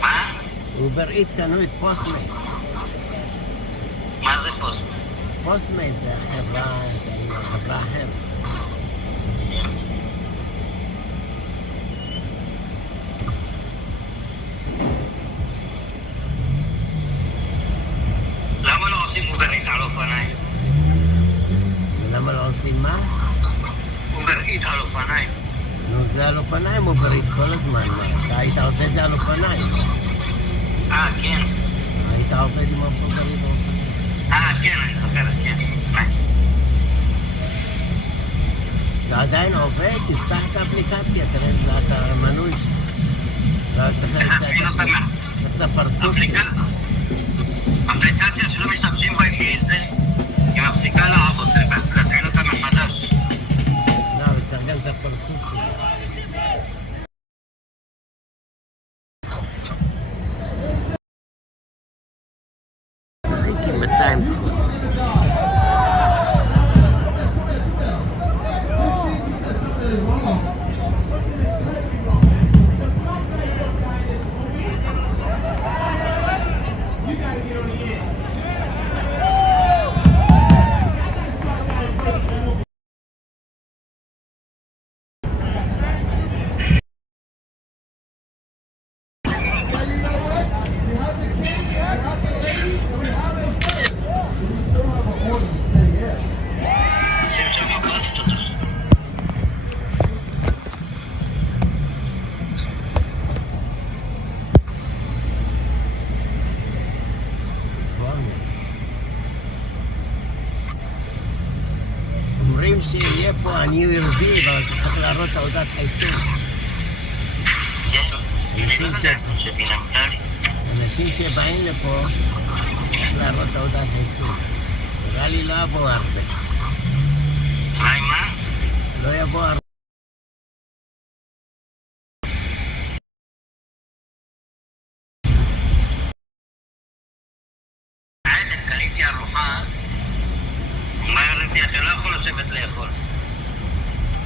מה? אובר איט קנו את פוסטמייט. מה זה פוסטמייט? פוסטמייט זה החברה שהיא חברה אחרת. למה לא עושים אובר איט על אופניים? למה לא עושים מה? אובר איט על אופניים. נו, זה על אופניים אובר איט כל הזמן. אתה היית עושה את זה על אופניים. כן. היית עובד עם אובר איט באופניים. כן, אני זוכרת, כן. זה עדיין עובד? תפתח את האפליקציה, תראה את המנוי שלך. לא, צריך את הפרצוף שלך. אפליקציה שלא משתמשים בה היא מפסיקה לעבוד, צריך להטעין אותה מחדש. לא, צריך גם את הפרצוף שלך. טיימס סקוואר. אומרים שיהיה פה הניו ירזי, אבל אתה צריך להראות תעודת חיסון. אנשים שבאים לפה צריך להראות תעודת חיסון. נראה לי לא יבואו הרבה. מה? לא יבואו הרבה. קניתי ארוחה, אומרת לי, אתה לא יכול לשבת לאכול.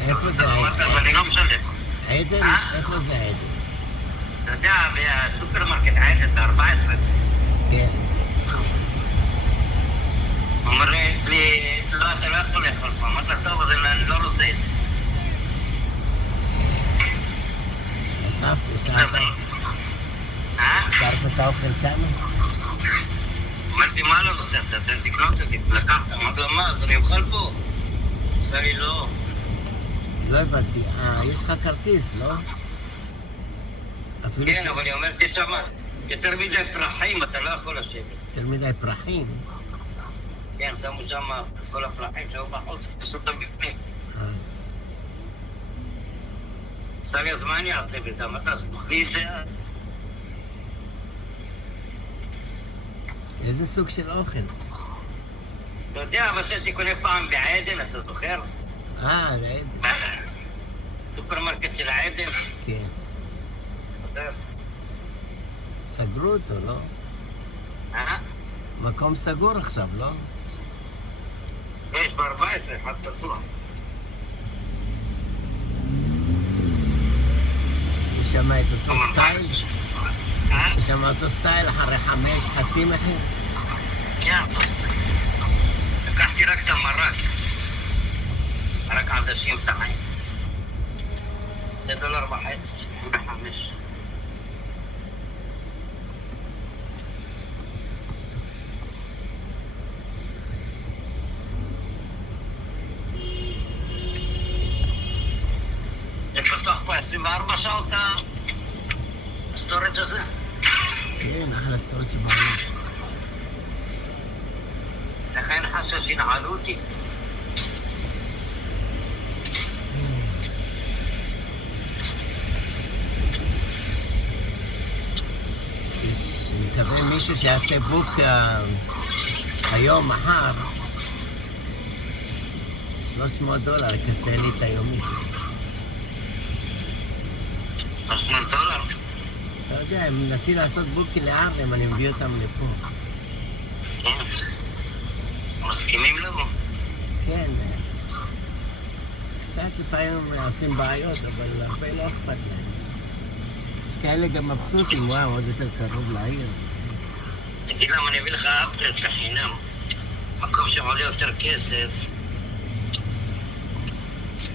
איפה זה אמרת, אז אני לא משלם. עדן? איפה זה עדן? אתה יודע, בסופרמרקט עדן, ב-14. כן. אומרת לי, לא, אתה לא יכול לאכול פה. אמרת לה, טוב, אז אני לא רוצה את זה. אספתי, שרת את האוכל שם? אמרתי, מה לא רוצה? אתה צריך לקנות אותי, לקחת. אמרתי לו, מה, אז אני אוכל פה? עושה לי לא. לא הבנתי. יש לך כרטיס, לא? כן, אבל היא אומרת, תשמע, יותר מדי פרחים, אתה לא יכול לשבת. יותר מדי פרחים? כן, שמו שם את כל הפרחים שהיו בחוץ, עשו אותם בפנים. עשה לי, אז מה אני אעשה בזה? אמרת, אז תאכלי את זה. איזה סוג של אוכל? אתה יודע, אבל שהייתי קונה פעם בעדן, אתה זוכר? זה עדן. סופרמרקט של העדן? כן. סגרו אותו, לא? מקום סגור עכשיו, לא? יש ב-14, אחד פתוח. יש שם את אותו סטייל? יש שם אותו סטייל אחרי 5, חצי מחיר? כן. לקחתי רק את המרק. רק עדשים טעים. זה $1.50, 5. זה פתוח פה 24 שעות הסטורג' הזה? כן, אחלה סטורג' שבעולם. לכן חשש שינעלו אותי. אני מקווה מישהו שיעשה בוק היום, מחר, $300 כסה לי את היומית. $300? אתה יודע, הם מנסים לעשות בוקי לארלם, אני מביא אותם לפה. מסכימים לבוא? כן. קצת לפעמים עושים בעיות, אבל הרבה לא אכפת להם. יש כאלה גם מבסוטים, וואו, עוד יותר קרוב לעיר. תגיד למה אני אביא לך אפלט לחינם. מקום שעולה יותר כסף.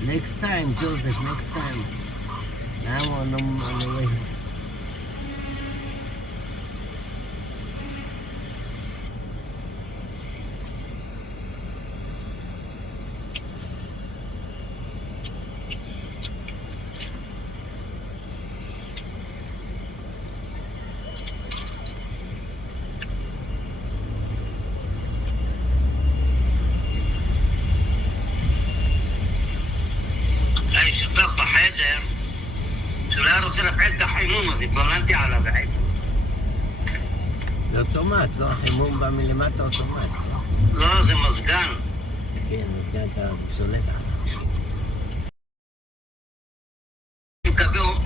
Next time, Joseph, next time. Now on the way. אז התלוננתי עליו בעיף. זה אוטומט, לא? החימום בא מלמטה אוטומט, לא? לא, זה מזגן. כן, מזגן אתה שולט עליו.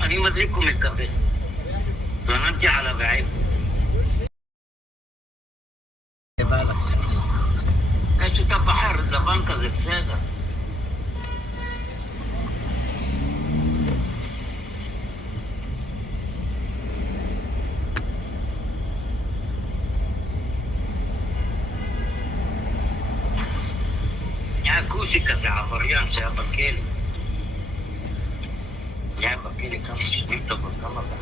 אני מדליק ומקווה. התלוננתי עליו בעיף. לבד עכשיו. אין שאתה בחר לבנק הזה, בסדר. היה כושי כזה, עבריין שהיה בכלא. היה בכלא כמה שנים טובות, כמה פעם.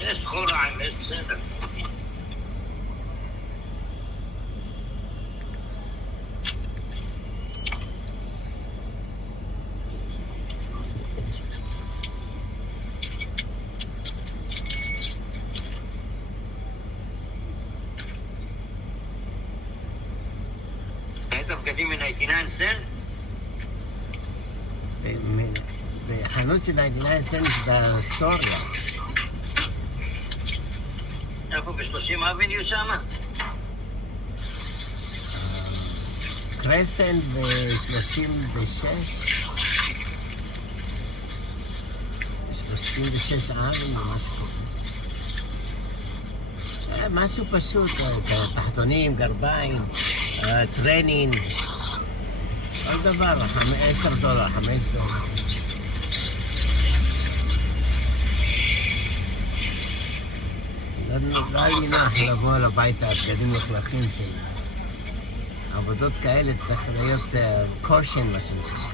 יש חורה עם יש בסדר. ראית בגדים מ-99 סנט? בחנות של 99 סנט באסטוריה. איפה ב-30 אבניו שמה? קרסנט ב-36. 36 אבניו, משהו כזה. משהו פשוט, תחתונים, גרביים, טרנינג, כל דבר, $10, $5. לא היה לי נוח לבוא לבית הבגדים מלוכלכים של עבודות כאלה, צריך להיות קושן מה שנקרא.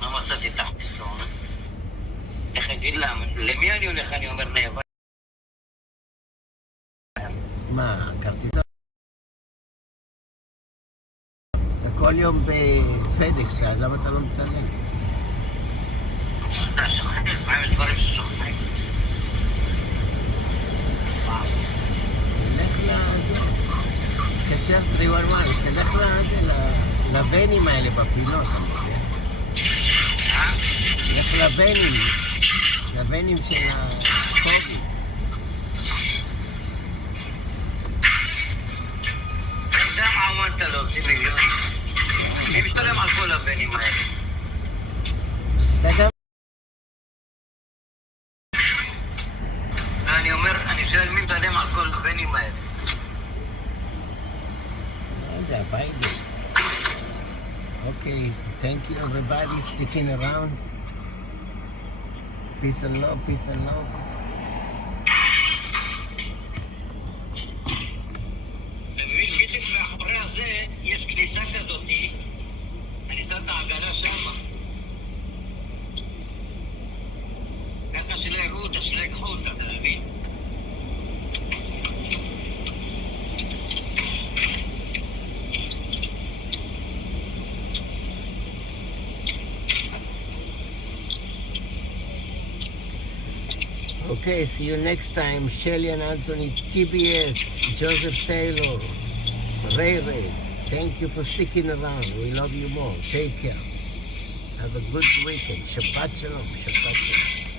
מה מצאתי את החיסון? איך אגיד להם? למי אני הולך? אני אומר נאבק. מה, כרטיס? אתה כל יום בפדקס, למה אתה לא מצלם? אתה שוכח, מה יש דברים ששוכחים? תלך לזה, תתקשר 311, תלך לזה, לבנים האלה בפינות, אני יודע. תלך לבנים של הקוביד. אתה יודע מה אמרת להוציא מיליון? מי משתלם על כל הבנים האלה? אתה גם... אני אומר, אני שואל מי משתלם על כל הבנים האלה? לא יודע, ביידן. Okay, thank you everybody sticking around. Peace and love, peace and love. בדיוק מאחורי הזה יש כניסה כזאת, אני שם את העגלה שמה. ככה שלא יראו אותה, שלא יקחו אותה, אתה מבין? Okay, see you next time. Shelly and Anthony, TBS, Joseph Taylor, Ray Ray. Thank you for sticking around. We love you more. Take care. Have a good weekend. Shabbat shalom. Shabbat shalom.